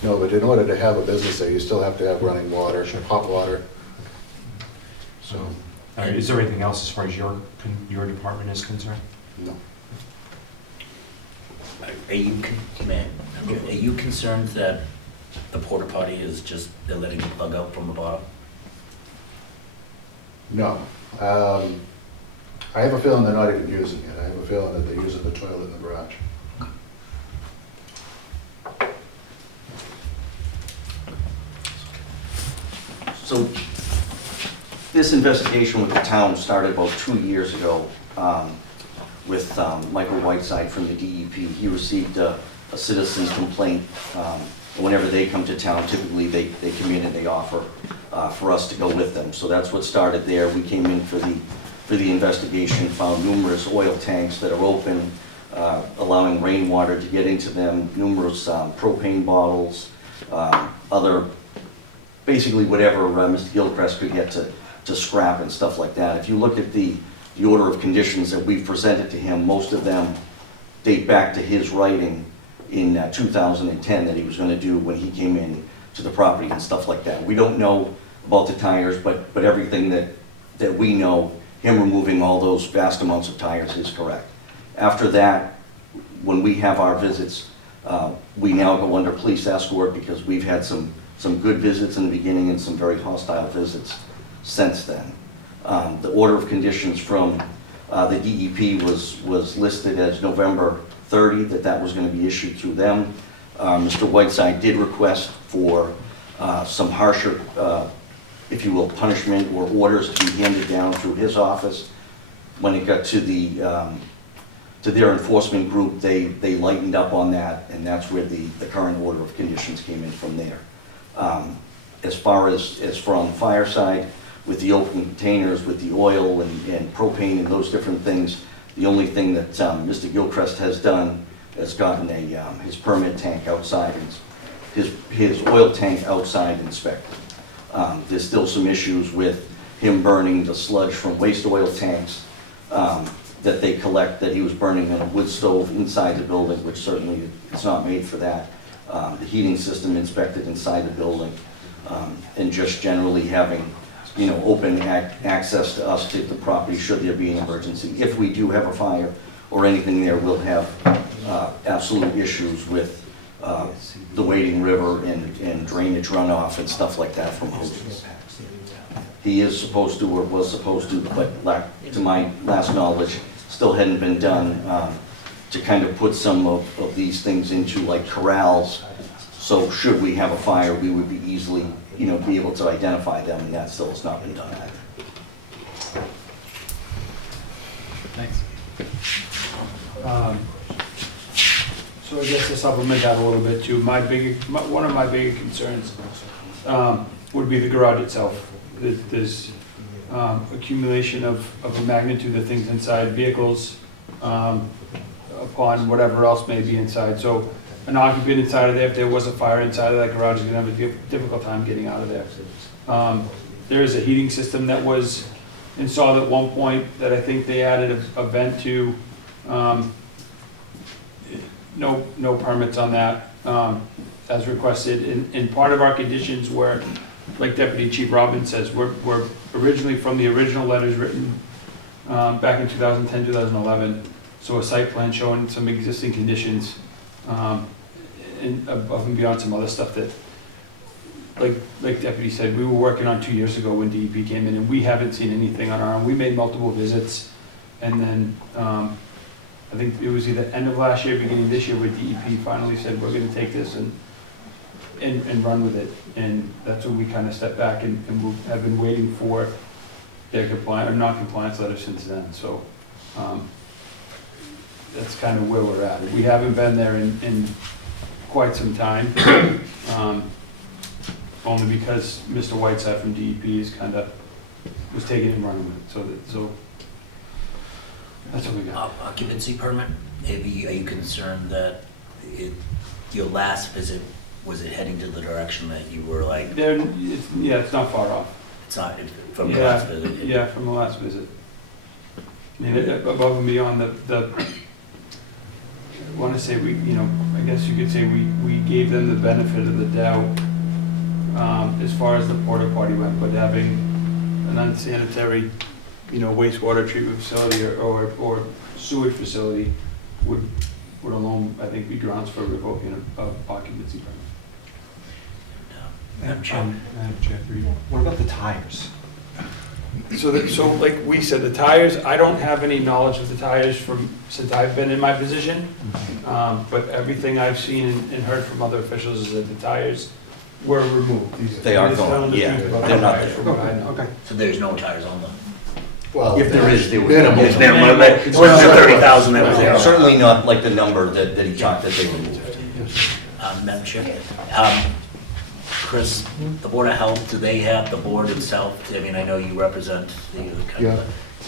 No, but in order to have a business there, you still have to have running water, hot water. So, All right, is there anything else as far as your department is concerned? no. Are you concerned that the porta potty is just, they're letting the plug out from the bottom? No. I have a feeling they're not even using it. I have a feeling that they're using the toilet in the garage. So this investigation with the town started about 2 years ago with Michael Whiteside from the DEP. He received a citizen's complaint. Whenever they come to town, typically they come in and they offer for us to go with them. So that's what started there. We came in for the investigation, found numerous oil tanks that are open, allowing rainwater to get into them, numerous propane bottles, other, basically whatever Mr. Gilchrist could get to scrap and stuff like that. If you look at the order of conditions that we've presented to him, most of them date back to his writing in 2010 that he was going to do when he came in to the property and stuff like that. We don't know about the tires, but everything that we know, him removing all those vast amounts of tires is correct. After that, when we have our visits, we now go under police escort because we've had some good visits in the beginning and some very hostile visits since then. The order of conditions from the DEP was listed as November 30, that was going to be issued through them. Mr. Whiteside did request for some harsher, if you will, punishment or orders to be handed down through his office. When it got to their enforcement group, they lightened up on that, and that's where the current order of conditions came in from there. As far as from Fireside, with the open containers, with the oil and propane and those different things, the only thing that Mr. Gilchrist has done is gotten his permit tank outside and his oil tank outside inspected. There's still some issues with him burning the sludge from waste oil tanks that they collect, that he was burning in a wood stove inside the building, which certainly it's not made for that. The heating system inspected inside the building, and just generally having, open access to us to the property should there be an emergency. If we do have a fire or anything there, we'll have absolute issues with the wading river and drainage runoff and stuff like that from hoses. He is supposed to, or was supposed to, but to my last knowledge, still hadn't been done to kind of put some of these things into like corrals. So should we have a fire, we would be easily, be able to identify them, and that still has not been done either. Thanks. So I guess to supplement that a little bit too, one of my bigger concerns would be the garage itself. There's accumulation of a magnitude of things inside vehicles upon whatever else may be inside. So an occupant inside of there, if there was a fire inside of that garage, is going to have a difficult time getting out of there. There is a heating system that was installed at one point that I think they added a vent to. No permits on that as requested. And part of our conditions were, like Deputy Chief Robbins says, were originally from the original letters written back in 2010, 2011. So a site plan showing some existing conditions and above and beyond some other stuff that, like Deputy said, we were working on 2 years ago when DEP came in, and we haven't seen anything on our own. We made multiple visits, and then I think it was either end of last year, beginning of this year, where DEP finally said, we're gonna take this and run with it. And that's when we kind of stepped back and we have been waiting for their non-compliance letter since then. So that's kind of where we're at. We haven't been there in quite some time, only because Mr. Whiteside from DEP is was taking and running with it. So that's what we got. Occupancy permit, are you concerned that your last visit, was it heading to the direction that you were like? It's not far off. It's not from the last visit? Yeah, from the last visit. I mean, above and beyond I want to say I guess you could say we gave them the benefit of the doubt as far as the porta potty went, but having an unsanitary, wastewater treatment facility or sewage facility would alone, I think, be grounds for revoking of occupancy permit. Madam Chair, what about the tires? So like we said, the tires, I don't have any knowledge of the tires since I've been in my position. But everything I've seen and heard from other officials is that the tires were removed. They are gone, yeah, they're not there. Okay. So there's no tires on them? Well, if there is, there would. It's minimum, it wasn't the 30,000 that was there. Certainly not like the number that he talked that they removed. Madam Chair, Chris, the Board of Health, do they have the board itself? I mean, I know you represent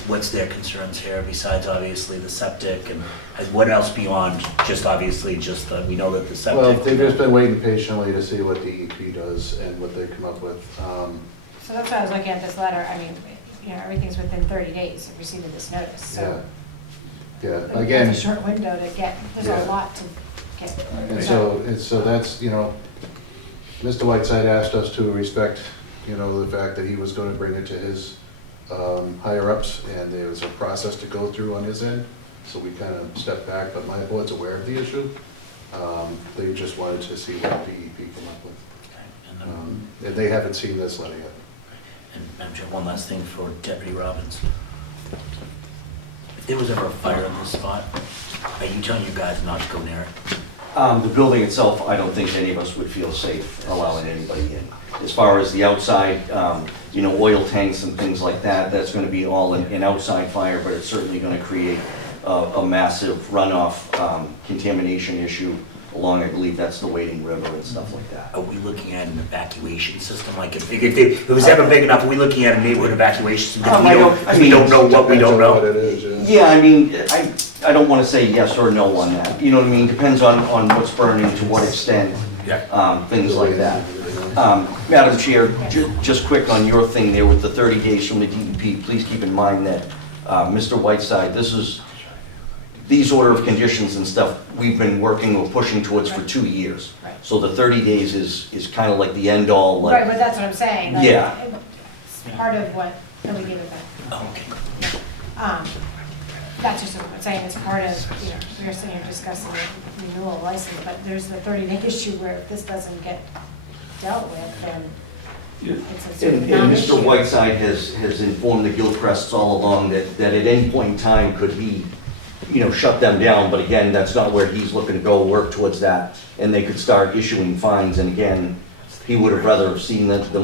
what's their concerns here besides obviously the septic, and what else beyond just obviously we know that the septic? Well, they've just been waiting patiently to see what DEP does and what they come up with. So that's why I was looking at this letter. I mean, everything's within 30 days of receiving this notice, so. Yeah, again. It's a short window to get, there's a lot to get. And so that's, Mr. Whiteside asked us to respect, the fact that he was going to bring it to his higher-ups, and there was a process to go through on his end, so we kind of stepped back, but my board's aware of the issue. They just wanted to see what DEP come up with. And they haven't seen this letter yet. And Madam Chair, one last thing for Deputy Robbins. If there was ever a fire in this spot, are you telling you guys not to go near it? The building itself, I don't think any of us would feel safe allowing anybody in. As far as the outside, oil tanks and things like that, that's going to be all an outside fire, but it's certainly going to create a massive runoff contamination issue along, I believe that's the Wading River and stuff like that. Are we looking at an evacuation system? Like if it was ever big enough, are we looking at a neighborhood evacuation system? We don't know what we don't know. Yeah, I mean, I don't want to say yes or no on that. You know what I mean? Depends on what's burning, to what extent. things like that. Madam Chair, just quick on your thing there with the 30 days from the DEP, please keep in mind that, Mr. Whiteside, these order of conditions and stuff, we've been working or pushing towards for 2 years. Right. So the 30 days is kind of like the end all, Right, like, but that's what I'm saying. like, Yeah. It's part of what, let me give it back. Oh, okay. That's just what I'm saying, it's part of, we're sitting here discussing the renewal license, but there's the 30-day issue where if this doesn't get dealt with, then it's a sort of and non-issue. Mr. Whiteside has informed the Gilcrests all along that at any point in time could he, shut them down, but again, that's not where he's looking to go, work towards that, and they could start issuing fines, and again, he would have rather seen that the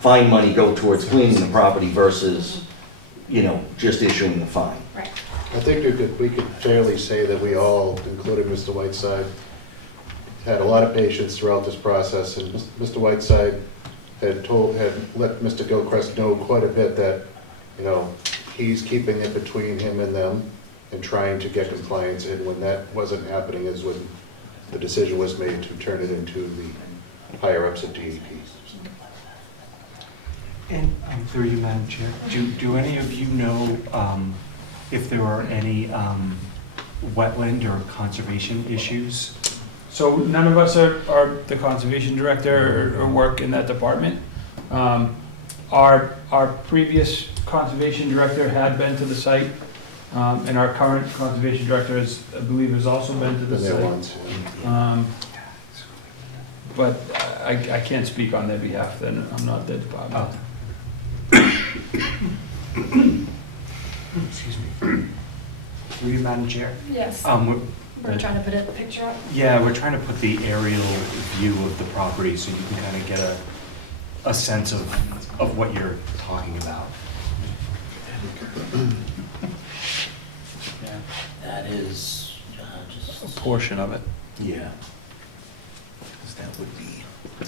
fine money go towards cleaning the property versus, just issuing the fine. Right. I think we could fairly say that we all, including Mr. Whiteside, had a lot of patience throughout this process, and Mr. Whiteside had let Mr. Gilchrist know quite a bit that, he's keeping it between him and them and trying to get compliance, and when that wasn't happening is when the decision was made to turn it into the higher-ups at DEP. And through you, Madam Chair, do any of you know if there are any wetland or conservation issues? So none of us are the conservation director or work in that department. Our previous conservation director had been to the site, and our current conservation director, I believe, has also been to the site. But I can't speak on their behalf, then I'm not their department. Excuse me. Through you, Madam Chair. Yes, we're trying to put a picture up. Yeah, we're trying to put the aerial view of the property so you can kind of get a sense of what you're talking about. Yeah, that is just A portion of it. yeah. 'Cause that would be.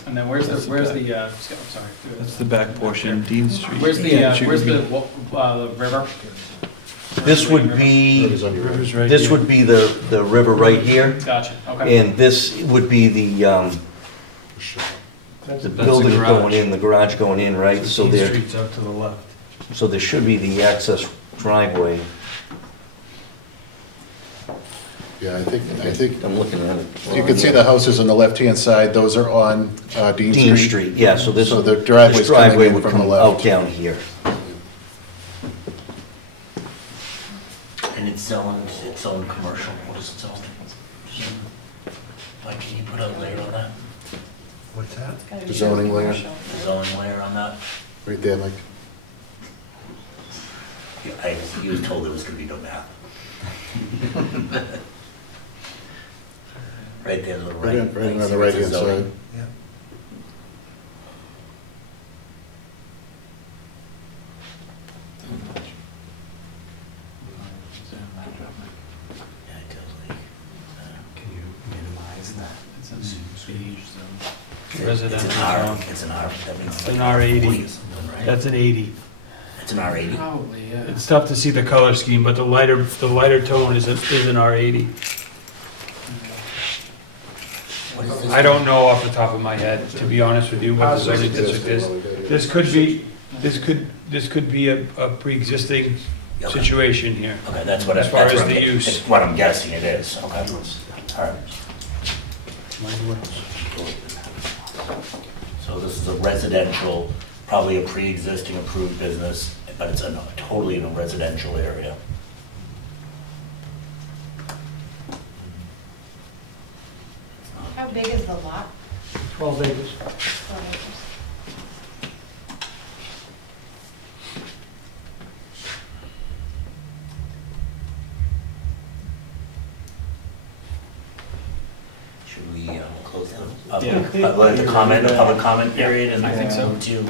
And then where's the, I'm sorry. That's the back portion, Dean Street. Where's the river? This would be, River's right this here. would be the river right here, Gotcha, okay. and this would be the building going in, the garage going in, right? So Dean there, Street's out to the left. so there should be the access driveway. Yeah, I think I'm looking at it. you can see the houses on the left-hand side, those are on Dean Street. Dean Street, yeah, so this So the driveway's this driveway coming in would from the come left. out down here. And it's zoned commercial, what is it zoned? Mike, can you put a layer on that? What's that? It's gotta be The zoning layer, The zoning layer on that? right there, Mike. Yeah, he was told there was gonna be no map. Right there, the Right right. on like, the right-hand zoning. side. Yeah, it goes like, Can you minimize that? It's an beige zone. it's Residential an R, zone. it's an R, that means. It's an R80. 40 or something, right? That's an 80. It's an R80. Probably, yeah. It's tough to see the color scheme, but the lighter tone is an R80. What is this? I don't know off the top of my head, to be honest with you, what the zoning district is. This could be a pre-existing Okay. situation here. Okay, that's what I, As far that's as what I'm the gu- use. it's what I'm guessing it is, okay. All right. So this is a residential, probably a pre-existing approved business, but it's totally in a residential area. How big is the lot? 12 acres. 12 acres. Should we close the Yeah. public comment period and I think so. move to?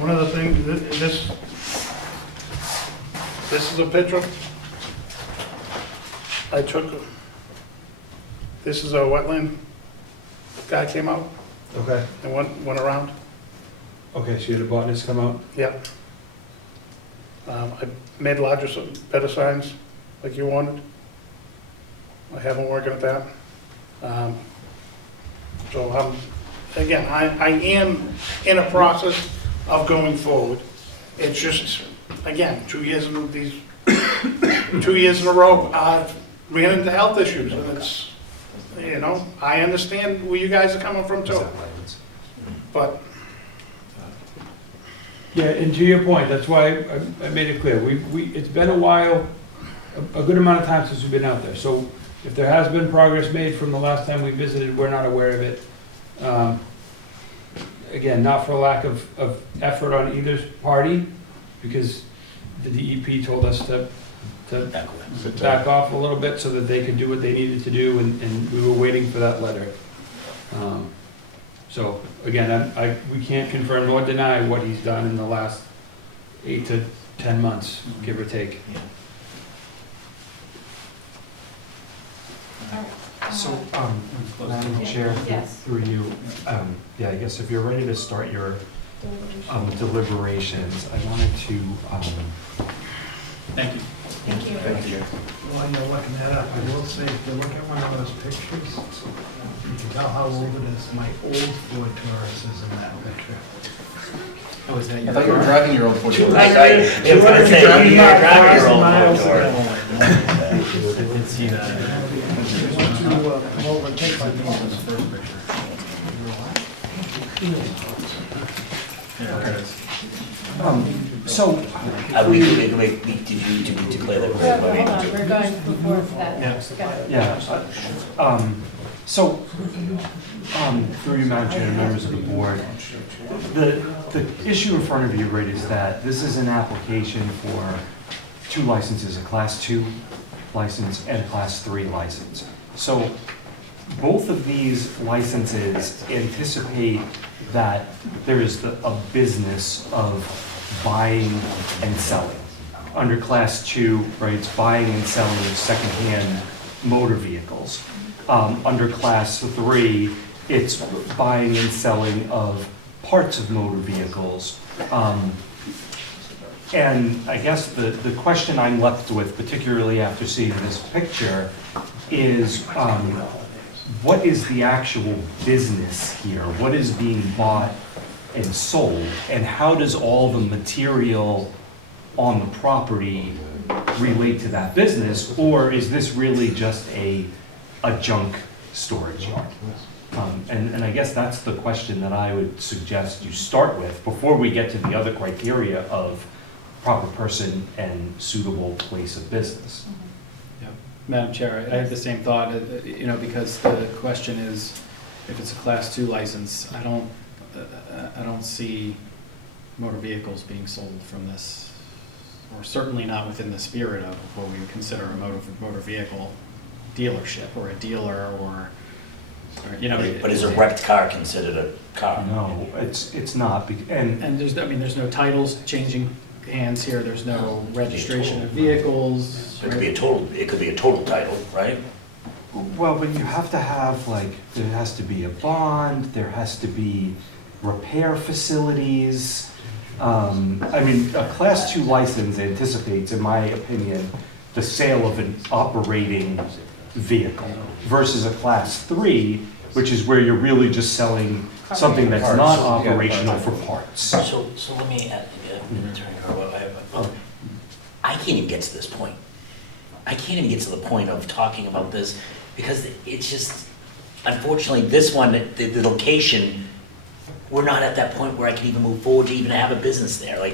One of the things, this is a picture I took. This is a wetland. Guy came out Okay. and went around. Okay, so you had a botanist come out? Yeah. I made larger, better signs like you wanted. I haven't worked at that. So again, I am in a process of going forward. It's just, again, 2 years in these, 2 years in a row, I've ran into health issues, and it's, you know, I understand where you guys are coming from too. But Yeah, and to your point, that's why I made it clear, it's been a while, a good amount of time since we've been out there. So if there has been progress made from the last time we visited, we're not aware of it. Again, not for lack of effort on either party, because the DEP told us to back off a little bit so that they could do what they needed to do, and we were waiting for that letter. So again, we can't confirm nor deny what he's done in the last 8 to 10 months, give or take. So, Madam Chair, Yes. through you, yeah, I guess if you're ready to start your deliberations, I wanted to, Thank you. Thank you. Thank you. While you're looking that up, I will say, if you look at one of those pictures, you can tell how old it is. My old Ford Taurus is in that picture. Oh, is that I your thought you were car? driving your old Ford. I was gonna say, you were driving your old motor. I did see that. Well, we'll take one more. so, We did you declare that? Hold on, we're going before that. yeah, so, through you, Madam Chair, and members of the board, the issue in front of you, right, is that this is an application for 2 licenses, a Class 2 license and a Class 3 license. So both of these licenses anticipate that there is a business of buying and selling. Under Class 2, right, it's buying and selling of secondhand motor vehicles. Under Class 3, it's buying and selling of parts of motor vehicles. And I guess the question I'm left with, particularly after seeing this picture, is what is the actual business here? What is being bought and sold? And how does all the material on the property relate to that business? Or is this really just a junk storage yard? And I guess that's the question that I would suggest you start with before we get to the other criteria of proper person and suitable place of business. Yeah. Madam Chair, I had the same thought, because the question is, if it's a Class 2 license, I don't see motor vehicles being sold from this, or certainly not within the spirit of what we would consider a motor vehicle dealership, or a dealer, or But is a wrecked car considered a car? No, it's not. And there's no titles changing hands here, there's no registration of vehicles. It could be a total title, right? Well, but you have to have, there has to be a bond, there has to be repair facilities. A Class 2 license anticipates, in my opinion, the sale of an operating vehicle versus a Class 3, which is where you're really just selling something that's not operational for parts. So let me add, I can't even get to this point. I can't even get to the point of talking about this, because it's just, unfortunately, this one, the location, we're not at that point where I can even move forward to even have a business there. I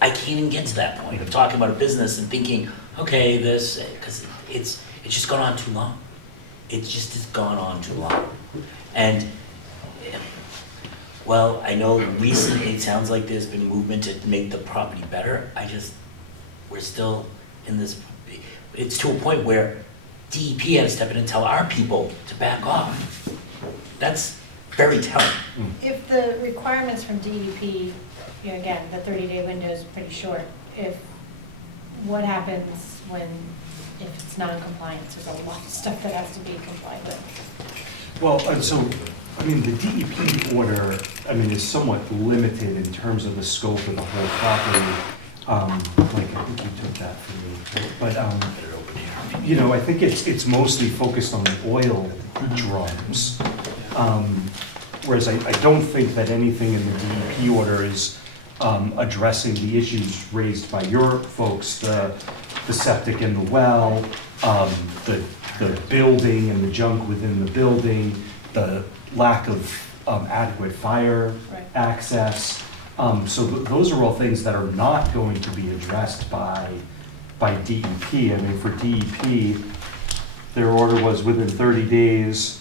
can't even get to that point of talking about a business and thinking, okay, because it's just gone on too long. It just has gone on too long. And, well, I know recently it sounds like there's been movement to make the property better. We're still in this, it's to a point where DEP had to step in and tell our people to back off. That's very telling. If the requirements from DEP, again, the 30-day window is pretty short. What happens if it's non-compliance? There's a lot of stuff that has to be complied with. Well, the DEP order, is somewhat limited in terms of the scope of the whole property. I think you took that from me. But You know, I think it's mostly focused on the oil drums. Whereas I don't think that anything in the DEP order is addressing the issues raised by your folks, the septic in the well, the building and the junk within the building, the lack of adequate fire access. So those are all things that are not going to be addressed by DEP. I mean, for DEP, their order was within 30 days,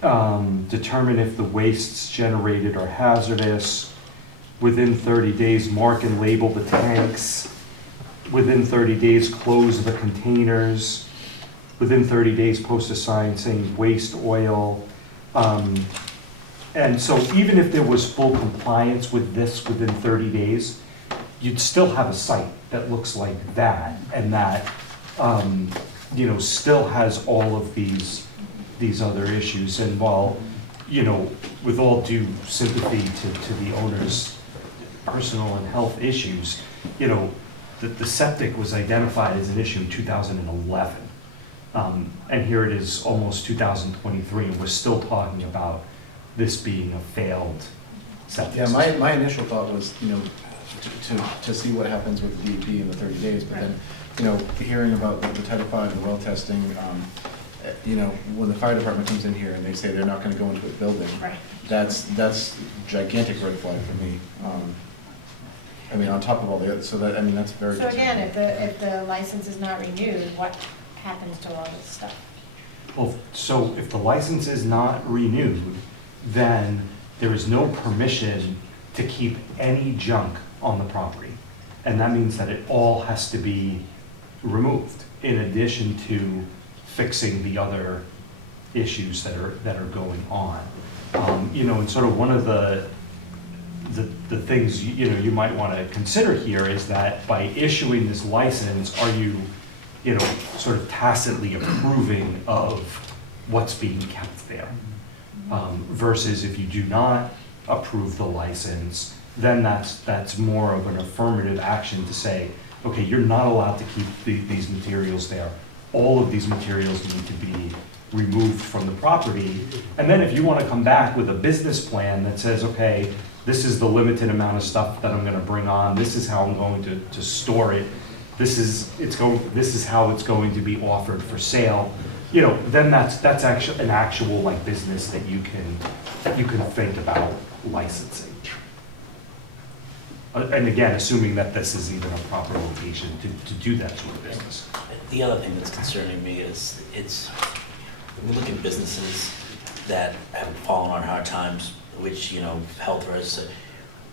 determine if the wastes generated are hazardous. Within 30 days, mark and label the tanks. Within 30 days, close the containers. Within 30 days, post a sign saying waste oil. And so even if there was full compliance with this within 30 days, you'd still have a site that looks like that, and that, you know, still has all of these other issues. And while, you know, with all due sympathy to the owner's personal and health issues, you know, the septic was identified as an issue in 2011. And here it is almost 2023, and we're still talking about this being a failed septic Yeah, system. my initial thought was, you know, to see what happens with the DEP in the 30 days, but then, you know, hearing about the Title V, the well testing, you know, when the fire department comes in here and they say they're not gonna go into a building, that's gigantic red flag for me. I mean, on top of all the other, so that, I mean, that's very. So again, if the license is not renewed, what happens to all this stuff? Well, so if the license is not renewed, then there is no permission to keep any junk on the property. And that means that it all has to be removed, in addition to fixing the other issues that are going on. You know, and sort of one of the things, you know, you might want to consider here is that by issuing this license, are you, you know, sort of tacitly approving of what's being kept there? Versus if you do not approve the license, then that's more of an affirmative action to say, okay, you're not allowed to keep these materials there. All of these materials need to be removed from the property. And then if you want to come back with a business plan that says, okay, this is the limited amount of stuff that I'm going to bring on, this is how I'm going to store it, this is how it's going to be offered for sale, you know, then that's actually an actual like business that you can think about licensing. And again, assuming that this is even a proper location to do that sort of business. The other thing that's concerning me is when we look at businesses that have fallen on hard times, which, you know, health risks,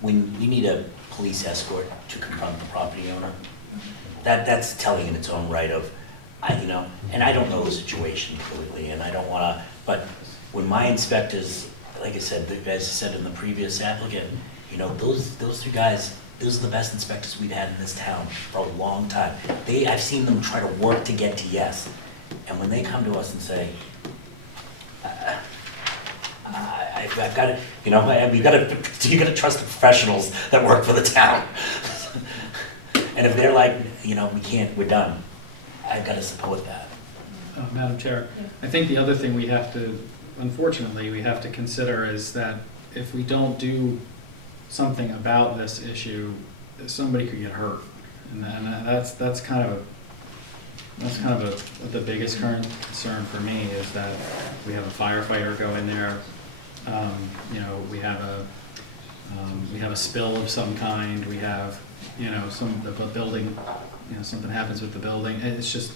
when you need a police escort to confront the property owner, that's telling in its own right of, you know, and I don't know the situation completely, and I don't want to, but when my inspectors, like I said, as I said in the previous applicant, you know, those two guys, those are the best inspectors we've had in this town for a long time. I've seen them try to work to get to yes, and when they come to us and say, I've got to, you know, you got to trust the professionals that work for the town. And if they're like, you know, we're done, I've got to support that. Madam Chair, I think the other thing we have to, unfortunately, we have to consider is that if we don't do something about this issue, somebody could get hurt, and that's kind of the biggest current concern for me is that we have a firefighter go in there, you know, we have a spill of some kind, we have, you know, the building, you know, something happens with the building, and it's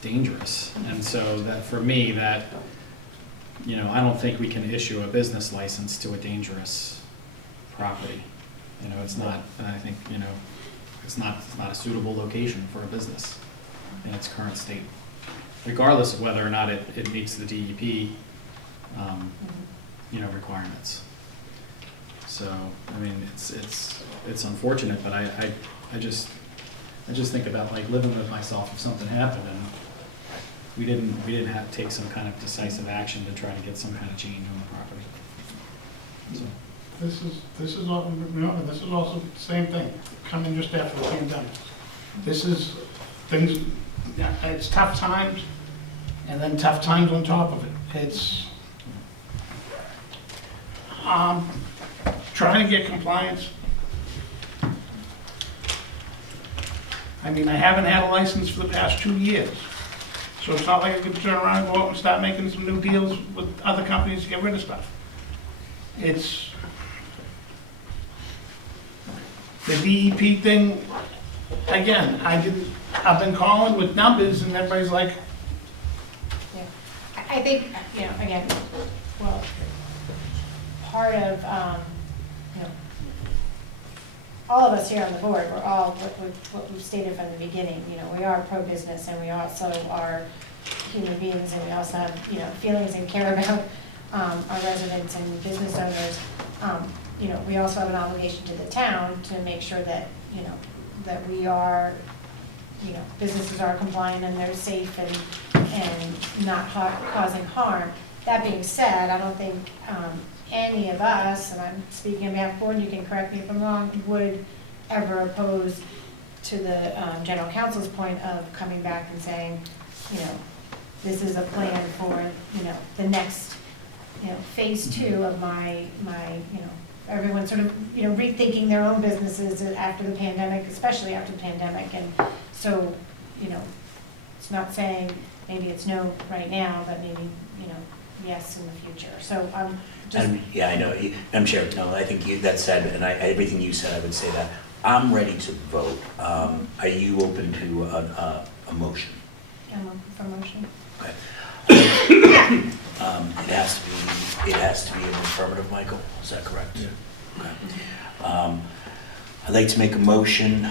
dangerous, and so that for me that, you know, I don't think we can issue a business license to a dangerous property. You know, it's not, and I think, you know, it's not a suitable location for a business in its current state, regardless of whether or not it meets the DEP, you know, requirements. So, I mean, it's unfortunate, but I just think about like living with myself if something happened and we didn't have to take some kind of decisive action to try to get some kind of change on the property. So. This is also the same thing, coming just after the pandemic. This things, it's tough times, and then tough times on top of it. It's, trying to get compliance. I mean, I haven't had a license for the past 2 years. So it's not like I could turn around and go out and start making some new deals with other companies to get rid of stuff. It's, the DEP thing, again, I've been calling with numbers and everybody's like, Yeah. I think, again, well, part of, all of us here on the board, we're all, what we've stated from the beginning, we are pro-business and we also are human beings and we also have, feelings and care about our residents and business owners. We also have an obligation to the town to make sure that, that we are, businesses are compliant and they're safe and not causing harm. That being said, I don't think any of us, and I'm speaking on behalf of the board, you can correct me if I'm wrong, would ever oppose to the general counsel's point of coming back and saying, this is a plan for, the next, phase 2 of my, everyone sort of, rethinking their own businesses after the pandemic, especially after the pandemic. And so, it's not saying maybe it's no right now, but maybe, yes in the future. So just. Yeah, I know. I'm sure. No, I think that said, and everything you said, I would say that. I'm ready to vote. Are you open to a motion? I'm open for motion. Okay. It has to be an affirmative, Michael. Is that correct? Yeah. Okay. I'd like to make a motion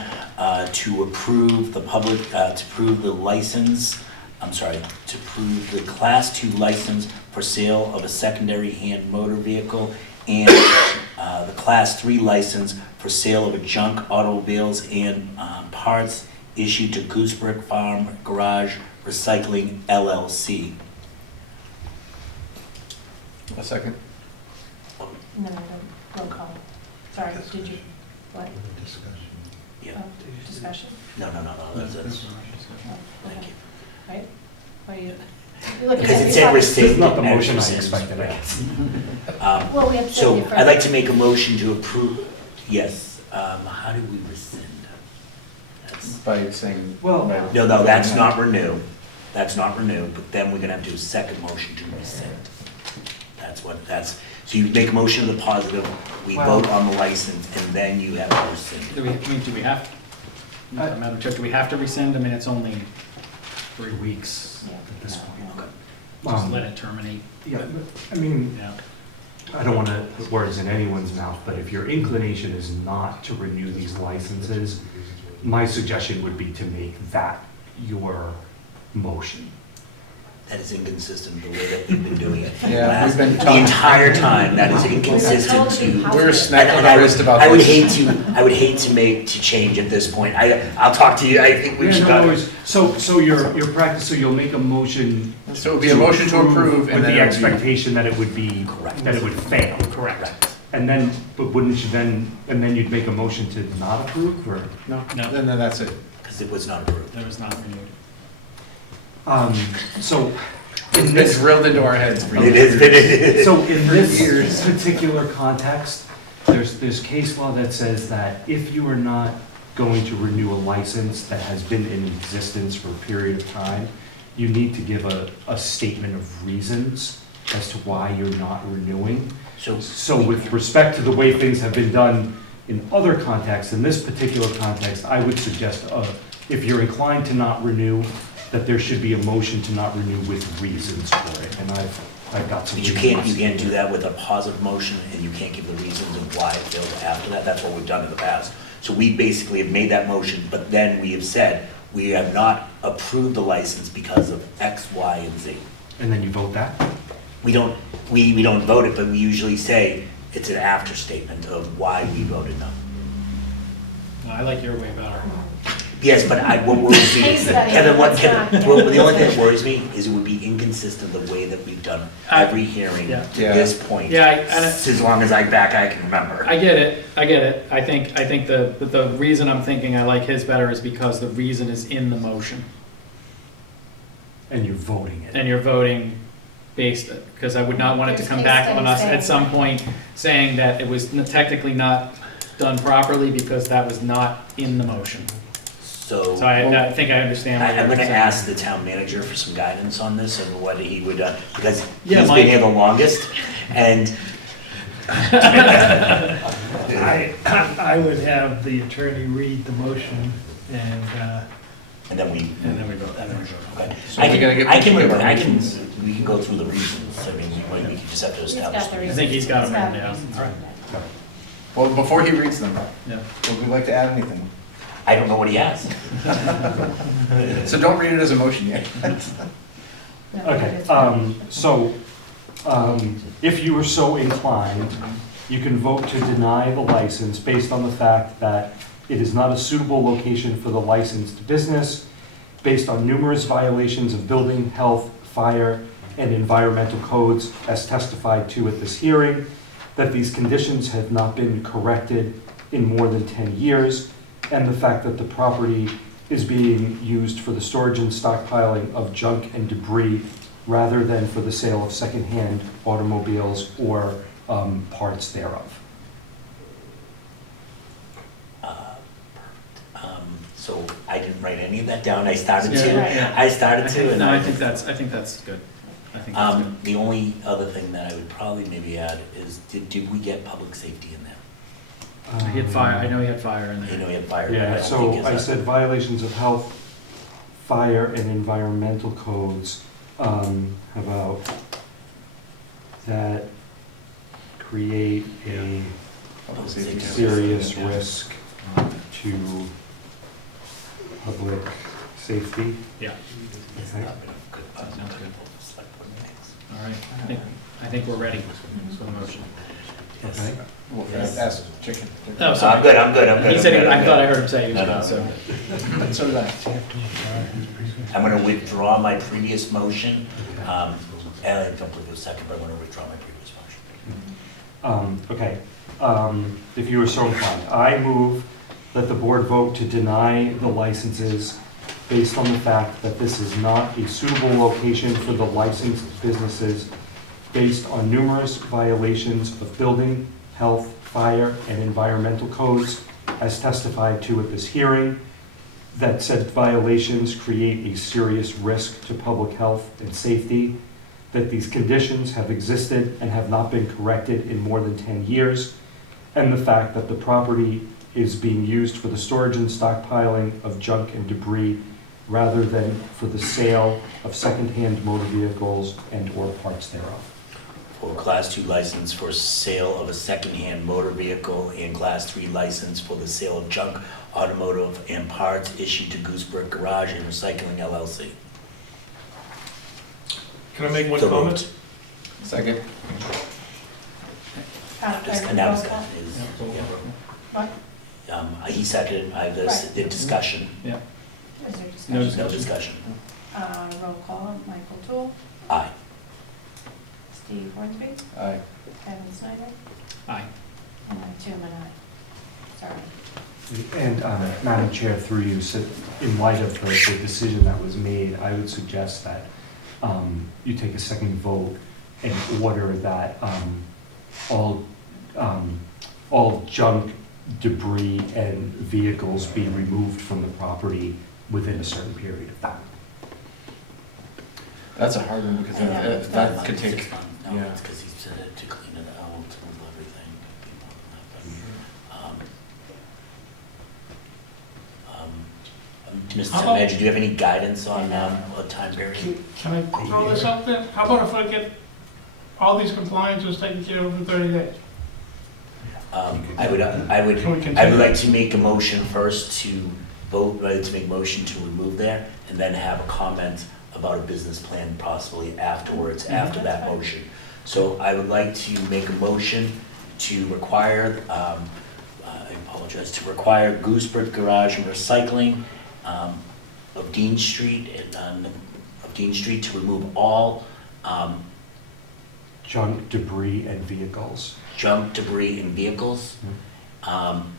to approve the to approve the license. To approve the Class 2 license for sale of a secondary hand motor vehicle and the Class 3 license for sale of a junk automobiles and parts issued to Goosebrick Farm Garage Recycling LLC. A second. No, roll call. Sorry, did you, what? Discussion. Yeah. Discussion? No, that's thank you. Right? What are you looking Because at? it said rescind. It's not the and motion I rescind. expected, I guess. Well, we have to. So I'd like to make a motion to approve, yes, how do we rescind? By saying. Well, No, that's not renew. That's not renew, but then we're gonna have to do a second motion to rescind. So you make a motion of the positive, we vote on the license, and then you have to rescind. Do we have, Madam Chair, do we have to rescind? I mean, it's only 3 weeks at this point. Okay. Just let it terminate. Yeah, I mean, Yeah. I don't want to put words in anyone's mouth, but if your inclination is not to renew these licenses, my suggestion would be to make that your motion. That is inconsistent with the way that we've been doing it. Yeah, we've been The talking. entire time, that is inconsistent to. We're smacking And our wrist about I would this. hate to change at this point. I'll talk to you, I think we Yeah, should. no worries. So your practice, so you'll make a motion. So it would be a motion to approve and with then the it would be- expectation that it would be, Correct. that it would fail. Correct. And then, but wouldn't you then, and then you'd make a motion to not approve, or? No, No. then that's it. Because it was not approved. That was not renewed. So. It's been drilled into our heads for It years. has been. So in this particular context, there's case law that says that if you are not going to renew a license that has been in existence for a period of time, you need to give a statement of reasons as to why you're not renewing. So with respect to the way things have been done in other contexts, in this particular context, I would suggest if you're inclined to not renew, that there should be a motion to not renew with reasons for it, and I've got some. But you can't do that with a positive motion, and you can't give the reasons of why it failed after that. That's what we've done in the past. So we basically have made that motion, but then we have said, we have not approved the license because of X, Y, and Z. And then you vote that? We don't vote it, but we usually say it's an after statement of why we voted no. No, I like your way better. Yes, but what worries me, Case study, Kevin, that's not- well, the only thing that worries me is it would be inconsistent the way that we've done every hearing Yeah. to this point. Yeah, As long as I can remember. I get it. I think the reason I'm thinking I like his better is because the reason is in the motion. And you're voting it. And you're voting based, because I would not want it to come back on us at some point saying that it was technically not done properly because that was not in the motion. So I think I understand what I'm you're going to saying. ask the town manager for some guidance on this and what he would, because Yeah, he's Mike. been here the longest, and I would have the attorney read the motion and then we vote. Okay. So we gotta get- We can go through the reasons. I mean, we can just have to establish. got the I think he's got them written down. He's got the reasons. Well, before he reads them, Yeah. would we like to add anything? I don't know what he has. So don't read it as a motion yet. Okay, if you were so inclined, you can vote to deny the license based on the fact that it is not a suitable location for the licensed business, based on numerous violations of building, health, fire, and environmental codes as testified to at this hearing, that these conditions have not been corrected in more than 10 years, and the fact that the property is being used for the storage and stockpiling of junk and debris rather than for the sale of secondhand automobiles or parts thereof. So I didn't write any of that down. I started to. Yeah. I started to, and I think that's good. I think that's good. the only other thing that I would probably maybe add is, did we get public safety in there? He had fire, I know he had fire in You there. know, he had fire. I Yeah, don't so think it's I a- said violations of health, fire, and environmental codes. How about that create a Public safety. serious risk to public safety? Yeah. It's Okay. not been a good- Sounds good. select board meetings. All right, I think we're ready for the motion. Okay. Well, ask chicken. Oh, sorry. I'm good. He said, I'm I thought I good. heard him say he was No, good, so. So did I. I'm going to withdraw my previous motion. And I don't believe it was second, but I'm going to withdraw my previous motion. Okay, if you were so inclined, I move that the board vote to deny the licenses based on the fact that this is not a suitable location for the licensed businesses based on numerous violations of building, health, fire, and environmental codes as testified to at this hearing, that said violations create a serious risk to public health and safety, that these conditions have existed and have not been corrected in more than 10 years, and the fact that the property is being used for the storage and stockpiling of junk and debris rather than for the sale of secondhand motor vehicles and/or parts thereof. For Class 2 license for sale of a secondhand motor vehicle and Class 3 license for the sale of junk, automotive, and parts issued to Goosebrick Garage and Recycling LLC. Can I make one So comment? moved. Second. And now discussion is, What? he seconded, I just Right. did discussion. Yeah. Is there No discussion? No discussion. Roll call, Michael Tool, Aye. Steve Hornsby, Aye. Kevin Snyder, Aye. and I too am an aye. Sorry. And Madam Chair, through you, so in light of the decision that was made, I would suggest that you take a second vote and order that all junk, debris, and vehicles be removed from the property within a certain period of time. That's a hard one because that could take, No, yeah. it's because he said it to clean it out, to move everything. Mr. How Town about- Manager, do you have any guidance on a time period? Can I throw this up there? How about if I get all these compliances taken care of in 30 days? I would Can we continue? I would like to make a motion first to vote, to make a motion to remove there, and then have a comment about a business plan possibly afterwards, after that motion. So I would like to make a motion to require, I apologize, to require Goosebrick Garage and Recycling of Dean Street, to remove all Junk, debris, and vehicles. junk, debris, and vehicles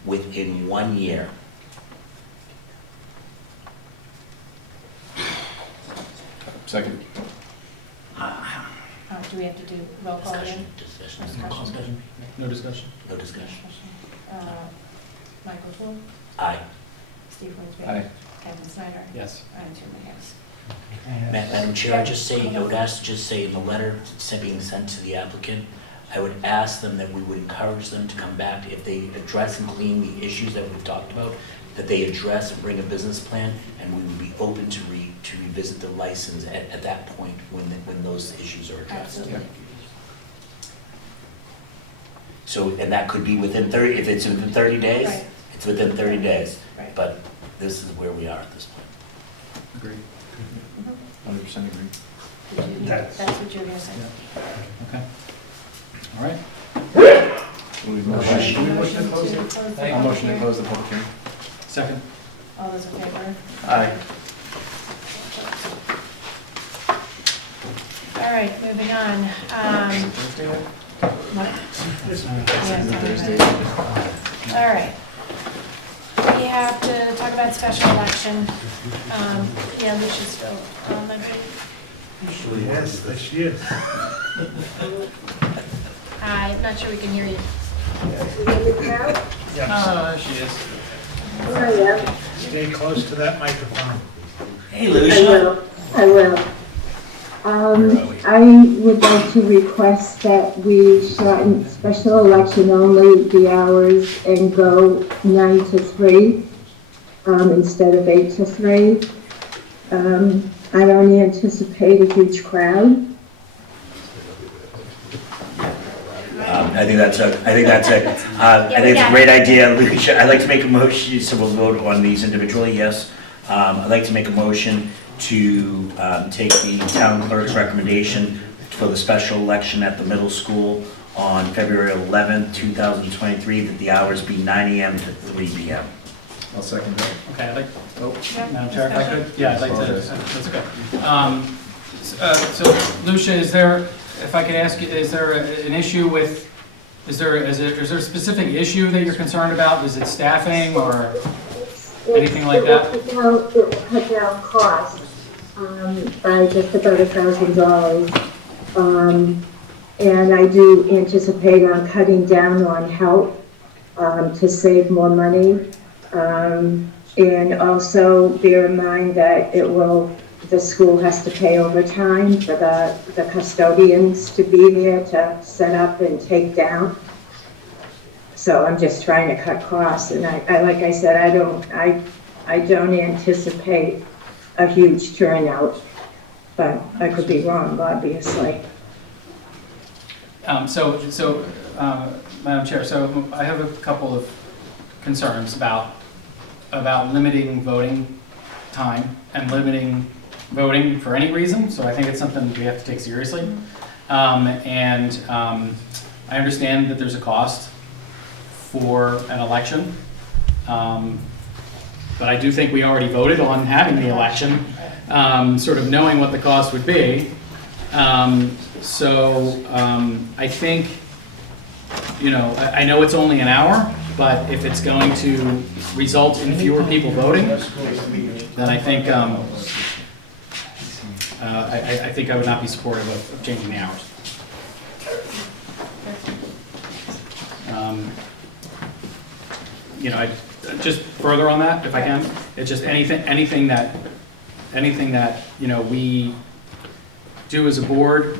within 1 year. Second. Do we have to do roll call again? Discussion. Discussion. No discussion? No discussion. Michael Tool, Aye. Steve Winsby. Aye. Kevin Snyder. Yes. I'm Susan yes. Madam Chair, I would ask, just say in the letter being sent to the applicant, I would ask them that we would encourage them to come back, if they address and clean the issues that we've talked about, that they address and bring a business plan, and we would be open to revisit the license at that point when those issues are addressed. Absolutely. So, and that could be within 30, if it's within 30 days, Right. it's within 30 days. Right. But this is where we are at this point. Agreed. 100% agree. That's what you're gonna say. Okay. All right. Motion to close Motion it? to close the I'll public motion to hearing. close the public hearing. Second. All those in favor? Aye. All right, moving on. What? Yeah, all right. We have to talk about special election. Yeah, Lucia's still on, I believe. Yes, there she is. Hi, I'm not sure we can hear you. Yes. She is. Stay close to that microphone. Hey, Lucia. I will. I would like to request that we shorten special election only the hours and go 9 to 3 instead of 8 to 3. I don't anticipate a huge crowd. I think that's a great idea, Lucia. I'd like to make a motion, so we'll vote on these individually, yes. I'd like to make a motion to take the town clerk's recommendation for the special election at the middle school on February 11th, 2023, that the hours be 9 a.m. to 3 p.m. I'll second that. Okay, I'd like, Yeah, Madam Chair, if I could? discussion? Yeah, I'd like to, that's okay. So Lucia, is there, if I could ask you, is there an issue with, is there a specific issue that you're concerned about? Is it staffing or anything like that? It will cut down costs by just about $1,000. And I do anticipate on cutting down on help to save more money. And also bear in mind that the school has to pay overtime for the custodians to be there to set up and take down. So I'm just trying to cut costs, and I like I said, I don't anticipate a huge turnout, but I could be wrong, obviously. Madam Chair, so I have a couple of concerns about limiting voting time and limiting voting for any reason, so I think it's something we have to take seriously. I understand that there's a cost for an election, but I do think we already voted on having the election, sort of knowing what the cost would be. I think, I know it's only an hour, but if it's going to result in fewer people voting, then I think I think I would not be supportive of changing the hours. Just further on that, if I can, it's just anything that we do as a board,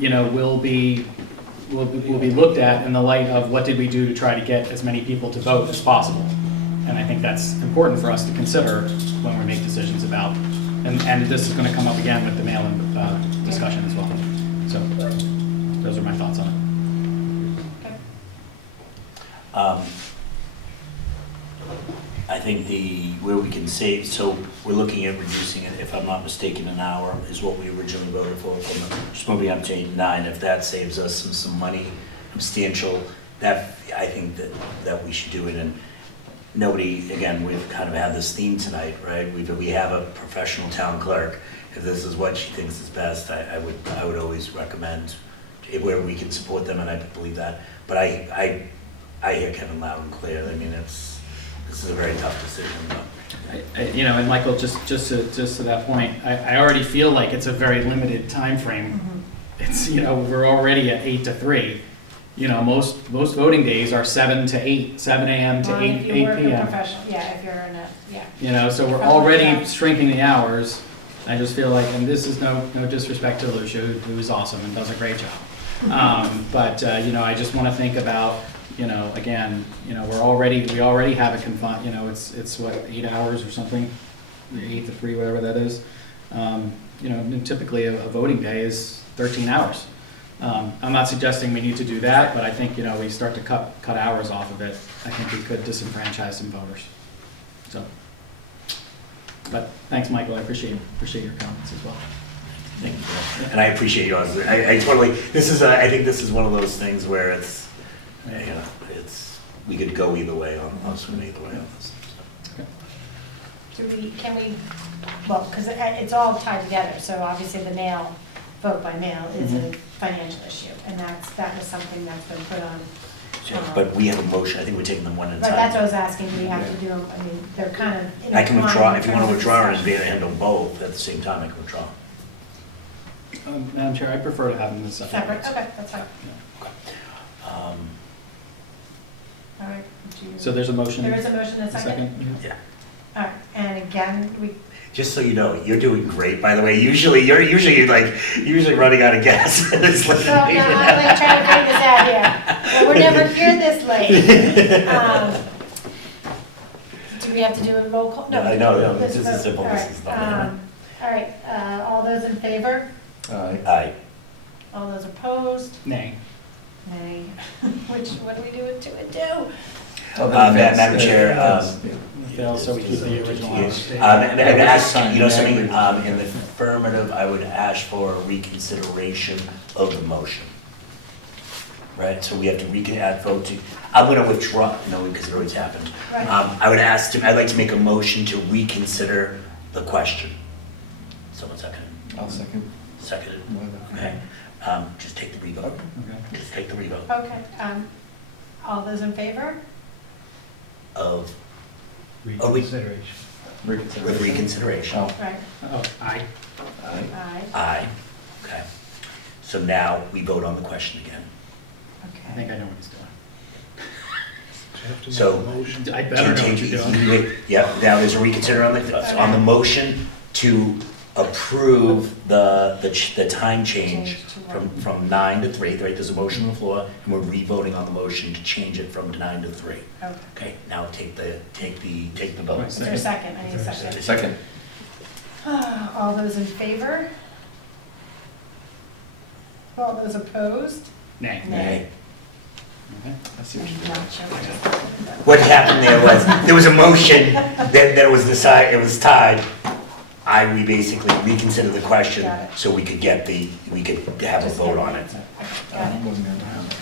will be looked at in the light of what did we do to try to get as many people to vote as possible. And I think that's important for us to consider when we make decisions about, and this is going to come up again with the mail-in discussion as well. So those are my thoughts on it. I think where we can save, so we're looking at reducing it, if I'm not mistaken, an hour is what we originally voted for, just moving up to 9. If that saves us some money, substantial, that I think that we should do it. And nobody, again, we've kind of had this theme tonight, right? We have a professional town clerk. If this is what she thinks is best, I would always recommend where we can support them, and I believe that. But I hear Kevin loud and clear. I mean, this is a very tough decision. You know, and Michael, just to that point, I already feel like it's a very limited time frame. It's, you know, we're already at 8 to 3. You know, most voting days are 7 to 8, 7 a.m. to 8 If you work in p.m. professional, yeah, if you're in a, yeah. You know, so we're Probably already not. shrinking the hours. I just feel like, and this is no disrespect to Lucia, who is awesome and does a great job. But you know, I just want to think about, you know, again, you know, we already have a confined, you know, it's what, 8 hours or something, 8 to 3, whatever that is. You know, and typically a voting day is 13 hours. I'm not suggesting we need to do that, but I think, you know, we start to cut hours off of it. I think we could disenfranchise some voters. So, but thanks, Michael. I appreciate your comments as well. Thank you. And I appreciate you. I totally. I think this is one of those things where it's, you know, we could go either way on this. Can we, well, because it's all tied together, so obviously the vote by mail is a financial issue, and that was something that's been put on. But we have a motion. I think we're taking them one at a time. But that's what I was asking, do we have to do them, I mean, they're kind of. I can withdraw, if you want to withdraw and discussion. handle both at the same time, I can withdraw. Madam Chair, I prefer to have them Separate, okay, that's fine. Um, All right. So there's a motion. There is a motion and a second? Yeah. All right, and again, Just so you know, you're doing great, by the way. You're usually running out of gas. It's like, so now I'm like trying to figure this out here. Well, we're never here this late. Do we have to do a roll call? No, I know, this is vote. simple, All this right, is not. all right, all those in favor? Aye. All those opposed? Nay. Nay. What do we do with 2 and 2? Madam Chair, So we keep the original. and I would ask, you know, something, in the affirmative, I would ask for a reconsideration of the motion. Right, so we have to add vote to, I'm going to withdraw, no, because it always happened. Right. I'd like to make a motion to reconsider the question. Someone second it? I'll second. Seconded, okay. Just take the revote. Okay. Just take the revote Okay, all those in favor? of, Reconsideration. with reconsideration. Right, Oh, aye. aye, Aye, okay. So now we vote on the question again. I think I know what he's doing. So, I better know what you're doing. Yeah, now there's a reconsider on the motion to approve the time change from 9 to 3, right? There's a motion on the floor, and we're re-voting on the motion to change it from 9 to 3. okay. Okay, now take the vote. Is there a second? I need a second. Second. All those in favor? All those opposed? Nay. Nay. Okay. I see what you're I'm doing. not sure what just happened. What happened there was a motion, then it was tied. We basically reconsidered the question Got it. so we could have a vote on it. Got it. Wasn't around.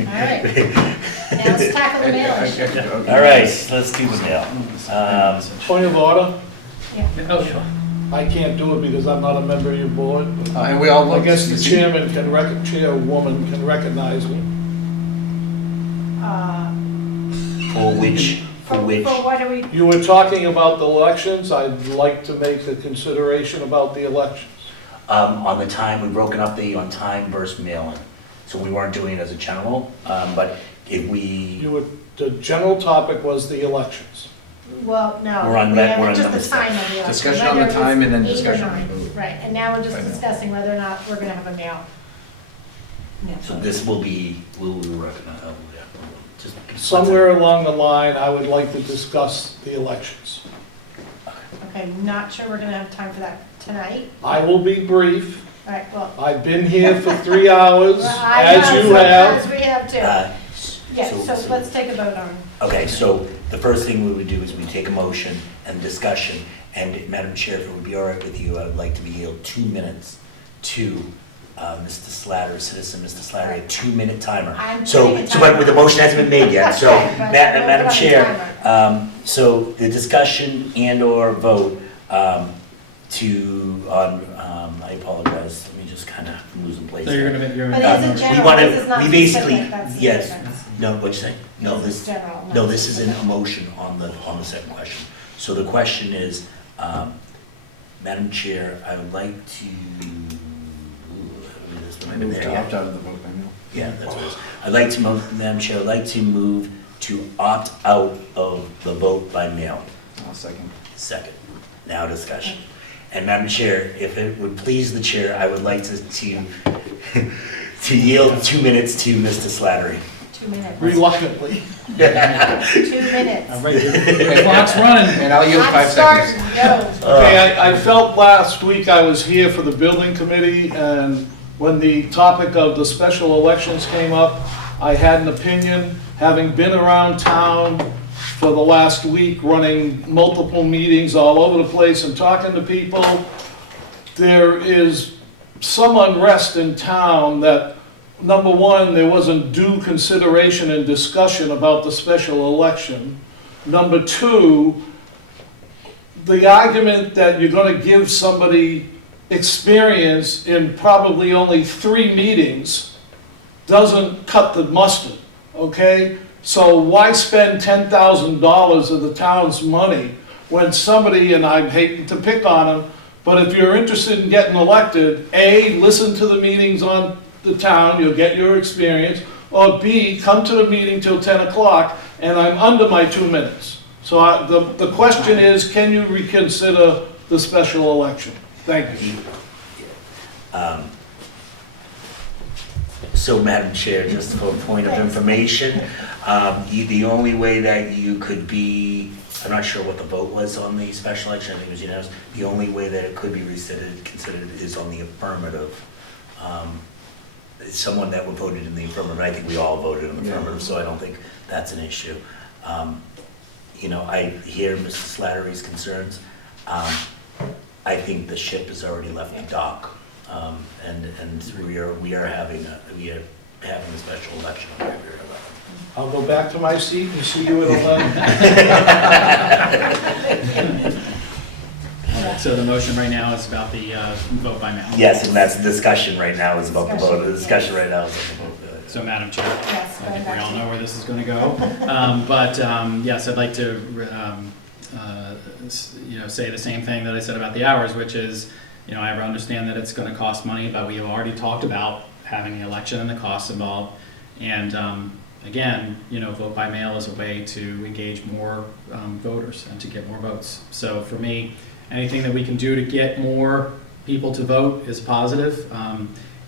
All right. Now let's tackle the mail issue. All right, let's do the mail. Point of order, Oh, sure. I can't do it because I'm not a member of your board. but And we all I looked. guess the chairwoman can recognize me. For which? For what are we, You were talking about the elections, I'd like to make a consideration about the elections. On the time, we've broken up on time versus mail-in. So we weren't doing it as a general, but if we, The general topic was the elections. well, no. We're on we that- have we're on just number the time of the election. Discussion on the whether it's time and then 8 or discussion on 9. the vote. Right, and now we're just Right now. discussing whether or not we're gonna have a mail. so this will be, we'll recognize, just. Somewhere along the line, I would like to discuss the elections. Okay, not sure we're gonna have time for that tonight. I will be brief. All right, well. I've been here for 3 hours, Well, I as know, you have. sometimes we have too. Yeah, so let's take a vote on. Okay, so the first thing we would do is we take a motion and discussion, and Madam Chair, if it would be all right with you, I would like to be able 2 minutes to Mr. Slatter, citizen Mr. Slatter, a 2-minute timer. I'm So, putting a but the motion hasn't been made yet, so, Okay, but we'll Madam put on a Chair, so the discussion and/or vote I apologize, let me just kind of lose the place. So you're gonna make your. But is it We general, wanna- this is not we basically- specific, that's the yes. difference. No, what'd you say? No, This this, is general, not no, this isn't specific. a motion on the second question. So the question is, Madam Chair, I would like to, Move to opt out of the vote by mail. yeah, that's what it is. I'd like to, Madam Chair, I'd like to move to opt out of the vote by mail. I'll second. Second. Now discussion. And Madam Chair, if it would please the chair, I would like to yield 2 minutes to Mr. Slattery. 2 minutes. Reluctantly. 2 minutes. All right, the clock's running. And I'll yield 5 seconds. I'm starting, go. Okay, I felt last week I was here for the building committee, and when the topic of the special elections came up, I had an opinion, having been around town for the last week, running multiple meetings all over the place and talking to people. There is some unrest in town that, number one, there wasn't due consideration and discussion about the special election. Number two, the argument that you're going to give somebody experience in probably only 3 meetings doesn't cut the mustard, okay? So why spend $10,000 of the town's money when somebody, and I'm hating to pick on them, but if you're interested in getting elected, A, listen to the meetings on the town, you'll get your experience, or B, come to the meeting till 10 o'clock, and I'm under my 2 minutes. So the question is, can you reconsider the special election? Thank you. So, Madam Chair, just for a point of information, the only way that you could be, I'm not sure what the vote was on the special election, I think it was unanimous, the only way that it could be considered is on the affirmative. Someone that voted in the affirmative, I think we all voted in the affirmative, so I don't think that's an issue. I hear Mr. Slattery's concerns. I think the ship has already left the dock, and we are having a special election on February 11th. I'll go back to my seat and see you at 11. All right, so the motion right now is about the vote by mail. Yes, and that's the discussion right now is about the vote. The discussion right now is about the vote. So, Madam Chair, Yes, I think we all know where this is going to go. But yes, I'd like to say the same thing that I said about the hours, which is, I understand that it's going to cost money, but we have already talked about having the election and the costs involved. And again, vote by mail is a way to engage more voters and to get more votes. So for me, anything that we can do to get more people to vote is positive.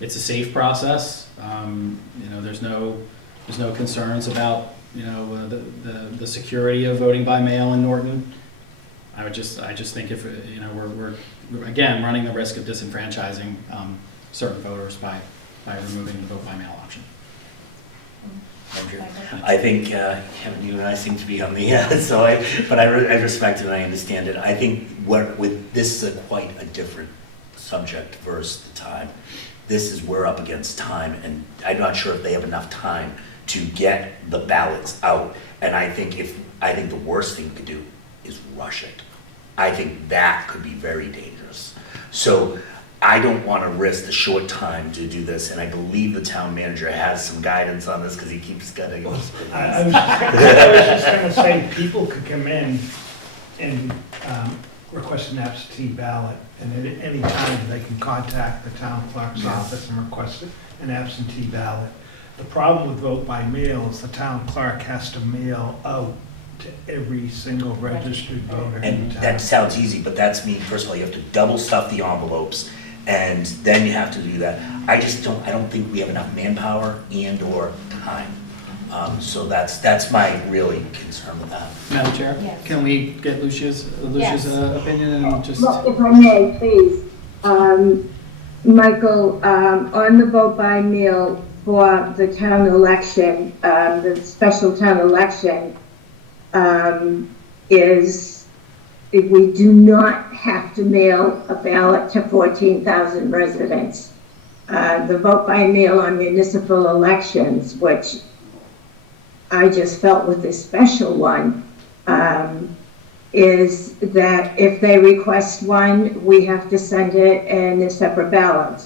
It's a safe process. There's no concerns about the security of voting by mail in Norton. I just think if we're again running the risk of disenfranchising certain voters by removing the vote by mail option. I think Kevin, you and I seem to be on the but I respect it and I understand it. I think this is quite a different subject versus the time. We're up against time, and I'm not sure if they have enough time to get the ballots out. And I think the worst thing we could do is rush it. I think that could be very dangerous. So I don't want to risk the short time to do this, and I believe the town manager has some guidance on this because he keeps getting us. I was just going to say, people could come in and request an absentee ballot, and at any time they can contact the town clerk's office and request an absentee ballot. The problem with vote by mail is the town clerk has to mail out to every single registered voter in And town. that sounds easy, but that's me, first of all, you have to double stuff the envelopes, and then you have to do that. I don't think we have enough manpower and/or time. So that's my really concern with that. Madam Chair, Yes. can we get Lucia's Yes. opinion and just? Well, if I may, please. Michael, on the vote by mail for the town election, the special town election, is if we do not have to mail a ballot to 14,000 residents. the vote by mail on municipal elections, which I just felt with this special one, is that if they request one, we have to send it in a separate ballot.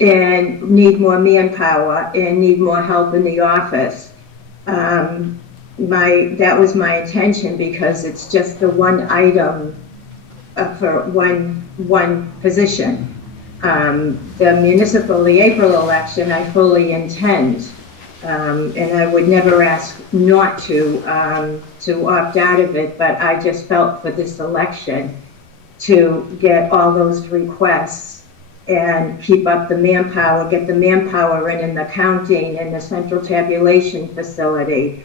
And need more manpower and need more help in the office. That was my intention because it's just the one item for one position. The April election, I fully intend, and I would never ask not to opt out of it, but I just felt for this election to get all those requests and keep up the manpower, get the manpower in the counting and the central tabulation facility.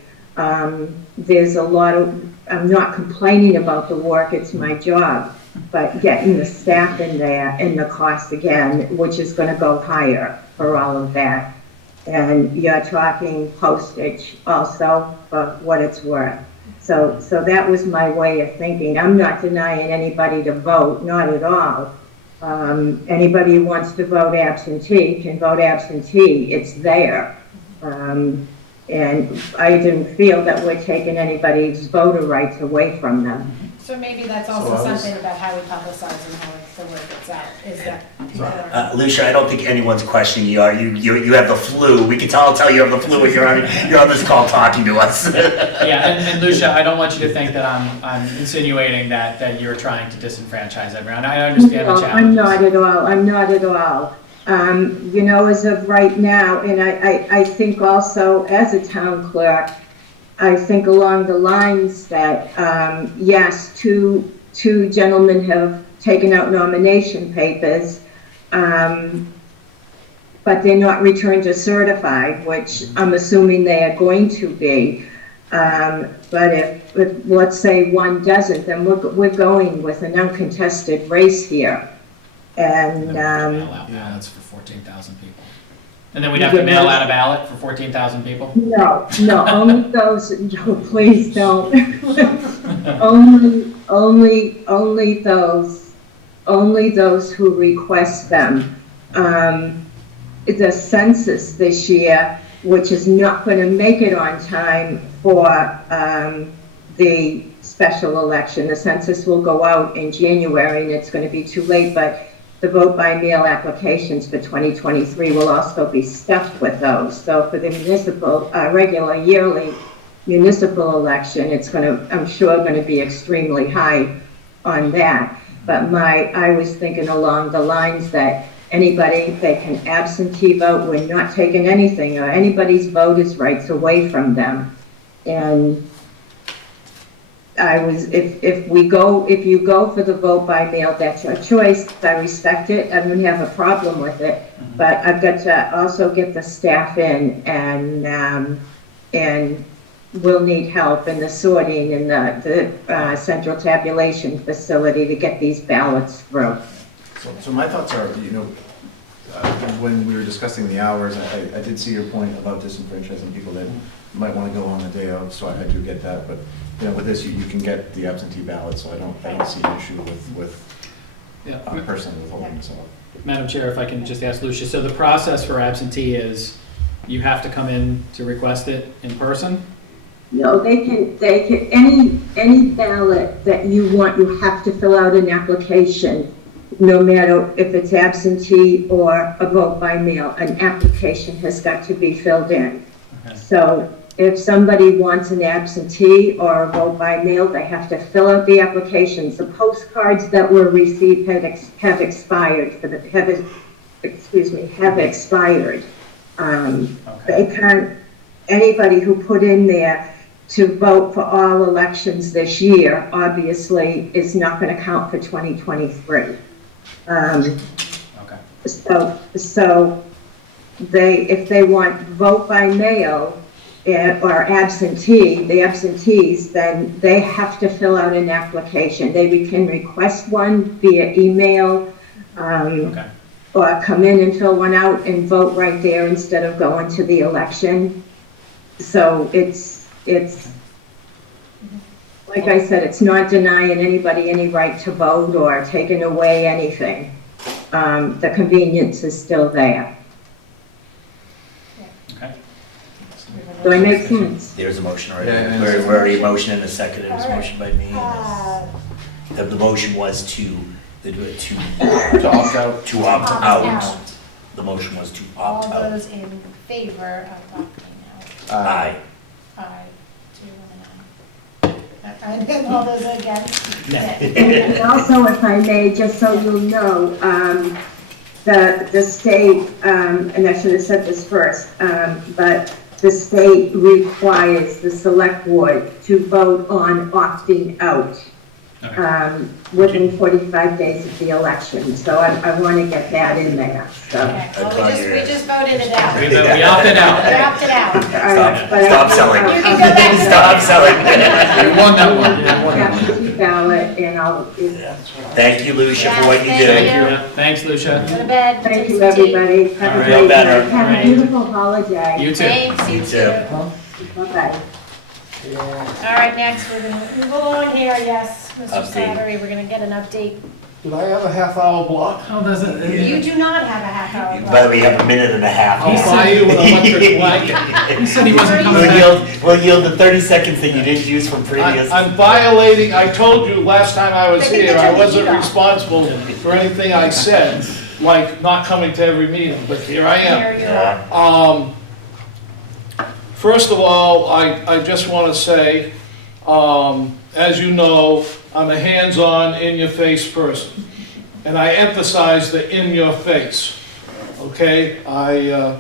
There's a lot of, I'm not complaining about the work, it's my job, but getting the staff in there and the cost again, which is gonna go higher for all of that. And you're talking postage also for what it's worth. So that was my way of thinking. I'm not denying anybody to vote, not at all. Anybody who wants to vote absentee can vote absentee, it's there. And I didn't feel that we're taking anybody's voter rights away from them. So maybe that's also something about how we publicize and how the word gets out, is that. Lucia, I don't think anyone's questioning you. You have the flu. We can all tell you have the flu when you're on this call talking to us. Yeah, and Lucia, I don't want you to think that I'm insinuating that you're trying to disenfranchise everyone. I understand the challenge. I'm not at all. I'm not at all. You know, as of right now, and I think also as a town clerk, I think along the lines that, yes, two gentlemen have taken out nomination papers, but they're not returned to certified, which I'm assuming they are going to be. But if let's say one doesn't, then we're going with an uncontested race here. And ballots for 14,000 people. And then we'd have to mail out a ballot for 14,000 people? No, only those, no, please don't. only those who request them. The census this year, which is not going to make it on time for the special election. The census will go out in January and it's going to be too late, but the vote by mail applications for 2023 will also be stuffed with those. So for the municipal, regular yearly municipal election, it's I'm sure going to be extremely high on that. But I was thinking along the lines that anybody, they can absentee vote, we're not taking anything or anybody's voters' rights away from them. And if you go for the vote by mail, that's your choice. I respect it. I don't have a problem with it, but I've got to also get the staff in, and we'll need help in the sorting and the central tabulation facility to get these ballots through. So my thoughts are, when we were discussing the hours, I did see your point about disenfranchising people that might want to go on the day of, so I do get that, but with this, you can get the absentee ballot, so I don't see an issue with personally withholding this out. Madam Chair, if I can just ask Lucia, so the process for absentee is you have to come in to request it in person? No, they can, any ballot that you want, you have to fill out an application, no matter if it's absentee or a vote by mail. An application has got to be filled in. Okay. So if somebody wants an absentee or a vote by mail, they have to fill out the applications. The postcards that were received have expired. Have expired. They can't. Anybody who put in there to vote for all elections this year, obviously, is not going to count for 2023. So if they want vote by mail or absentee, the absentees, then they have to fill out an application. They can request one via email, or come in and fill one out and vote right there instead of going to the election. So it's like I said, it's not denying anybody any right to vote or taking away anything. the convenience is still there. Okay. Do I make sense? There's a motion already. Yeah, We're already a motion and a second. It was a All right. motion by me. The motion was to opt out. To opt Opt out. out. The motion was to All opt out. those in favor of opting out? Aye. Aye, 2 and an aye. And then all those against? And also, if I may, just so you'll know, the state, and I should have said this first, but the state requires the select board to vote on opting out within 45 days of the election. So I want to get that in there, so. Okay, well, we just voted it out. We opted out. We opted out. Stop selling. You can go back to Stop selling. We won that one. Absentee ballot, and I'll, Thank you, Lucia, for what you Yes, do. thank you. Thanks, Lucia. Go to bed. thank take you, some tea. everybody. Have All a right. great Feel better. night. Have a beautiful holiday. You too. Thanks, you You too. too. Bye-bye. All right, next, we're gonna move along here, yes, Mr. Update. Slattery, we're gonna get an update. Did I have a half-hour block? Oh, does it? You do not have a half hour By the block. way, you have a minute and a half. I'll buy you an electric blanket. He said he wasn't coming back. We'll yield the 30 seconds that you didn't use from previous. I'm violating, I told you last time I was They can here, get I your wasn't heat up. responsible for anything I said, like not coming to every meeting, but here I am. Here you are. First of all, I just want to say, as you know, I'm a hands-on, in-your-face person. And I emphasize the in-your-face, okay? I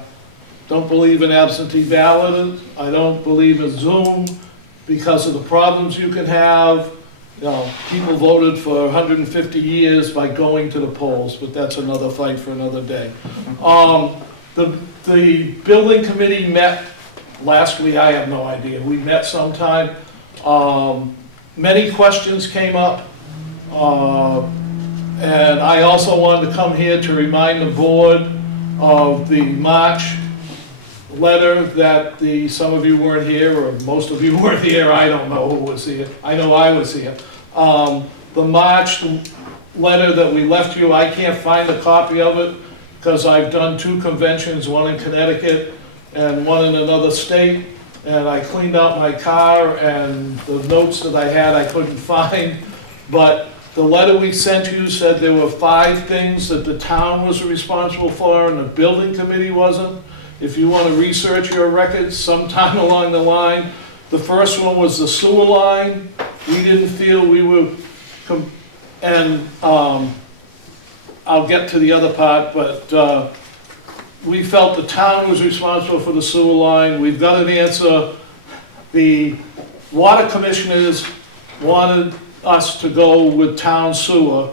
don't believe in absentee balloting. I don't believe in Zoom because of the problems you can have. You know, people voted for 150 years by going to the polls, but that's another fight for another day. The building committee met last week, I have no idea, we met sometime. Many questions came up, and I also wanted to come here to remind the board of the March letter that some of you weren't here, or most of you weren't here, I don't know who was here, I know I was here. The March letter that we left you, I can't find a copy of it, because I've done 2 conventions, one in Connecticut and one in another state, and I cleaned out my car, and the notes that I had I couldn't find, but the letter we sent you said there were 5 things that the town was responsible for and the building committee wasn't. If you want to research your records sometime along the line, the first one was the sewer line. We didn't feel we were, and I'll get to the other part, but we felt the town was responsible for the sewer line. We've got an answer. The water commissioners wanted us to go with town sewer,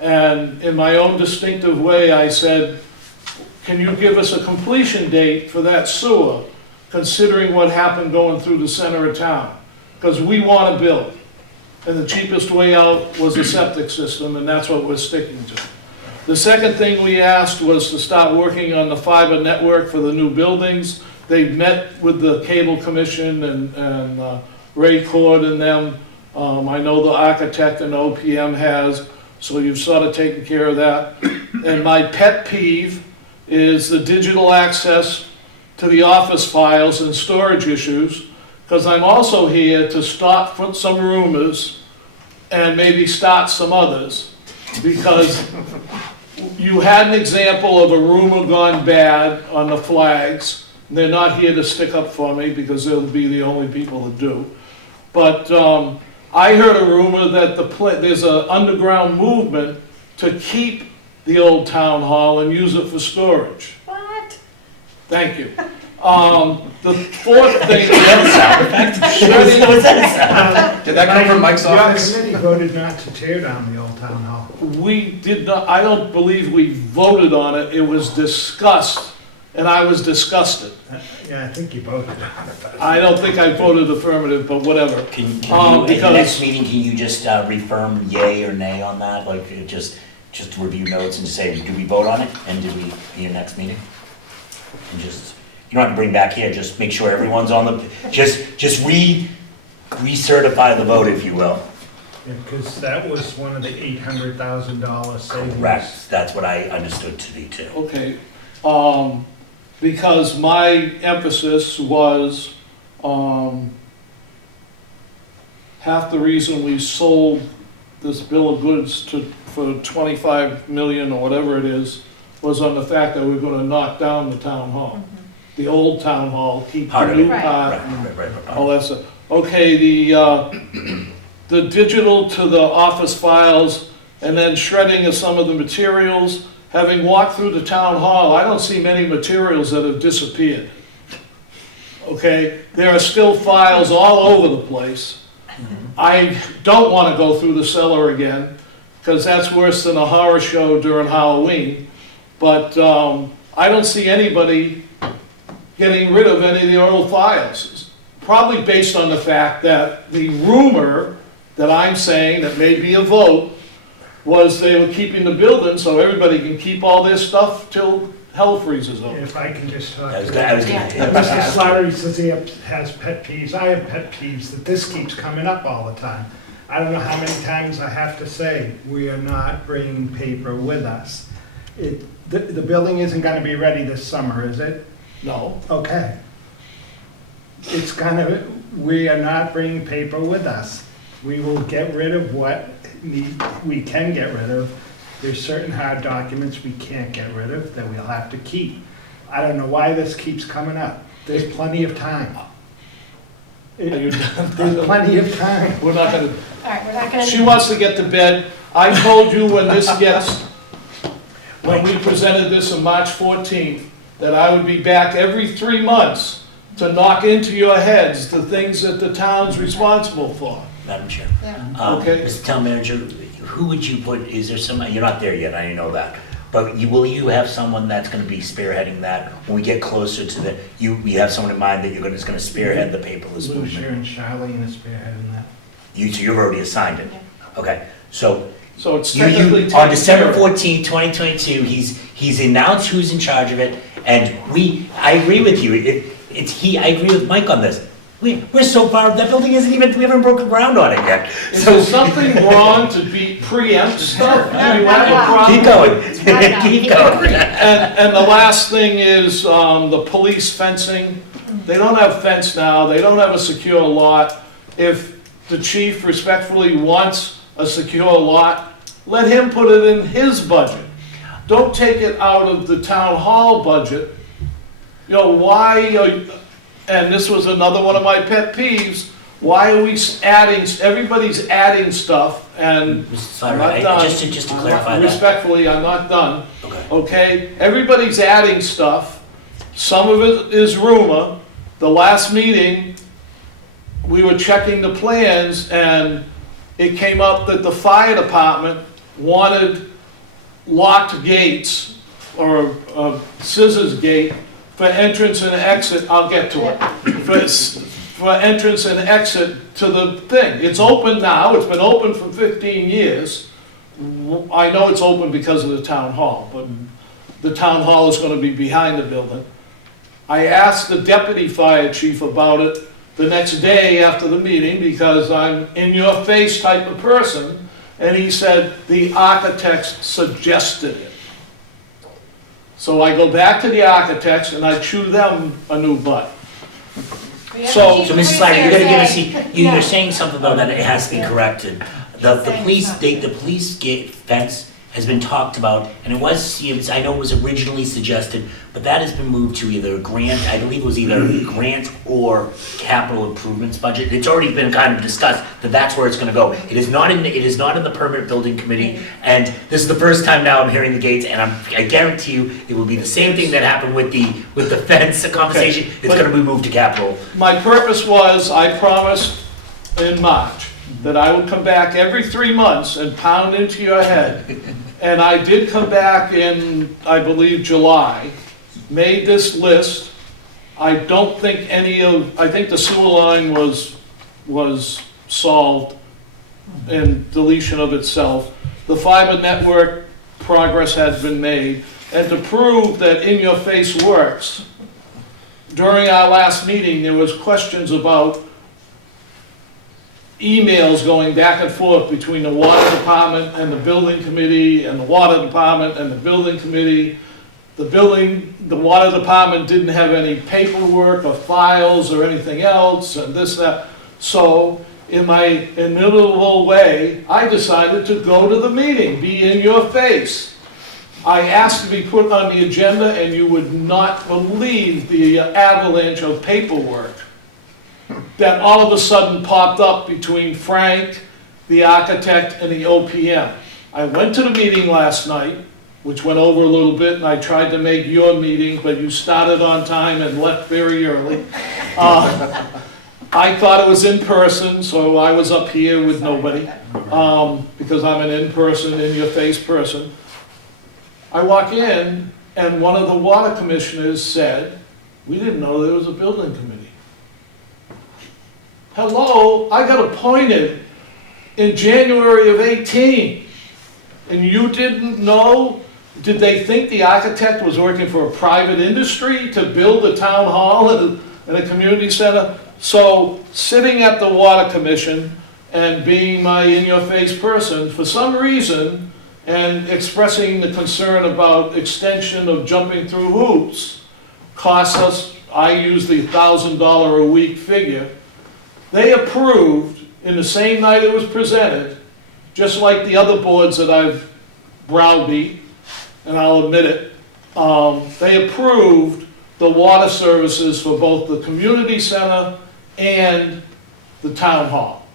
and in my own distinctive way, I said, can you give us a completion date for that sewer, considering what happened going through the center of town? Because we want to build, and the cheapest way out was a septic system, and that's what we're sticking to. The second thing we asked was to start working on the fiber network for the new buildings. They met with the cable commission and Ray Cord and them. I know the architect and OPM has, so you've sort of taken care of that. And my pet peeve is the digital access to the office files and storage issues, because I'm also here to stop some rumors and maybe start some others, because you had an example of a rumor gone bad on the flags. They're not here to stick up for me because they'll be the only people that do. But I heard a rumor that there's an underground movement to keep the old town hall and use it for storage. What? Thank you. The fourth thing. Did that come from Mike's office? The committee voted not to tear down the old town hall. We did not, I don't believe we voted on it. It was discussed, and I was disgusted. Yeah, I think you voted on it. I don't think I voted affirmative, but whatever. Can you, at the next meeting, can you just reaffirm yay or nay on that? Like, just to review notes and just say, did we vote on it? And did we, in your next meeting? And just, you don't have to bring back here, just make sure everyone's on the, just recertify the vote, if you will. Because that was one of the $800,000 savings. Correct, that's what I understood to be too. Okay, because my emphasis was, half the reason we sold this bill of goods for 25 million or whatever it is, was on the fact that we're gonna knock down the town hall. The old town hall, keep Part the of new it. part, Right. all that stuff. Okay, the digital to the office files, and then shredding of some of the materials. Having walked through the town hall, I don't see many materials that have disappeared. Okay, there are still files all over the place. I don't want to go through the cellar again, because that's worse than a horror show during Halloween. But I don't see anybody getting rid of any of the old files. Probably based on the fact that the rumor that I'm saying, that may be a vote, was they were keeping the building so everybody can keep all their stuff till hell freezes over. If I can just talk. I was gonna- Mr. Slattery says he has pet peeves. I have pet peeves that this keeps coming up all the time. I don't know how many times I have to say, we are not bringing paper with us. The building isn't gonna be ready this summer, is it? No. Okay. We are not bringing paper with us. We will get rid of what we can get rid of. There's certain hard documents we can't get rid of that we'll have to keep. I don't know why this keeps coming up. There's plenty of time. There's plenty of time. We're not gonna, All right, we're not gonna. she wants to get to bed. I told you when we presented this on March 14th, that I would be back every 3 months to knock into your heads the things that the town's responsible for. Madam Chair. Okay. Mr. Town Manager, who would you put, is there some, you're not there yet, I know that. But will you have someone that's gonna be spearheading that when we get closer to the, you have someone in mind that is gonna spearhead the paperless Lucia movement? and Charlene is spearheading that. So you've already assigned it? Okay, so. So it's You, technically on taken December care of. 14th, 2022, he's announced who's in charge of it, and I agree with you, I agree with Mike on this. We're so far, that building isn't even, we haven't broken ground on it yet. Is So there something wrong to preempt stuff? Do you have a problem? keep going, keep going. And the last thing is the police fencing. They don't have fence now, they don't have a secure lot. If the chief respectfully wants a secure lot, let him put it in his budget. Don't take it out of the town hall budget. You know, and this was another one of my pet peeves, why are we everybody's adding stuff, and I'm not done. Just to clarify that. Respectfully, I'm not done. Okay. Okay, everybody's adding stuff, some of it is rumor. The last meeting, we were checking the plans, and it came up that the fire department wanted locked gates, or a scissors gate, for entrance and exit, I'll get to it, for entrance and exit to the thing. It's open now, it's been open for 15 years. I know it's open because of the town hall, but the town hall is gonna be behind the building. I asked the deputy fire chief about it the next day after the meeting, because I'm in-your-face type of person, and he said the architects suggested it. So I go back to the architects and I chew them a new butt. So Mrs. Snyder, you're gonna give us, you're saying something though that it has to be corrected. The police gate fence has been talked about, and I know it was originally suggested, but that has been moved to either a grant, I believe it was either a grant or capital improvements budget. It's already been kind of discussed that that's where it's gonna go. It is not in the permanent building committee, and this is the first time now I'm hearing the gates, and I guarantee you, it will be the same thing that happened with the fence conversation. Okay. It's gonna be moved to capital. My purpose was, I promised in March that I would come back every 3 months and pound into your head. And I did come back in, I believe, July, made this list. I don't think I think the sewer line was solved in deletion of itself. The fiber network progress had been made. And to prove that In Your Face works, during our last meeting, there was questions about emails going back and forth between the water department and the building committee, and the water department and the building committee. The water department didn't have any paperwork or files or anything else, and this, that. So, in my inimitable way, I decided to go to the meeting, be in your face. I asked to be put on the agenda, and you would not believe the avalanche of paperwork that all of a sudden popped up between Frank, the architect, and the OPM. I went to the meeting last night, which went over a little bit, and I tried to make your meeting, but you started on time and left very early. I thought it was in person, so I was up here with nobody, because I'm an in-person, in-your-face person. I walk in, and one of the water commissioners said, "We didn't know there was a building committee." Hello, I got appointed in January of 18, and you didn't know? Did they think the architect was working for a private industry to build a town hall and a community center? So, sitting at the water commission and being my in-your-face person, for some reason, and expressing the concern about extension of jumping through hoops, cost us, I use the $1,000 a week figure. They approved, in the same night it was presented, just like the other boards that I've browbeat, and I'll admit it, they approved the water services for both the community center and the town hall.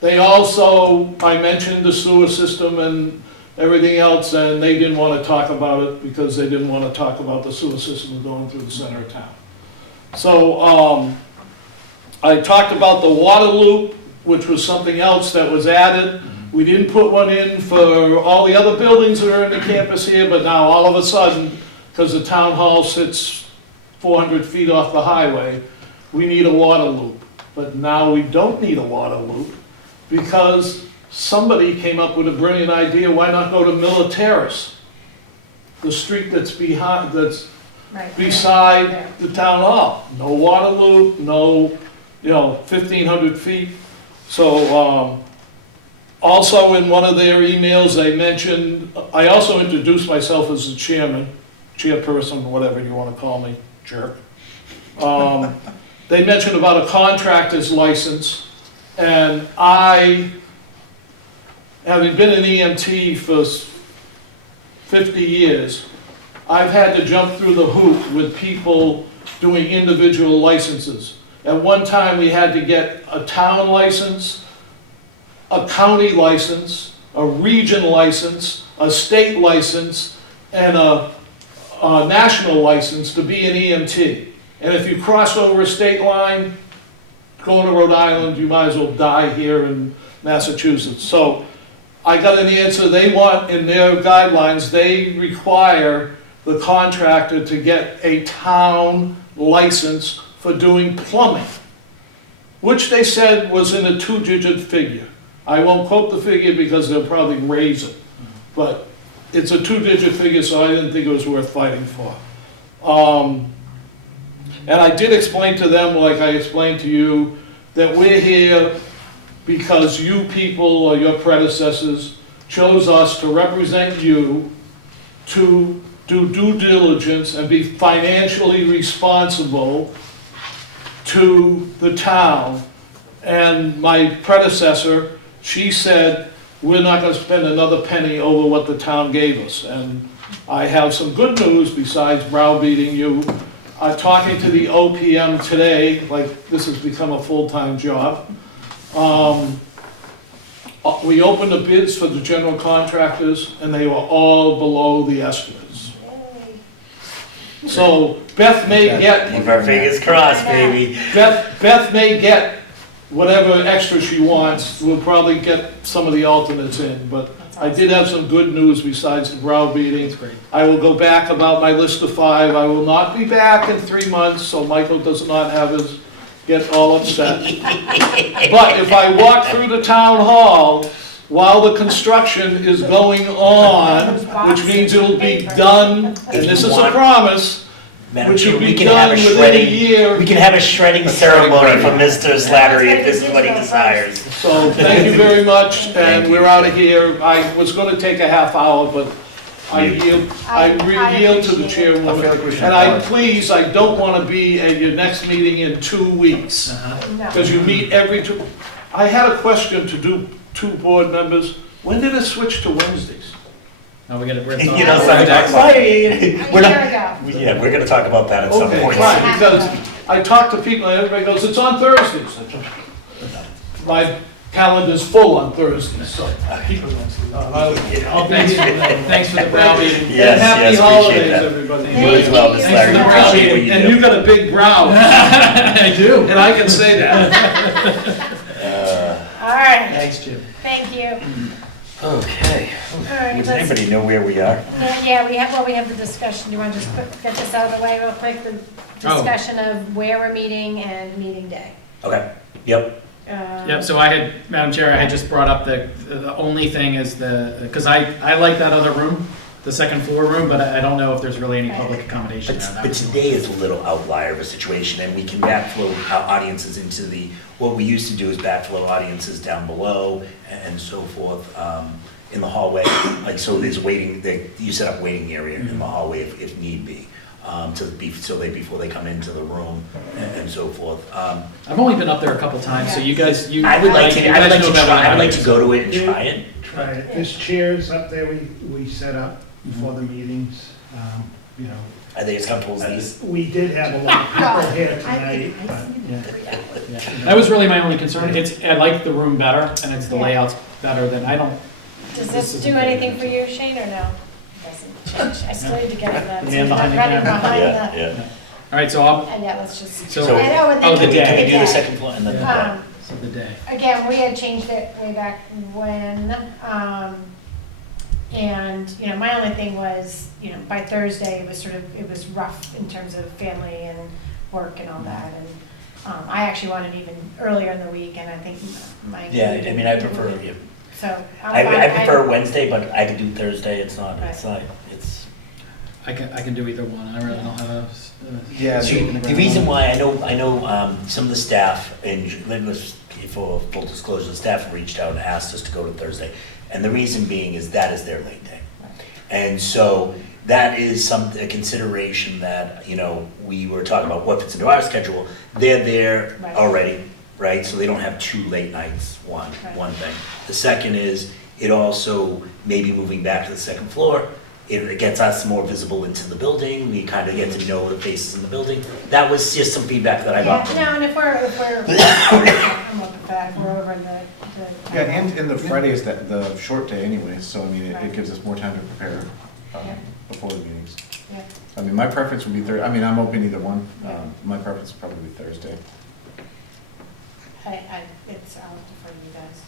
They also, I mentioned the sewer system and everything else, and they didn't want to talk about it because they didn't want to talk about the sewer system going through the center of town. So, I talked about the water loop, which was something else that was added. We didn't put one in for all the other buildings that are in the campus here, but now all of a sudden, because the town hall sits 400 feet off the highway, we need a water loop. But now we don't need a water loop because somebody came up with a brilliant idea. Why not go to Miller Terrace? The street that's behind, that's beside the town hall. No water loop, no, 1,500 feet. So, also in one of their emails, they mentioned, I also introduced myself as the chairperson, whatever you want to call me, jerk. They mentioned about a contractor's license, and I, having been an EMT for 50 years, I've had to jump through the hoop with people doing individual licenses. At one time, we had to get a town license, a county license, a region license, a state license, and a national license to be an EMT. And if you cross over a state line, going to Rhode Island, you might as well die here in Massachusetts. So I got an answer. They want, in their guidelines, they require the contractor to get a town license for doing plumbing, which they said was in a 2-digit figure. I won't quote the figure because they'll probably raise it, but it's a 2-digit figure, so I didn't think it was worth fighting for. And I did explain to them, like I explained to you, that we're here because you people or your predecessors chose us to represent you, to do due diligence and be financially responsible to the town. And my predecessor, she said, we're not going to spend another penny over what the town gave us. And I have some good news besides browbeating you. Talking to the OPM today, like this has become a full-time job. We opened the bids for the general contractors, and they were all below the estimates. So Beth may get... Keep our fingers crossed, baby. Beth may get whatever extra she wants. We'll probably get some of the alternates in, but I did have some good news besides the browbeating. I will go back about my list of 5. I will not be back in 3 months, so Michael does not have his get all upset. But if I walk through the town hall while the construction is going on, which means it will be done, and this is a promise, Madam which Chair, will we be can have done a within a shredding, year. we can have a shredding ceremony for Mr. Slattery if this is what he desires. So thank you very much, and we're out of here. I was going to take a half hour, but I yield to the chairwoman. I feel like we should And I pause. I don't want to be at your next meeting in 2 weeks, because you meet every two. I had a question to do 2 board members. When did it switch to Wednesdays? No, we're You know, talking sometimes, we're not, ago. yeah, we're gonna talk about that at some Okay, point. fine, because I talk to people, and everybody goes, it's on Thursdays. My calendar's full on Thursdays, so keep it Wednesday. I'll be here. Thanks for the browbeating. Yes, And happy yes, appreciate holidays, that. everybody. You as well, Ms. Thanks for the Slattery. brow Appreciate what beating. you And do. you got a big brow, I do. and I can say that. All right, Thanks, Jim. thank you. Okay. All right, Does let's- anybody know where we are? Yeah, we have the discussion. Do you want to just get this out of the way real quick? The discussion of where we're meeting and meeting day. Okay, yep. Yep, so Madam Chair, I had just brought up the only thing is because I like that other room, the second floor room, but I don't know if there's really any public accommodation there. But today is a little outlier of a situation, and we can backflow our audiences into what we used to do is backflow audiences down below and so forth, in the hallway. Like, so there's you set up waiting area in the hallway if need be, before they come into the room and so forth. I've only been up there a couple times, so you guys, I would like to you guys know better than I do. go to it and try it. Try it. There's chairs up there we set up for the meetings, you know. Are they as comfortable as these? We did have a lot of people here tonight, but Yeah. That was really my only concern. I like the room better, and the layout's better than, Does this do anything for you, Shane, or no? Doesn't change. I still need to get in that. Man behind the Running camera. behind Yeah, the- yeah. all right, so I'll, And yeah, let's just. So- And and then the day. Can we do the day. second floor and then the day? so the day. Again, we had changed it way back when, and, you know, my only thing was, you know, by Thursday, it was rough in terms of family and work and all that, and I actually wanted even earlier in the week, and I think Mike. Yeah, I mean, I prefer, yeah. So. I prefer Wednesday, but I could do Thursday, it's I can do either one. I really don't have a. Yeah, See, the reason why, I know some of the staff, and for full disclosure, the staff reached out and asked us to go to Thursday. And the reason being is that is their late day. And so that is a consideration that, you know, we were talking about what fits into our schedule. They're there already, right? So they don't have 2 late nights, one thing. The second is, it also, maybe moving back to the second floor, it gets us more visible into the building, we kind of get to know the faces in the building. That was just some feedback that I got. Yeah, no, and if we're, I'm looking for that, if we're over the. Yeah, and the Friday is the short day anyway, so I mean, it gives us more time to prepare before the meetings. Yeah. I mean, my preference would be Thursday. I mean, I'm open either one. My preference would probably be Thursday. I'll defer to you guys.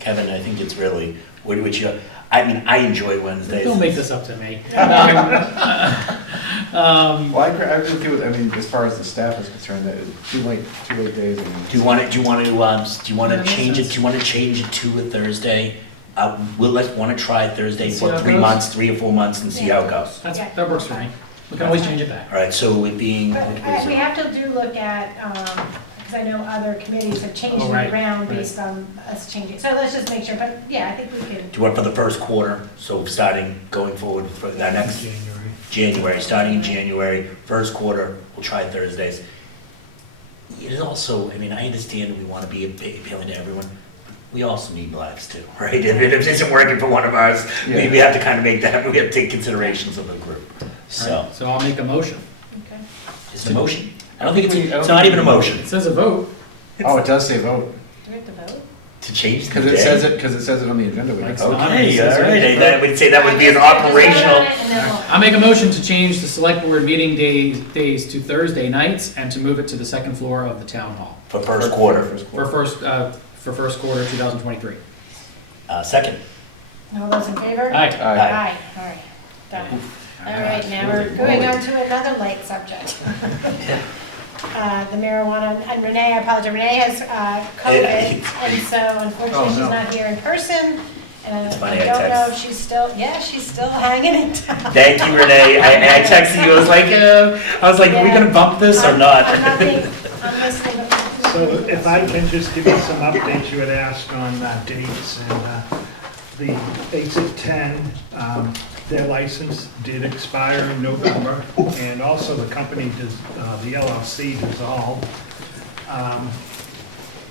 Kevin, I think it's really, I mean, I enjoy Wednesdays. Don't make this up to me. Well, I agree with you. I mean, as far as the staff is concerned, that 2 late days. I mean, Do you want to change it? Do you want to change it to a Thursday? Want to try Thursday See how for it 3 goes? months, 3 or 4 months, and see how it goes. That works for me. We can always change it back. All right, so it being, But we have to look at, because I know other committees have changed it around based on us changing. So let's just make sure, but yeah, I think we can. do you want for the first quarter? So going forward for our next January, starting in January, first quarter, we'll try Thursdays. It is also, I mean, I understand we want to be appealing to everyone. We also need blacks too, right? If it isn't working for one of ours, we have to kind of make that, we have to take considerations of the group. So, So I'll make a motion. Okay. it's a motion. I don't think it's not even a motion. It says a vote. Oh, it does say vote. Do we have to vote? To change the Because day? it says it on the agenda. Mike's Okay, all nominated. right. I would say that would be an operational. I'll make a motion to change the select board meeting days to Thursday nights and to move it to the second floor of the town hall. For first quarter. For first quarter 2023. Second. All those in favor? Aye. Aye, all right, done. All right, now we're going on to another light subject. The marijuana, and Renee, I apologize, Renee has COVID, and so unfortunately she's not here in person, And It's funny, I I don't know text- if she's still hanging in town. Thank you, Renee. I texted you, I was like, are we gonna bump this or not? I'm listening. So if I can just give you some updates, you had asked on dates, and the Exit 10, their license did expire in November, and also the company, the LLC dissolved.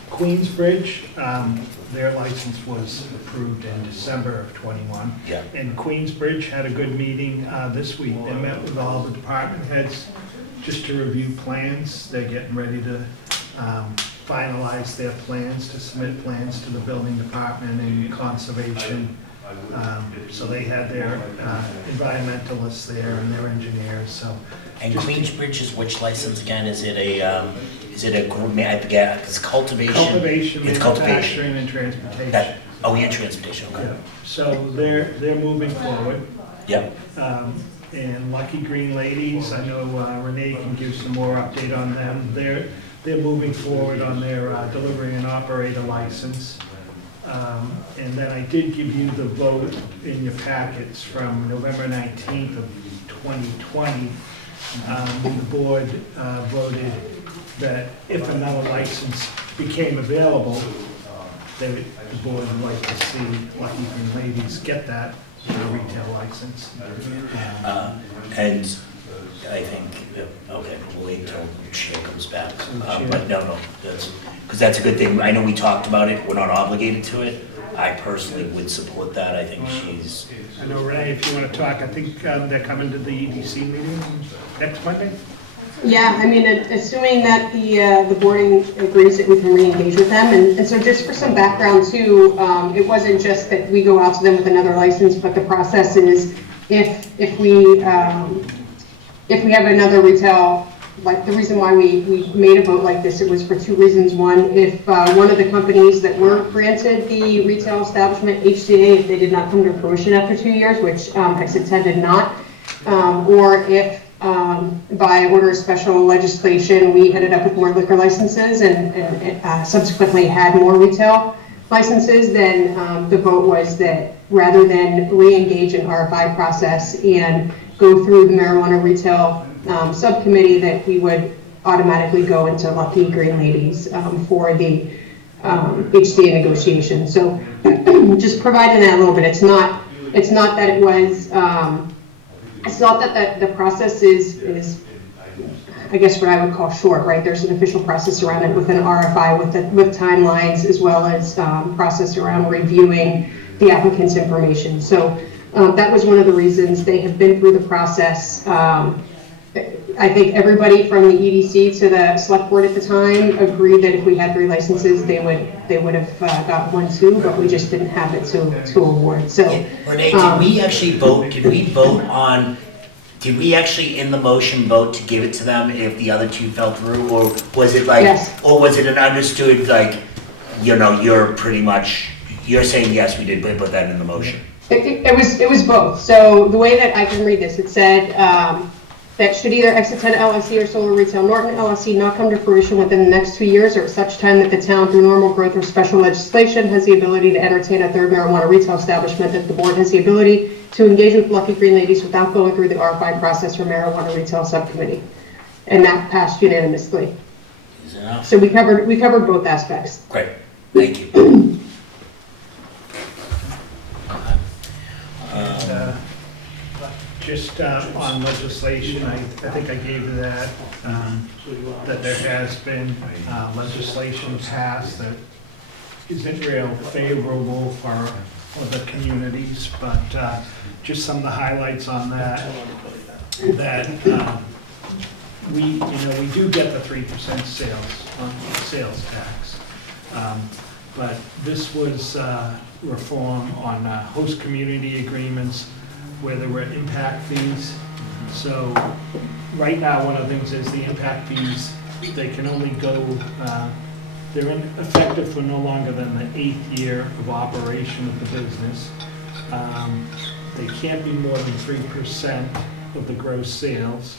Queensbridge, their license was approved in December of '21. Yeah. And Queensbridge had a good meeting this week. They met with all the department heads just to review plans. They're getting ready to finalize their plans, to submit plans to the building department and conservation. So they had their environmentalists there and their engineers, so. And Queensbridge is which license again? Is it a, I forget, it's cultivation? Cultivation, It's manufacturing, and transportation. And transportation, okay. Yeah. So they're moving forward. Yep. And Lucky Green Ladies, I know Renee can give some more update on them. They're moving forward on their delivery and operator license. And then I did give you the vote in your packets from November 19th of 2020. The board voted that if another license became available, the board would like to see Lucky Green Ladies get that retail license. And I think, okay, we'll wait until Chair comes back. But no, because that's a good thing. I know we talked about it, we're not obligated to it. I personally would support that. I think she's... I know, Renee, if you want to talk, I think they're coming to the EDC meeting next Monday? Yeah, I mean, assuming that the board agrees that we can re-engage with them, and so just for some background too, it wasn't just that we go out to them with another license, but the process is if we have another retail, like the reason why we made a vote like this, it was for two reasons. One, if one of the companies that were granted the retail establishment HCA, if they did not come to fruition after 2 years, which Exit 10 did not, or if by order of special legislation, we ended up with more liquor licenses and subsequently had more retail licenses, then the vote was that rather than re-engage in RFI process and go through the marijuana retail subcommittee, that we would automatically go into Lucky Green Ladies for the HCA negotiation. So just providing that a little bit. It's not that it was. It's not that the process is, I guess, what I would call short, right? There's an official process around it with an RFI, with timelines, as well as process around reviewing the applicant's information. So that was one of the reasons. They have been through the process. I think everybody from the EDC to the select board at the time agreed that if we had 3 licenses, they would have got 1 too, but we just didn't have it to award. So, Renee, did we actually vote? Did we vote on? Did we actually in the motion vote to give it to them if the other 2 fell through, or was it like, yes. Or was it an understood like, you're pretty much saying yes, we did put that in the motion? It was both. So the way that I can read this, it said. That should either Exit 10 LLC or Solar Retail Norton LLC not come to fruition within the next 2 years, or at such time that the town, through normal growth or special legislation, has the ability to entertain a third marijuana retail establishment, that the board has the ability to engage with Lucky Green Ladies without going through the RFI process for marijuana retail subcommittee. And that passed unanimously. So we covered both aspects. Great, thank you. Just on legislation, I think I gave you that, that there has been legislation passed that isn't real favorable for the communities, but just some of the highlights on that, we do get the 3% sales tax, but this was reform on host community agreements where there were impact fees. So right now, one of the things is the impact fees, they can only go, they're effective for no longer than the 8th year of operation of the business. They can't be more than 3% of the gross sales,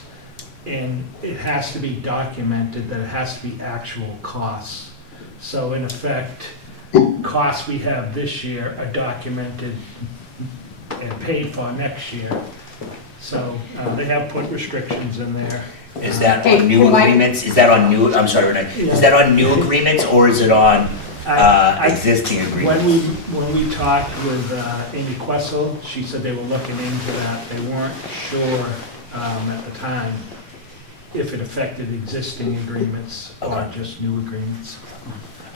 and it has to be documented that it has to be actual costs. So in effect, costs we have this year are documented and paid for next year. So they have put restrictions in there. Is that on new agreements? Is that on new, I'm sorry, Renee, is that on new agreements or is it on existing agreements? When we talked with Amy Questle, she said they were looking into that. They weren't sure at the time if it affected existing agreements or just new agreements.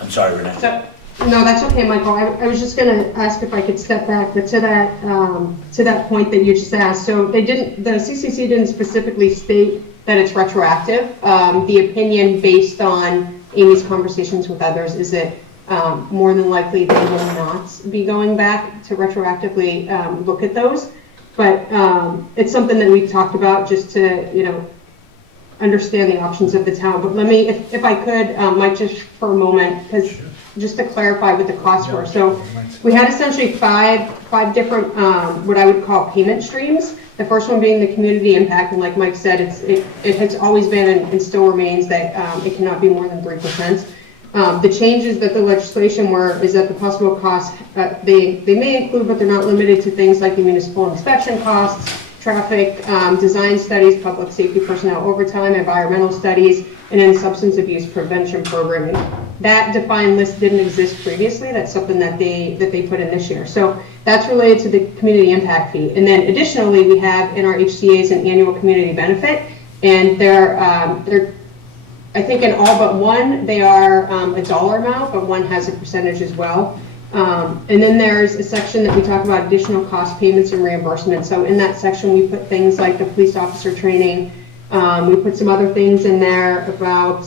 I'm sorry, Renee. No, that's okay, Michael. I was just gonna ask if I could step back, but to that point that you just asked. So the CCC didn't specifically state that it's retroactive. The opinion based on Amy's conversations with others is that more than likely they will not be going back to retroactively look at those. But it's something that we've talked about just to, understand the options of the town. But let me, if I could, Mike, just for a moment, because just to clarify what the costs were. So we had essentially five different, what I would call payment streams. The first one being the community impact, and like Mike said, it has always been and still remains that it cannot be more than 3%. The changes that the legislation is that the possible costs, they may include, but they're not limited to things like the municipal inspection costs, traffic, design studies, public safety personnel overtime, environmental studies, and then substance abuse prevention programming. That defined list didn't exist previously. That's something that they put in this year. So that's related to the community impact fee. And then additionally, we have in our HCA's an annual community benefit, and they're I think in all but one, they are a dollar amount, but one has a percentage as well. And then there's a section that we talk about additional cost payments and reimbursements. So in that section, we put things like the police officer training. We put some other things in there about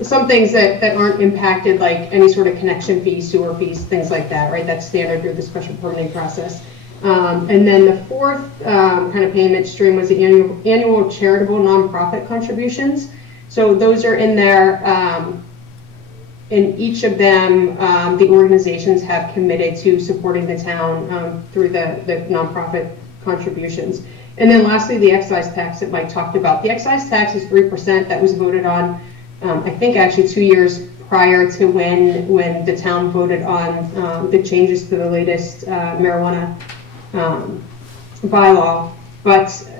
some things that aren't impacted, like any sort of connection fees, sewer fees, things like that, right? That's standard through the special permitting process. And then the fourth kind of payment stream was the annual charitable nonprofit contributions. So those are in there. In each of them, the organizations have committed to supporting the town through the nonprofit contributions. And then lastly, the excise tax that Mike talked about. The excise tax is 3%. That was voted on, I think actually 2 years prior to when the town voted on the changes to the latest marijuana bylaw. But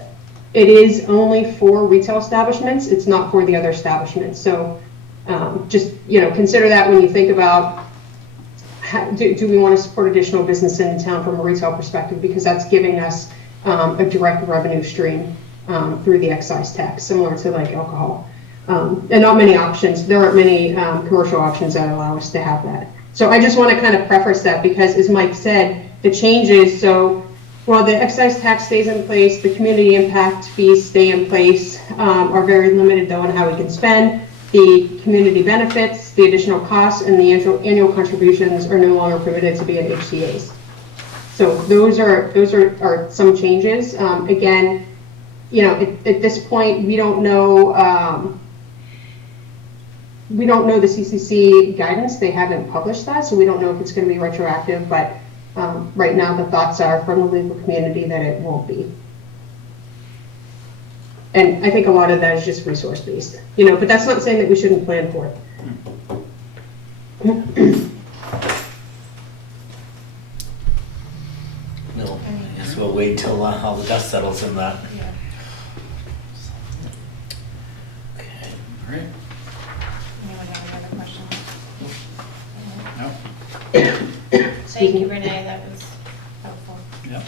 it is only for retail establishments. It's not for the other establishments. So just, consider that when you think about do we want to support additional business in the town from a retail perspective, because that's giving us a direct revenue stream through the excise tax, similar to like alcohol. And not many options. There aren't many commercial options that allow us to have that. So I just want to kind of preface that because, as Mike said, the changes, so while the excise tax stays in place, the community impact fees stay in place, are very limited though on how we can spend. The community benefits, the additional costs, and the annual contributions are no longer permitted to be at HCA's. So those are some changes. Again, at this point, we don't know the CCC guidance. They haven't published that, so we don't know if it's going to be retroactive. But right now, the thoughts are from the legal community that it won't be. And I think a lot of that is just resource-based, but that's not saying that we shouldn't plan for it. No, I guess we'll wait till all the dust settles in that. Yeah. Okay, all right. Anyone have another question? No? Thank you, Renee, that was helpful. Yep.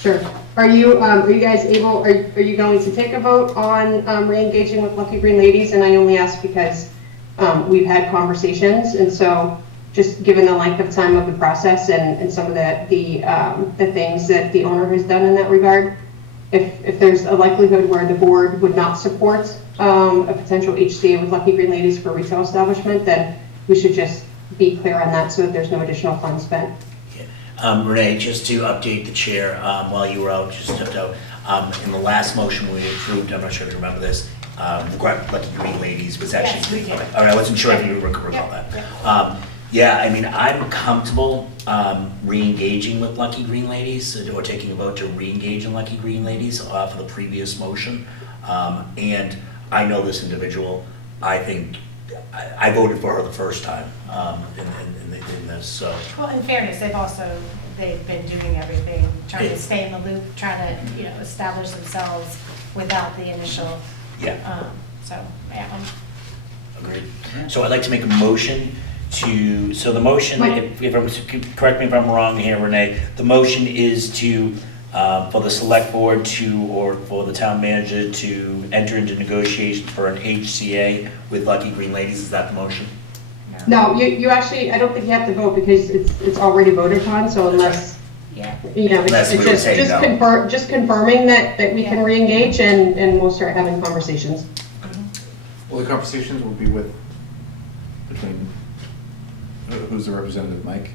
Sure. Are you guys able, are you going to take a vote on re-engaging with Lucky Green Ladies? And I only ask because we've had conversations, and so just given the length of time of the process and some of the things that the owner has done in that regard, if there's a likelihood where the board would not support a potential HCA with Lucky Green Ladies for a retail establishment, then we should just be clear on that so that there's no additional funds spent. Renee, just to update the chair, while you were out, just stepped out, in the last motion we approved, I'm not sure if you remember this, the Lucky Green Ladies was actually. Yes, we did. Okay. All right, I wasn't sure if you recall that. Yeah, I mean, I'm comfortable re-engaging with Lucky Green Ladies, or taking a vote to re-engage in Lucky Green Ladies for the previous motion. And I know this individual. I think I voted for her the first time in this, so. Well, in fairness, they've been doing everything, trying to Yeah. stay in the loop, trying to, establish themselves without the initial. Yeah. So, yeah. Agreed. So I'd like to make a motion so the motion, correct me if I'm wrong here, Renee, the motion is for the select board or for the town manager to enter into negotiations for an HCA with Lucky Green Ladies. Is that the motion? No, you actually, I don't think you have to vote because it's already voted upon, so unless, Unless we it's say no. just confirming that we can reengage and we'll start having conversations. Well, the conversations will be between, who's the representative, Mike?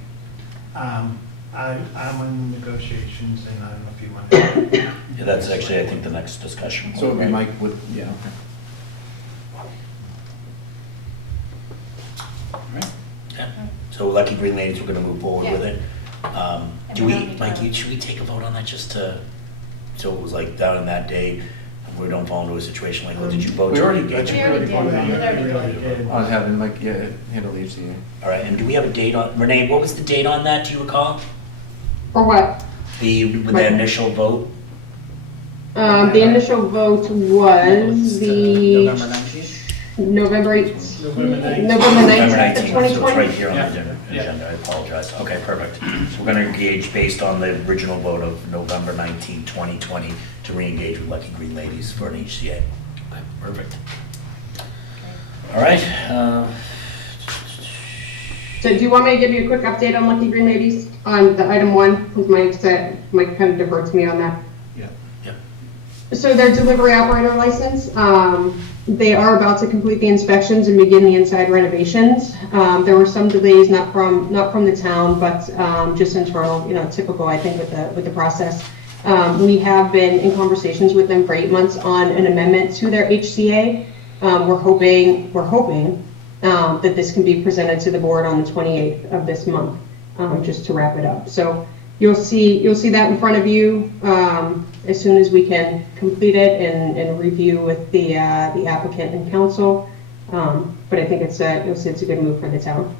I'm in negotiations, and I don't know if you want to. Yeah, that's actually, I think, the next discussion. So it would be Right? Mike with, yeah, okay. Yeah. So Lucky Green Ladies, we're gonna move forward with it. Should we take a vote on that so it was like down in that day, and we don't fall into a situation like, did you vote We to already- re-engage? We already did. On having Mike, handle the HCA. All right, and do we have a date on, Renee, what was the date on that, do you recall? For what? With the initial vote? The initial vote was the November 19th? November 8th. November 19th. November 19th of So it's right 2020. here on the agenda, I apologize. Okay, perfect. So we're gonna engage based on the original vote of November 19, 2020, to re-engage with Lucky Green Ladies for an HCA. Okay, perfect. All right, So do you want me to give you a quick update on Lucky Green Ladies on the item 1? Because Mike kind of deferred to me on that. Yep. So their delivery operator license, they are about to complete the inspections and begin the inside renovations. There were some delays, not from the town, but just internal, typical, I think, with the process. We have been in conversations with them for 8 months on an amendment to their HCA. We're hoping that this can be presented to the board on the 28th of this month, just to wrap it up. So you'll see that in front of you as soon as we can complete it and review with the applicant and council. But I think you'll see it's a good move for the town.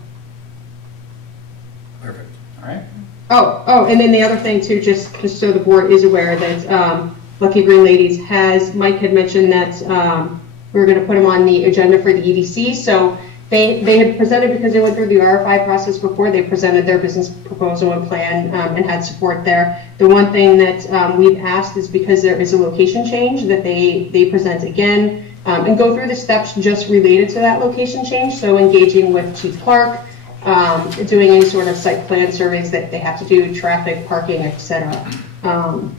perfect. All right. Oh, and then the other thing too, just so the board is aware that Lucky Green Ladies Mike had mentioned that we were going to put them on the agenda for the EDC. So they had presented, because they went through the RFI process before, they presented their business proposal and plan and had support there. The one thing that we've asked is, because there is a location change, that they present again and go through the steps just related to that location change. So engaging with Chief Clark, doing any sort of site plan surveys that they have to do, traffic, parking, etc.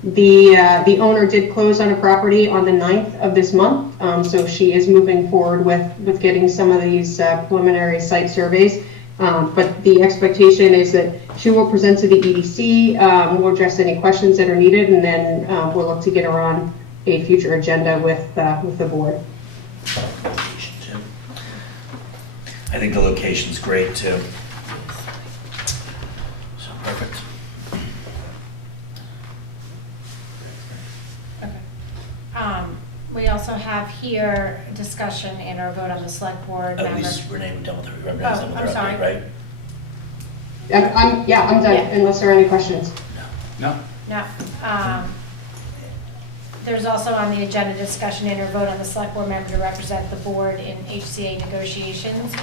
The owner did close on a property on the 9th of this month, so she is moving forward with getting some of these preliminary site surveys. But the expectation is that she will present to the EDC, we'll address any questions that are needed, and then we'll look to get her on a future agenda with the board. I think the location's great too. So perfect. We also have here a discussion and our vote on the select board At member. least Renee, we're done with her, I'm sorry. right? I'm done, unless there are any questions. No. No. There's also on the agenda discussion and or vote on the select board member to represent the board in HCA negotiations.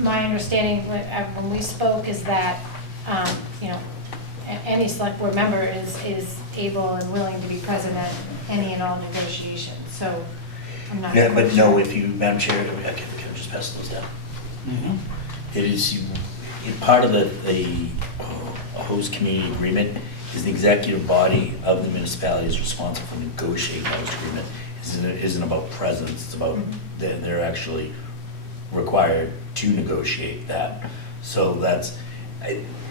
My understanding when we spoke is that, any select board member is able and willing to be present at any and all negotiations. So I'm not. Yeah, but quite no, sure. if you, Madam Chair, can I just pass those down? It is, part of the host community agreement is the executive body of the municipality is responsible for negotiating the host agreement. It isn't about presence, it's about, they're actually required to negotiate that. So that's,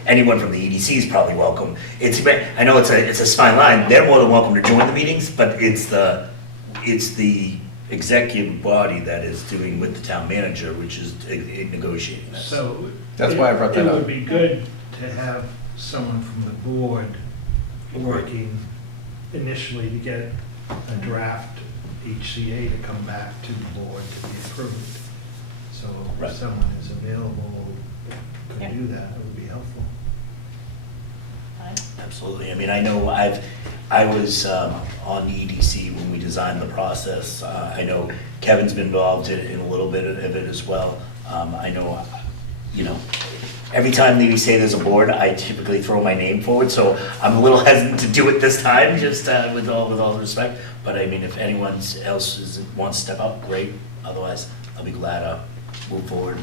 anyone from the EDC is probably welcome. I know it's a fine line, they're more than welcome to join the meetings, but it's the executive body that is doing with the town manager, which is negotiating this. So That's why I brought that It up. would be good to have someone from the board working initially to get a draft HCA to come back to the board to be approved. So Right. if someone is available, Yeah. could do that, it would be helpful. Absolutely. I mean, I know I was on the EDC when we designed the process. I know Kevin's been involved in a little bit of it as well. I know, every time they say there's a board, I typically throw my name forward, so I'm a little hesitant to do it this time, just with all respect. But I mean, if anyone else wants to step up, great. Otherwise, I'll be glad to move forward,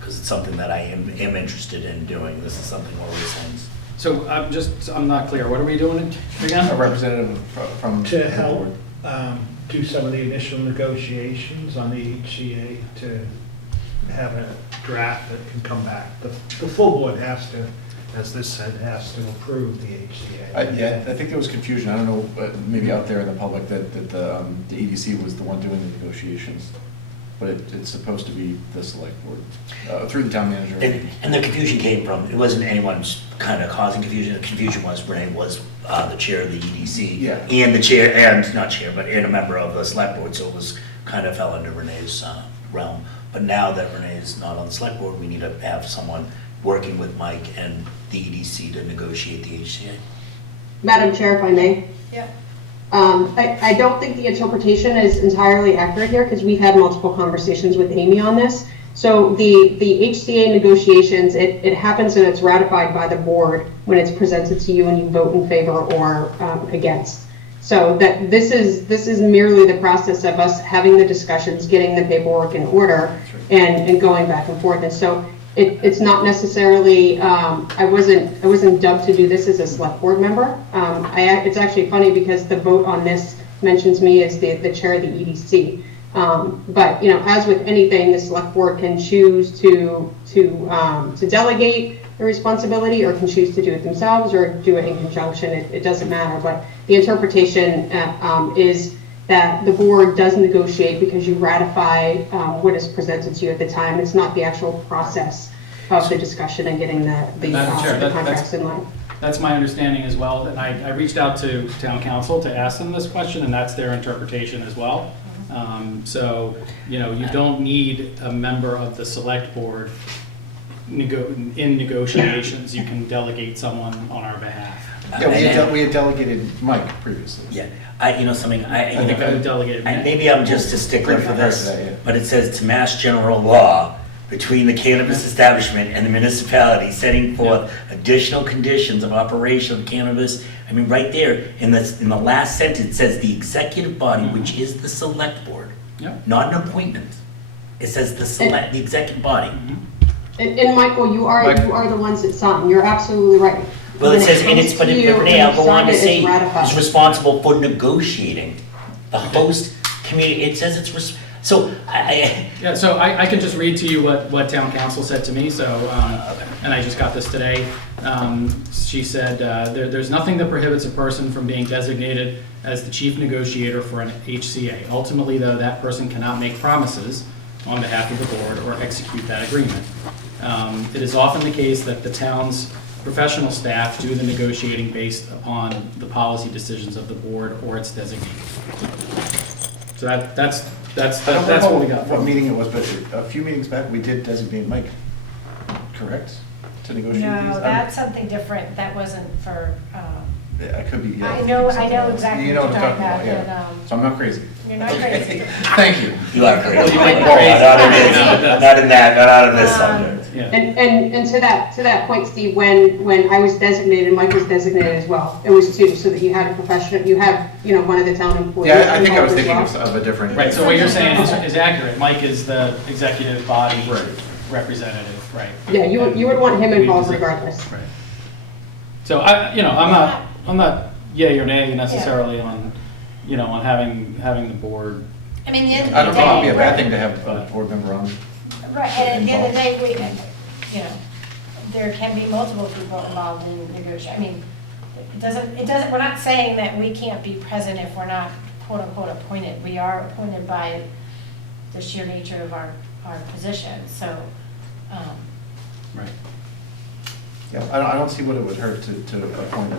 because it's something that I am interested in doing. This is something more recent. So I'm not clear, what are we doing again? A representative from. To help do some of the initial negotiations on the HCA, to have a draft that can come back. The full board has to, as this said, has to approve the HCA. Yeah, I think there was confusion, I don't know, maybe out there in the public, that the EDC was the one doing the negotiations. But it's supposed to be the select board, through the town manager. And the confusion came from, it wasn't anyone's kind of causing confusion. The confusion was Renee was the chair of the EDC. Yeah. And the chair, and not chair, but and a member of the select board, so it was kind of fell under Renee's realm. But now that Renee is not on the select board, we need to have someone working with Mike and the EDC to negotiate the HCA. Madam Chair, if I may. Yeah. I don't think the interpretation is entirely accurate here, because we've had multiple conversations with Amy on this. So the HCA negotiations, it happens and it's ratified by the board when it's presented to you and you vote in favor or against. So that this is merely the process of us having the discussions, getting the paperwork in order, and going back and forth. And so it's not necessarily, I wasn't dubbed to do this as a select board member. It's actually funny because the vote on this mentions me as the chair of the EDC. But as with anything, the select board can choose to delegate the responsibility, or can choose to do it themselves, or do it in conjunction. It doesn't matter. But the interpretation is that the board does negotiate because you ratify what is presented to you at the time. It's not the actual process of the discussion and getting the contracts in line. That's my understanding as well, and I reached out to town council to ask them this question, and that's their interpretation as well. So, you don't need a member of the select board in negotiations. You can delegate someone on our behalf. Yeah, we had delegated Mike previously. Yeah, I think I would delegate. Maybe I'm just a stickler for this, but it says to Mass General Law, between the cannabis establishment and the municipality, setting forth additional conditions of operation of cannabis. I mean, right there, in the last sentence, it says the executive body, which is the select board, not an appointment. It says the executive body. And Michael, you are the ones that sign. You're absolutely right. Well, it says, but Renee, I'll go on to say, is responsible for negotiating. The host community, it says it's, so I can just read to you what town council said to me, and I just got this today. She said, there's nothing that prohibits a person from being designated as the chief negotiator for an HCA. Ultimately, though, that person cannot make promises on behalf of the board or execute that agreement. It is often the case that the town's professional staff do the negotiating based upon the policy decisions of the board or its designee. So that's what we got. What meeting it was, but a few meetings back, we did designate Mike, correct? To negotiate these? No, that's something different. That wasn't for, I could be. I know exactly You know what what you're I'm talking about. yeah. And, So I'm not crazy. you're not crazy. Thank you. You are crazy. You might be crazy. Not out of this subject. And to that point, Steve, when I was designated, Mike was designated as well. It was two, so that you had a professional, you had one of the town employees. Yeah, I think I was involved thinking as well. of a different. Right, so what you're saying is accurate. Mike is the executive body representative, right? Yeah, you would want him involved regardless. Right. So I'm not yay or nay necessarily on having the board. I mean, the end I of don't the think it'd be day. a bad thing to have a board member on. Right, and at the end of the day, there can be multiple people involved in negotiation. I mean, it doesn't, we're not saying that we can't be present if we're not quote unquote appointed. We are appointed by the sheer nature of our position, so. Right. Yeah, I don't see what it would hurt to appoint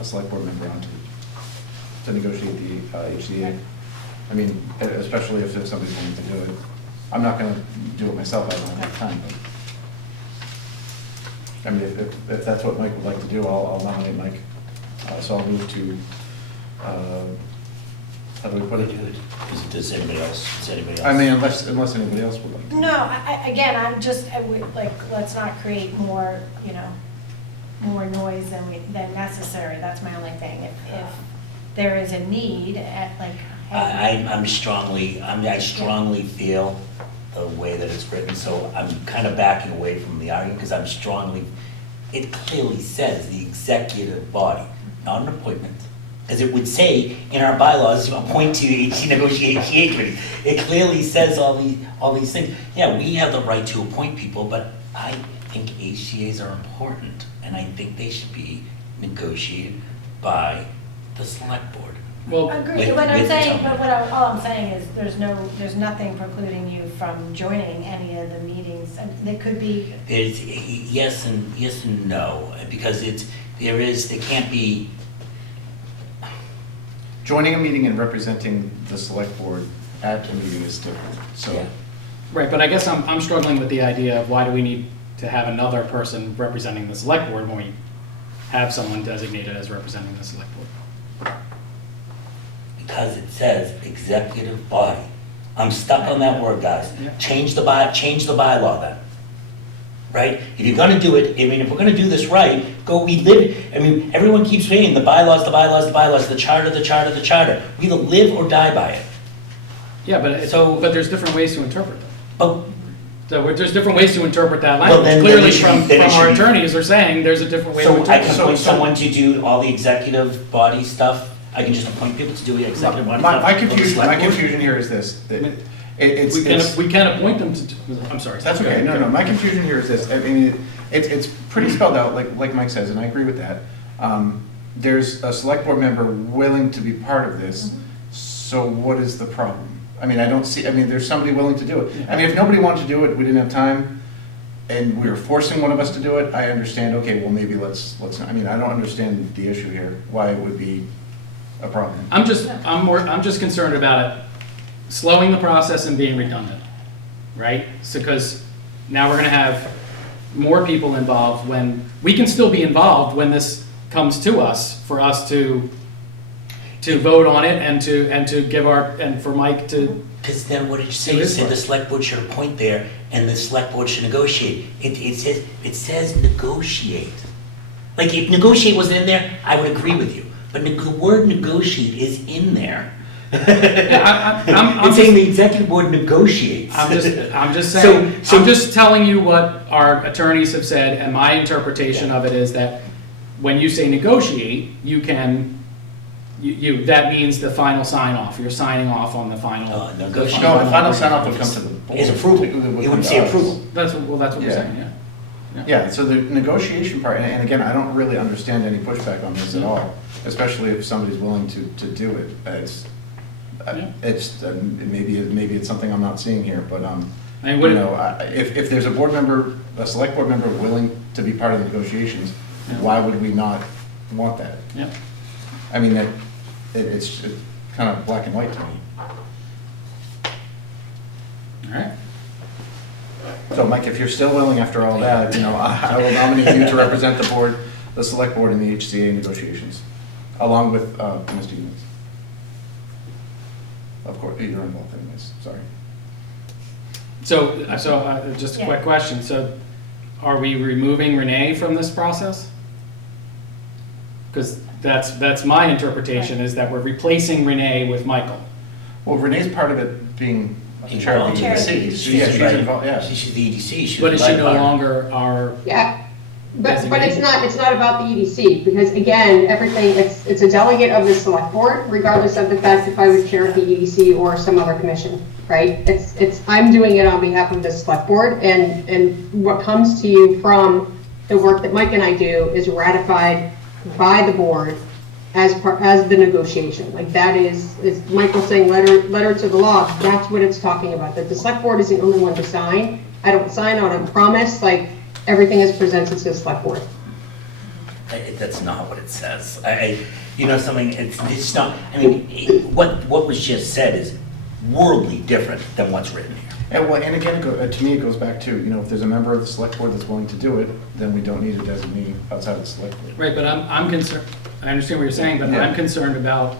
a select board member on to negotiate the HCA. I mean, especially if somebody's willing to do it. I'm not gonna do it myself, I don't have time, but. I mean, if that's what Mike would like to do, I'll nominate Mike. So I'll move to, how do we put it? Does anybody else? I mean, unless anybody else would like to. No, again, I would, like, let's not create more, more noise than necessary. That's my only thing. If there is a need at, like. I strongly feel the way that it's written, so I'm kind of backing away from the argument, because it clearly says the executive body, not an appointment, as it would say in our bylaws, appoint to HC negotiation committee. It clearly says all these things. Yeah, we have the right to appoint people, but I think HCAs are important, and I think they should be negotiated by the select board. Well, Agreed, all I'm saying is, there's nothing precluding you from joining any of the meetings, and they could be. It's yes and no, because there can't be. Joining a meeting and representing the select board at the meeting is different, so. Yeah. Right, but I guess I'm struggling with the idea of why do we need to have another person representing the select board when we have someone designated as representing the select board? Because it says executive body. I'm stuck on that word, guys. Yeah. Change the bylaw then. Right? If you're gonna do it, if we're gonna do this right, everyone keeps saying the bylaws, the charter. We either live or die by it. Yeah, but there's different ways to interpret them. But So there's different ways to interpret that Well, language. then Clearly it should be- from our attorneys are saying there's a different way to So I interpret can it. appoint someone to do all the executive body stuff? I can just appoint people to do the executive body stuff? My of the confusion, select board? here is this, that We can appoint them to, I'm sorry. That's okay, no, my confusion here is this, I mean, it's pretty spelled out, like Mike says, and I agree with that. There's a select board member willing to be part of this, so what is the problem? I mean, there's somebody willing to do it. I mean, if nobody wanted to do it, we didn't have time, and we were forcing one of us to do it, I understand, okay, well, maybe let's, I mean, I don't understand the issue here, why it would be a problem. I'm just concerned about it slowing the process and being redundant, right? So, because now we're gonna have more people involved when, we can still be involved when this comes to us, for us to vote on it and to give and for Mike to. Because then what did you say? You said the select board should appoint there and the select board should negotiate. It says negotiate. Like if negotiate wasn't in there, I would agree with you. But the word negotiate is in there. It's saying the executive board negotiates. I'm just saying, I'm just telling you what our attorneys have said, and my interpretation of it is that when you say negotiate, that means the final sign off. You're signing off on the final. Negotiate. No, the final sign off would come to the board. It's approval. It would say approval. That's what we're saying, yeah. Yeah, so the negotiation part, and again, I don't really understand any pushback on this at all, especially if somebody's willing to do it. Maybe it's something I'm not seeing here, but if there's a select board member willing to be part of the negotiations, why would we not want that? Yeah. I mean, it's kind of black and white to me. All right. So Mike, if you're still willing after all that, I will nominate you to represent the select board in the HCA negotiations, along with Ms. Stevens. Of course, you're involved anyways, sorry. So just a quick question. So are we removing Renee from this process? Because that's my interpretation, is that we're replacing Renee with Michael. Well, Renee's part of it being chair of the EDC. She's involved, yeah. She's the EDC. But is she no longer our? Yeah, but it's not about the EDC, because again, everything, it's a delegate of the select board, regardless of the fact if I was chair of the EDC or some other commission, right? I'm doing it on behalf of the select board, and what comes to you from the work that Mike and I do is ratified by the board as the negotiation. Like that is Michael saying letter to the law, that's what it's talking about, that the select board is the only one to sign. I don't sign on a promise, like everything is presented to the select board. That's not what it says. You know something, it's not, I mean, what was just said is worldly different than what's written here. And again, to me, it goes back to, if there's a member of the select board that's willing to do it, then we don't need a designee outside of the select board. Right, but I'm concerned, I understand what you're saying, but Yeah. I'm concerned about,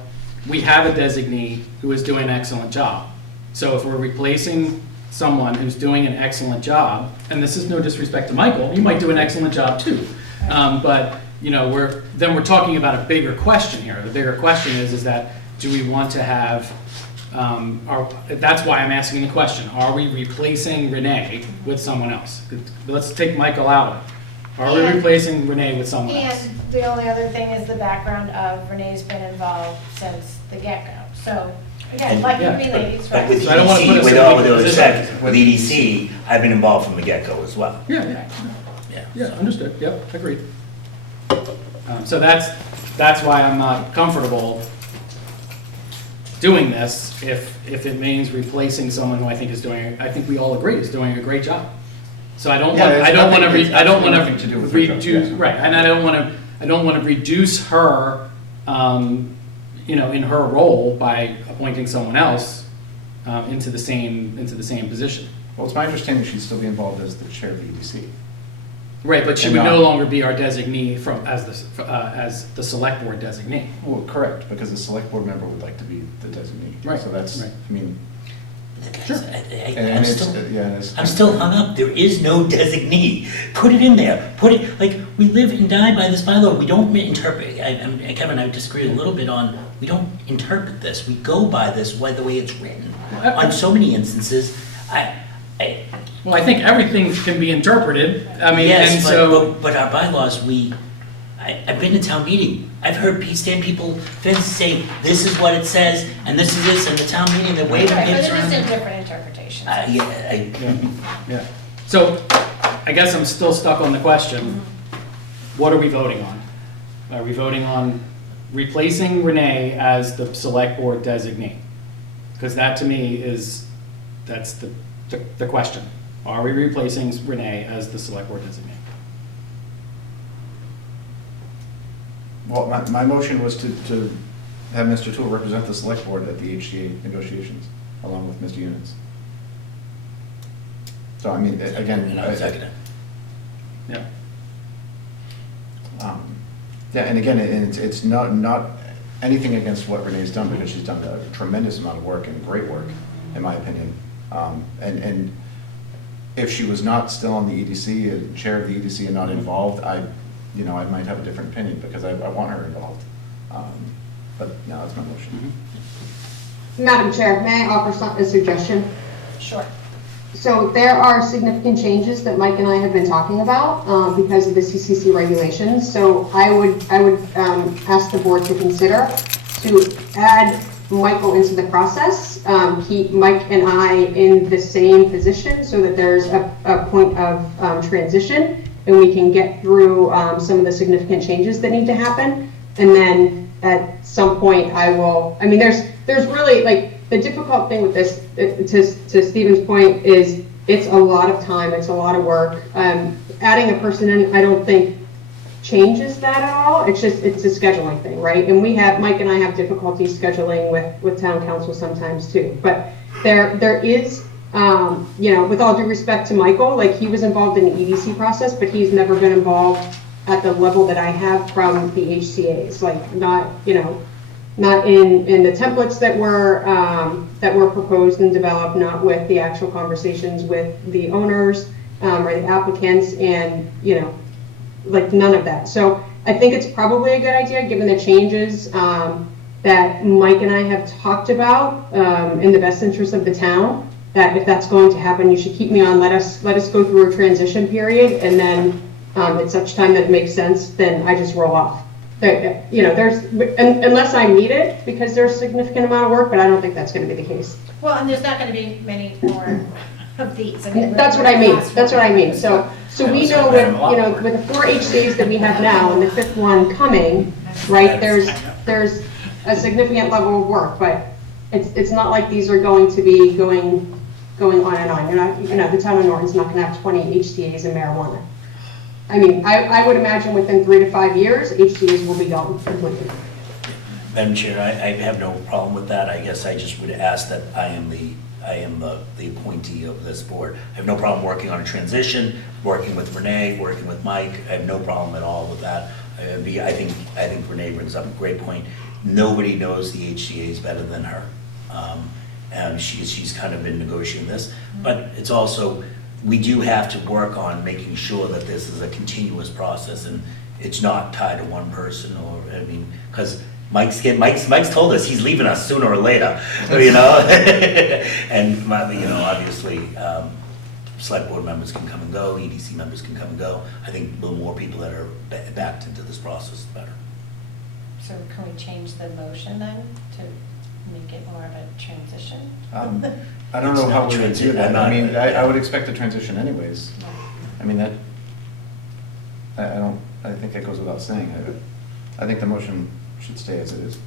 we have a designee who is doing an excellent job. So if we're replacing someone who's doing an excellent job, and this is no disrespect to Michael, he might do an excellent job too. But, we're talking about a bigger question here. The bigger question is that, do we want to have, that's why I'm asking the question, are we replacing Renee with someone else? Let's take Michael out of it. Are we replacing Renee with someone else? And the only other thing is the background of Renee's been involved since the get-go. So, again, like you be ladies, But right? with So I don't wanna put EDC, us with in all a due position. respect, with EDC, I've been involved from the get-go as well. Yeah, understood, yep, agreed. So that's why I'm not comfortable doing this if it means replacing someone who I think we all agree is doing a great job. So I don't want to reduce, right, and I don't want to reduce her, in her role by appointing someone else into the same position. Well, it's my understanding she'd still be involved as the chair of the EDC. Right, but she And would not- no longer be our designee as the select board designee. Well, correct, because the select board member would like to be the designee. Right, So that's, right. I mean. Sure. And it's, I'm still hung up. There is no designee. Put it in there. We live and die by this bylaw. We don't interpret, Kevin, I disagree a little bit on, we don't interpret this. We go by this, the way it's written. On so many instances, Well, I think everything can be interpreted, yes, and so. but our bylaws, I've been to town meeting. I've heard people say, this is what it says, and this is this, and the town meeting, they're waving Right, but papers it around. is in different interpretations. Yeah. So, I guess I'm still stuck on the question, what are we voting on? Are we voting on replacing Renee as the select board designee? Because that to me that's the question. Are we replacing Renee as the select board designee? well, my motion was to have Mr. Toole represent the select board at the HCA negotiations, along with Mr. Units. So, I mean, again. And I'll second it. Yeah. Yeah, and again, it's not anything against what Renee's done, because she's done a tremendous amount of work and great work, in my opinion. And if she was not still on the EDC, chair of the EDC and not involved, I might have a different opinion, because I want her involved. But, no, that's my motion. Madam Chair, may I offer a suggestion? Sure. So there are significant changes that Mike and I have been talking about because of the CCC regulations. So I would ask the board to consider to add Michael into the process, keep Mike and I in the same position so that there's a point of transition and we can get through some of the significant changes that need to happen. And then at some point there's really, the difficult thing with this, to Stephen's point, is it's a lot of time, it's a lot of work. Adding a person in, I don't think changes that at all. It's a scheduling thing, right? And Mike and I have difficulty scheduling with town council sometimes too. But there is, with all due respect to Michael, he was involved in the EDC process, but he's never been involved at the level that I have from the HCA's, not in the templates that were proposed and developed, not with the actual conversations with the owners or the applicants, and none of that. So I think it's probably a good idea, given the changes that Mike and I have talked about in the best interest of the town, that if that's going to happen, you should keep me on. Let us go through a transition period, and then at such time that it makes sense, then I just roll off. Unless I need it, because there's a significant amount of work, but I don't think that's going to be the case. Well, and there's not going to be many more of these. That's what I mean. That's what I mean. So we know with the 4 HCA's that we have now and the 5th one coming, right? There's a significant level of work, but it's not like these are going to be going on and on. You're not, the town of Norton's not going to have 20 HCA's in marijuana. I mean, I would imagine within 3 to 5 years, HCA's will be gone completely. Madam Chair, I have no problem with that. I guess I just would ask that I am the appointee of this board. I have no problem working on a transition, working with Renee, working with Mike. I have no problem at all with that. I think Renee brings up a great point. Nobody knows the HCA's better than her. And she's kind of been negotiating this, but it's also, we do have to work on making sure that this is a continuous process and it's not tied to one person or, I mean, because Mike's told us he's leaving us sooner or later, you know? And, you know, obviously, select board members can come and go, EDC members can come and go. I think the more people that are backed into this process, the better. So can we change the motion then to make it more of a transition? I don't know how we would do that. I mean, I would expect a transition anyways. I mean, that, I think that goes without saying. I think the motion should stay as it is.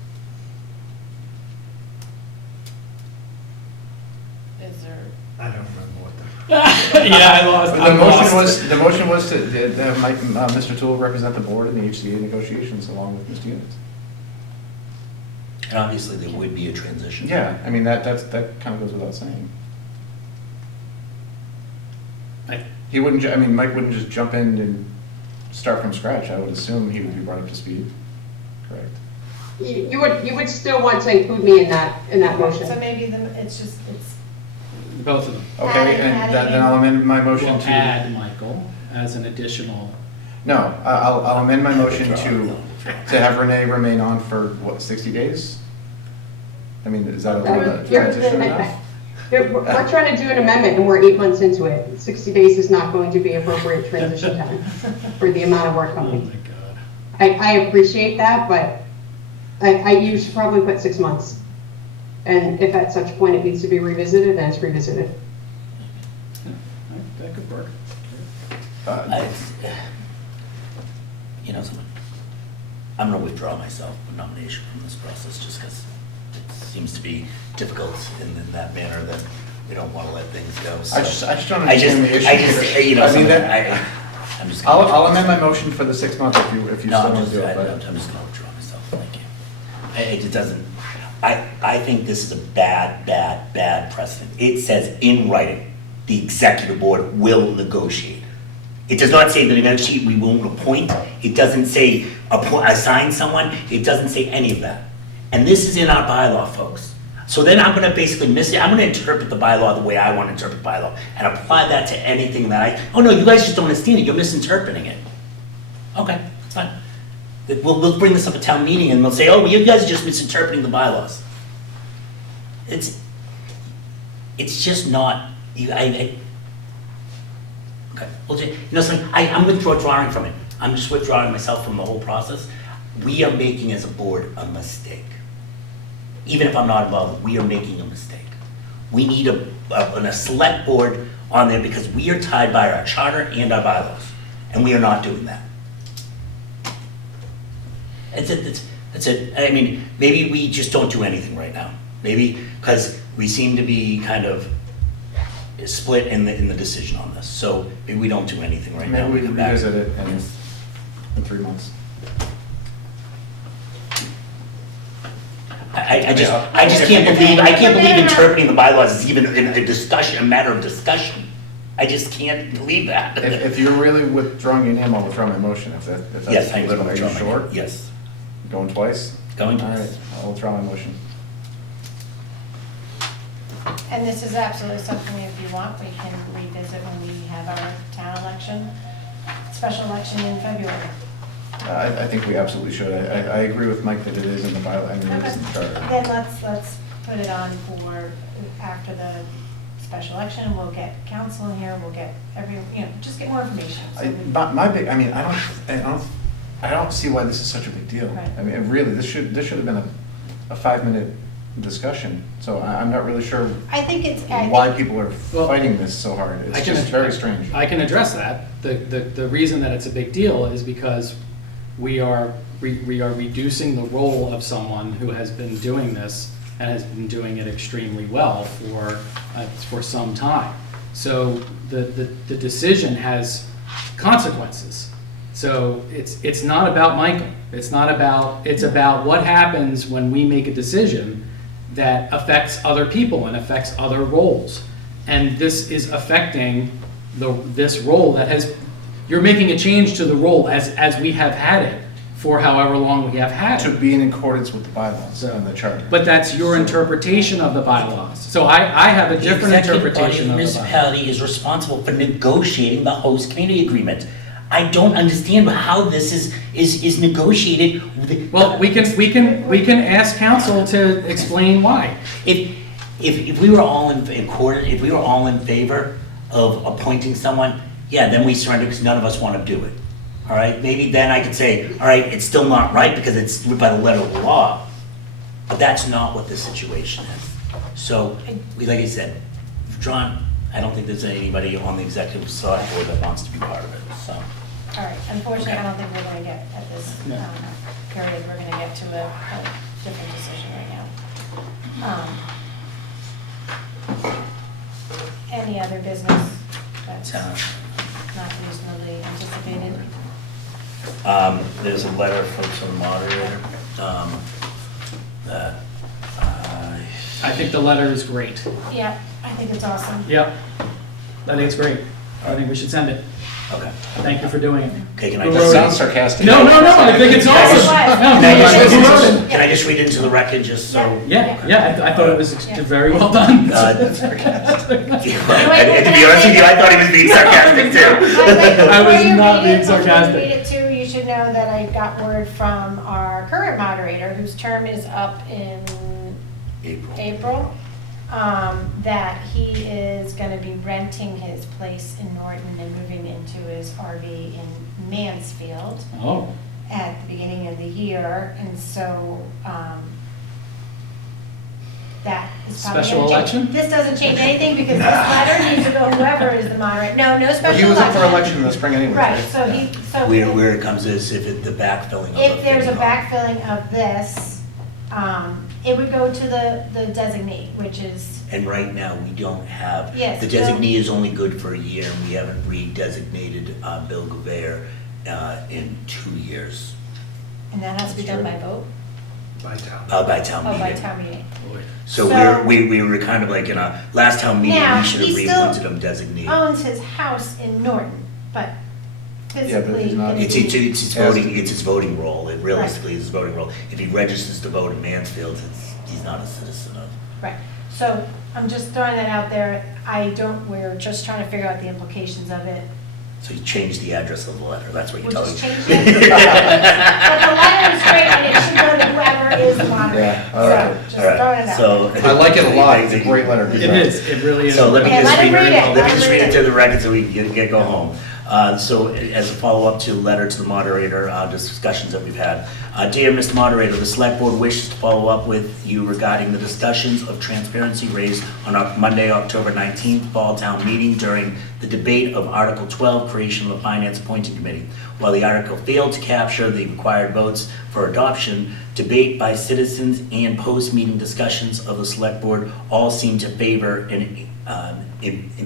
Is there? I don't remember what the. Yeah, I lost. The motion was to have Mike, Mr. Toole represent the board in the HCA negotiations along with Mr. Units. And obviously, there would be a transition. Yeah, I mean, that kind of goes without saying. He wouldn't, I mean, Mike wouldn't just jump in and start from scratch. I would assume he would be brought up to speed. Correct. You would still want to include me in that motion. So maybe it's Both of them. Okay, and then I'll amend my motion We'll to. add Michael as an additional. No, I'll amend my motion to have Renee remain on for, what, 60 days? I mean, is that a transition enough? We're trying to do an amendment and we're 8 months into it. 60 days is not going to be appropriate transition time for the amount of work coming. Oh my God. I appreciate that, but you should probably put 6 months. And if at such point it needs to be revisited, then it's revisited. Yeah, that could work. You know something? I'm going to withdraw myself from nomination from this process just because it seems to be difficult in that manner that we don't want to let things go. So I just don't understand the issue. You know, I mean, I'm just. I'll amend my motion for the 6 months if you No, still I'm want to do it. just going to withdraw myself. Thank you. It doesn't. I think this is a bad precedent. It says in writing, the executive board will negotiate. It does not say that negotiate, we won't appoint. It doesn't say assign someone. It doesn't say any of that. And this is in our bylaw, folks. So then I'm going to basically I'm going to interpret the bylaw the way I want to interpret the bylaw and apply that to anything that oh no, you guys just don't understand it. You're misinterpreting it. Okay, it's fine. We'll bring this up at town meeting and we'll say, oh, you guys are just misinterpreting the bylaws. It's just not, okay, well, you know something, I'm withdrawing from it. I'm just withdrawing myself from the whole process. We are making as a board a mistake. Even if I'm not involved, we are making a mistake. We need a select board on there because we are tied by our charter and our bylaws, and we are not doing that. That's it. I mean, maybe we just don't do anything right now. Maybe because we seem to be kind of split in the decision on this. So maybe we don't do anything right now. Maybe we can come back. revisit it in 3 months. I just can't believe interpreting the bylaws is even a matter of discussion. I just can't believe that. If you're really withdrawing your name, I'll withdraw my motion. If that's Yes, thank you. Are you sure? Yes. Going twice? Going All twice. right, I'll withdraw my motion. And this is absolutely something, if you want, we can revisit when we have our town election, special election in February. I think we absolutely should. I agree with Mike that it is in the bylaw, I mean, it is in the charter. Then let's put it on for after the special election, we'll get council in here, we'll get just get more information. So I don't see why this is such a big deal. Right. I mean, really, this should have been a 5-minute discussion. So I'm not really sure why people are fighting this so hard. It's just very strange. I can address that. The reason that it's a big deal is because we are reducing the role of someone who has been doing this and has been doing it extremely well for some time. So the decision has consequences. So it's not about Michael. It's about what happens when we make a decision that affects other people and affects other roles. And this is affecting this role you're making a change to the role as we have had it for however long we have had it. To be in accordance with the bylaws and the charter. But that's your interpretation of the bylaws. So I have a different interpretation of the bylaws. The municipality is responsible for negotiating the host community agreement. I don't understand how this is negotiated. Well, we can ask council to explain why. If we were all if we were all in favor of appointing someone, yeah, then we surrender because none of us want to do it. All right, maybe then I could say, all right, it's still not right because it's by the letter of the law. But that's not what the situation is. So, like I said, John, I don't think there's anybody on the executive select board that wants to be part of it, so. All right, unfortunately, I don't think we're going to get, at this period, we're going to get to a different decision right now. Any other business that's not reasonably anticipated? There's a letter from the moderator that I think the letter is great. Yeah, I think it's awesome. Yep, I think it's great. I think we should send it. Okay. Thank you for doing it. Okay, can I That sounds sarcastic. No, I think it's awesome. Can I just read into the record just so? Yeah, I thought it was very well done. To be honest with you, I thought he was being sarcastic too. I was not being sarcastic. Before you read it too, you should know that I got word from our current moderator, whose term is up in April, that he is going to be renting his place in Norton and moving into his RV in Mansfield at the beginning of the year, and so that is probably special gonna election. change. This doesn't change anything because this letter needs to go whoever is the moderator. No special election. He was up for election in the spring anyway. Right. So Where it comes is if the backfilling of if there's a backfilling of this, it would go to the designee, which is. And right now, we don't have, Yes, the designee is only good for a year, and we haven't redesignated Bill Gouveia in 2 years. And that has to be done by vote? By town Oh, meeting. by town meeting. So we were kind of like in a, last town meeting, Now, we should have he still reappointed him designee. owns his house in Norton, but physically. he's not- It's his voting role, it realistically is his voting role. If he registers to vote in Mansfield, he's not a citizen of. Right, so I'm just throwing that out there. We're just trying to figure out the implications of it. So you changed the address of the letter, that's what you're We'll telling just me. change the But the letter is great, and it should go to whoever is the moderator. Yeah, all right. So, just throwing it out. So. I like it a lot. It's a great letter. It is. It really is. So let me Okay, just let him read it. let me just read it to the record so we can go home. So as a follow-up to the letter to the moderator, discussions that we've had. Dear Mr. Moderator, the Select Board wishes to follow up with you regarding the discussions of transparency raised on Monday, October 19th, Fall Town Meeting during the debate of Article 12, creation of the Finance Appointing Committee. While the article failed to capture the required votes for adoption, debate by citizens and post-meeting discussions of the Select Board all seem to favor in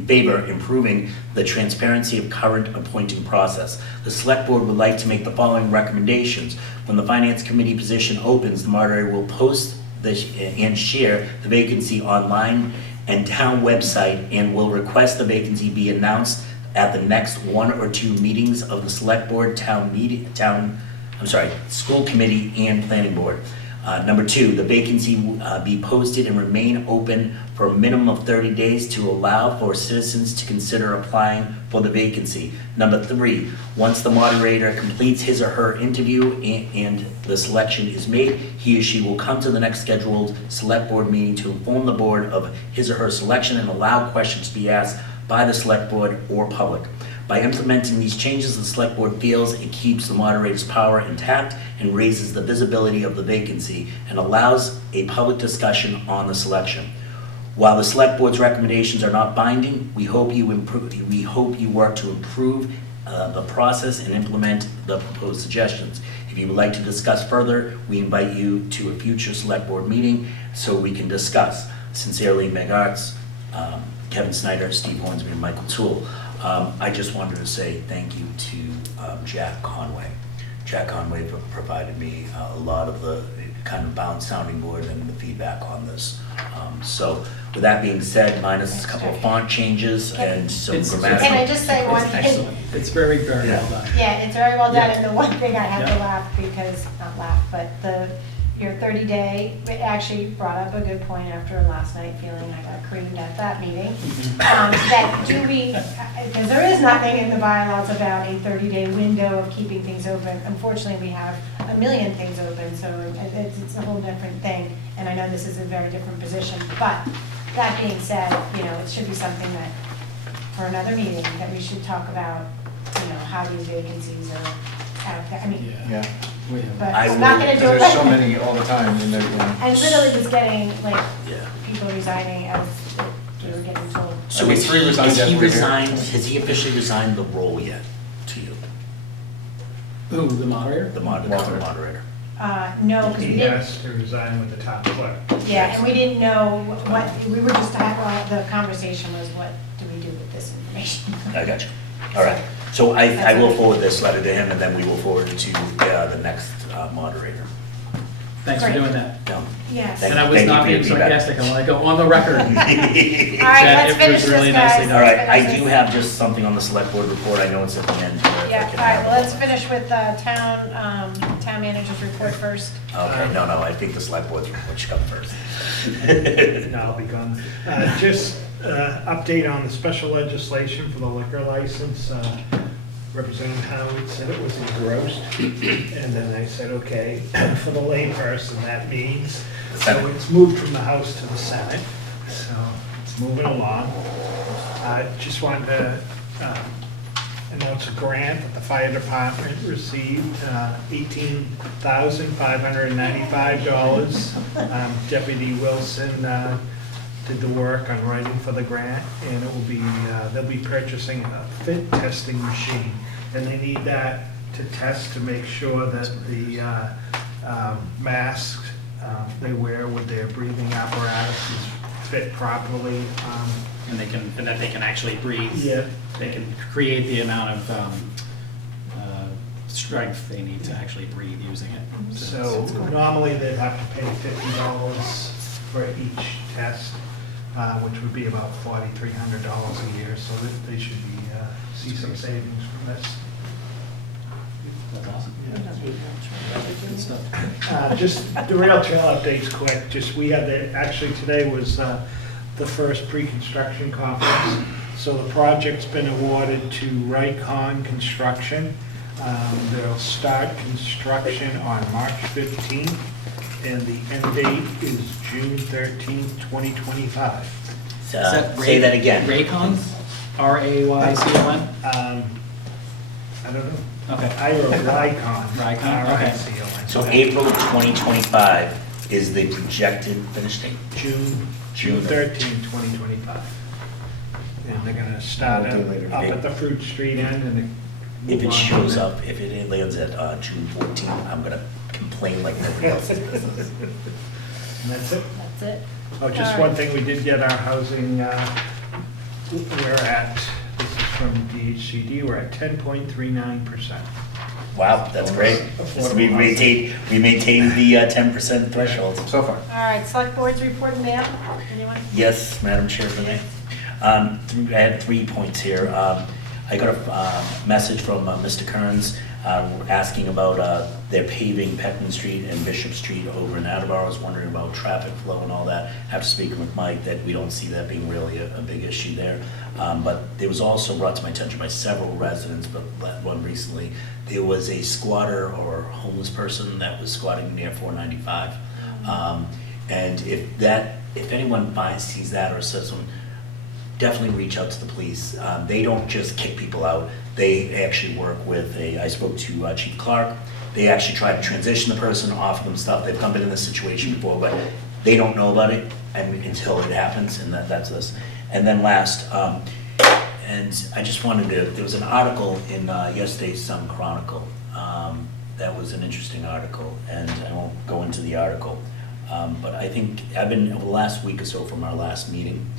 favor improving the transparency of current appointing process. The Select Board would like to make the following recommendations. When the Finance Committee position opens, the moderator will post and share the vacancy online and town website and will request the vacancy be announced at the next 1 or 2 meetings of the Select Board, School Committee and Planning Board. Number 2, the vacancy be posted and remain open for a minimum of 30 days to allow for citizens to consider applying for the vacancy. Number 3, once the moderator completes his or her interview and the selection is made, he or she will come to the next scheduled Select Board meeting to inform the board of his or her selection and allow questions to be asked by the Select Board or public. By implementing these changes, the Select Board feels it keeps the moderator's power intact and raises the visibility of the vacancy and allows a public discussion on the selection. While the Select Board's recommendations are not binding, we hope you work to improve the process and implement the proposed suggestions. If you would like to discuss further, we invite you to a future Select Board meeting so we can discuss. Sincerely, Meg Arts, Kevin Snyder, Steve Hornsby, and Michael Toole. I just wanted to say thank you to Jack Conway. Jack Conway provided me a lot of the kind of bound sounding board and the feedback on this. So with that being said, minus a couple of font changes and some grammatical. Can I just say one thing? Excellent. It's very, very well done. Yeah, it's very well done, Yeah. and the one thing I have to Yeah. laugh, because, not laugh, but your 30-day, it actually brought up a good point after last night, feeling I got creamed at that meeting. That because there is nothing in the bylaws about a 30-day window of keeping things open. Unfortunately, we have a million things open, so it's a whole different thing, and I know this is a very different position, but that being said, it should be something that, for another meeting, that we should talk about, how these vacancies are out there. I mean, Yeah. but I'm not gonna do it. There's so many all the time, and they're, And literally just getting, like, Yeah. people resigning as we were getting told. So I mean, 3 resigned has as he we're here. resigned, has he officially resigned the role yet to you? Who, the moderator? The moderator. No, because we He didn't, has to resign with the top clerk. yeah, and we didn't know what, we were just, the conversation was, what do we do with this information? I got you. All right. So I will forward this letter to him, and then we will forward it to the next moderator. Thanks for Great. doing that. No. Yes. Thank And I you- was thank you not for your being feedback. sarcastic, I want to go on the record. All right, That let's it was finish really this, nicely guys. done. All right, Let's I finish do this. have just something on the select board report. I know it's at the end. But if I Yeah, all can right, have well, it. let's finish with town manager's report first. Okay, no, I think the select board's report should come first. No, I'll be gone. Just update on the special legislation for the liquor license. Representative Howard said it was engrossed, and then I said, okay, for the layperson, that means, so it's moved from the House to the Senate, so it's moving along. Just wanted to announce a grant that the fire department received, $18,595. Deputy Wilson did the work on writing for the grant, and it will be, they'll be purchasing a fit testing machine. And they need that to test to make sure that the masks they wear with their breathing apparatuses fit properly. And that they can actually breathe. Yeah. They can create the amount of strength they need to actually breathe using it. So normally they'd have to pay $50 for each test, which would be about $4,300 a year, so that they should be, see some savings from this. That's awesome. Good stuff. Just the rail trail updates quick, we had actually today was the first pre-construction conference. So the project's been awarded to Raycon Construction. They'll start construction on March 15th, and the end date is June 13th, 2025. Say that again. Raycon? R-A-Y-C-O-N? I don't know. Okay. I wrote Raycon. Raycon, okay. R-I-C-O-N. So April of 2025 is the projected finish date? June 13th, 2025. And they're gonna start I'll do it later. up at the Fruit Street end and then If move it on shows from up, if it lands at June 14th, I'm gonna complain like nobody else does. And that's it. That's it. Oh, just All one right. thing, we did get our housing, we're at, this is from DHCD, we're at 10.39%. Wow, that's great. Affordable We housing. maintained the 10% threshold. So far. All right, select board's report and map, anyone? Yes, Madam Chair, for me. I had 3 points here. I got a message from Mr. Kearns asking about their paving Peckman Street and Bishop Street over in Attleboro. I was wondering about traffic flow and all that. After speaking with Mike, that we don't see that being really a big issue there. But it was also brought to my attention by several residents, but one recently, there was a squatter or homeless person that was squatting near 495. And if anyone sees that or says something, definitely reach out to the police. They don't just kick people out. They actually work with I spoke to Chief Clark. They actually try to transition the person, offer them stuff. They've come in this situation before, but they don't know about it until it happens, and that's us. And then last, and I just wanted to, there was an article in yesterday's Sun Chronicle. That was an interesting article, and I won't go into the article. But I think I've been, over the last week or so from our last meeting,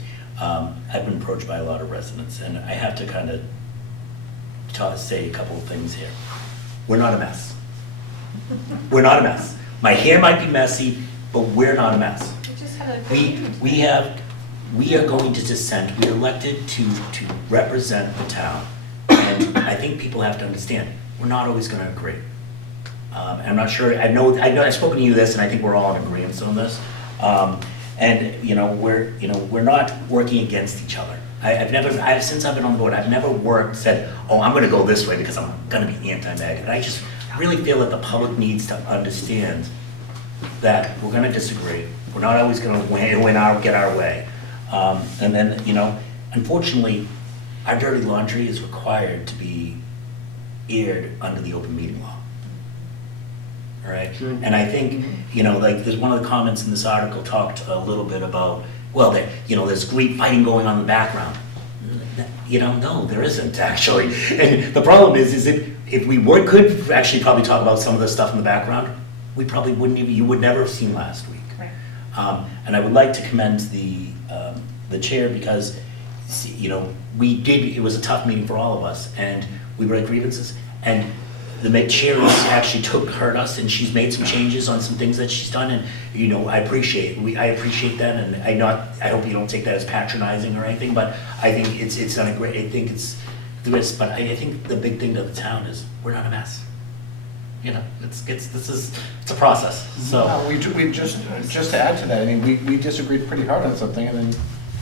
I've been approached by a lot of residents, and I have to kind of say a couple of things here. We're not a mess. We're not a mess. My hair might be messy, but we're not a mess. We are going to dissent. We're elected to represent the town. And I think people have to understand, we're not always gonna agree. And I'm not sure, I know I've spoken to you this, and I think we're all in agreement on this. And, we're not working against each other. Since I've been on the board, I've never said, oh, I'm gonna go this way because I'm gonna be anti-mag. And I just really feel that the public needs to understand that we're gonna disagree. We're not always gonna get our way. And then, unfortunately, our dirty laundry is required to be aired under the open meeting law. All right? And I think, there's one of the comments in this article talked a little bit about, well, there's great fighting going on in the background. No, there isn't actually. And the problem is if we could actually probably talk about some of the stuff in the background, we probably you would never have seen last week. Right. And I would like to commend the chair because, it was a tough meeting for all of us, and we read grievances, and the chair actually heard us, and she's made some changes on some things that she's done, and I appreciate that, and I hope you don't take that as patronizing or anything, but I think it's done a great. I think it's the risk, but I think the big thing to the town is we're not a mess. It's a process. So we just to add to that, I mean, we disagreed pretty hard on something and then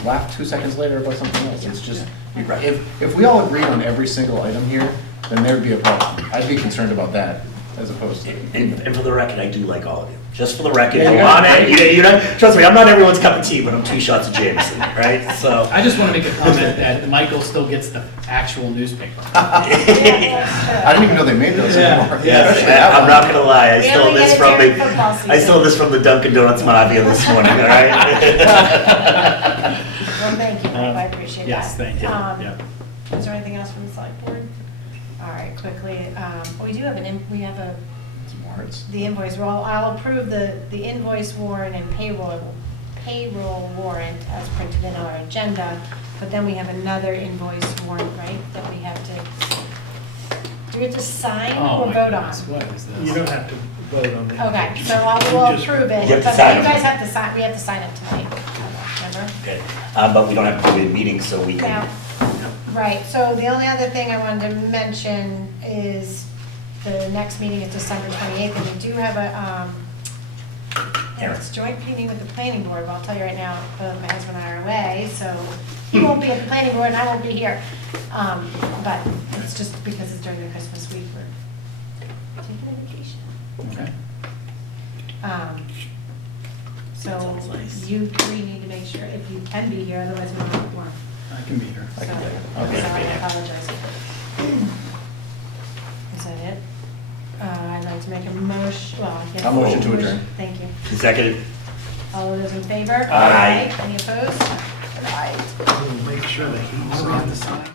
laughed 2 seconds later about something else. It's just, if we all agreed on every single item here, then there'd be a problem. I'd be concerned about that as opposed to. And for the record, I do like all of you. Just for the record, trust me, I'm not everyone's cup of tea, but I'm 2 shots of Jameson, right? So I just want to make a comment that Michael still gets the actual newspaper. I didn't even know they made those anymore. Yeah, I'm not gonna lie. I stole this from the Dunkin' Donuts Mafia this morning. All right. Well, thank you, Mike, I appreciate that. Yes, thank you. Is there anything else from the select board? All right, quickly, we do have the invoice. Well, I'll approve the invoice warrant and payroll warrant as printed in our agenda, but then we have another invoice warrant, right, that we have to, do we have to sign or vote on? What is this? You don't have to vote on it. Okay, so we'll approve it, but you guys have to sign, we have to sign it tonight, remember? Okay, but we don't have to do a meeting, so we can. Yeah. Right, so the only other thing I wanted to mention is the next meeting is December 28th, and we do have it's joint meeting with the planning board, but I'll tell you right now, my husband and I are away, so he won't be at the planning board and I won't be here. But it's just because it's during the Christmas week, we're taking a vacation. Okay. So you three need to make sure, if you can be here, otherwise we don't work. I can be here. So I apologize. Is that it? I'd like to make a motion, A motion to adjourn. Thank you. Seconded. All those in favor? Aye. Any opposed? Aye. We'll make sure that he's on the side.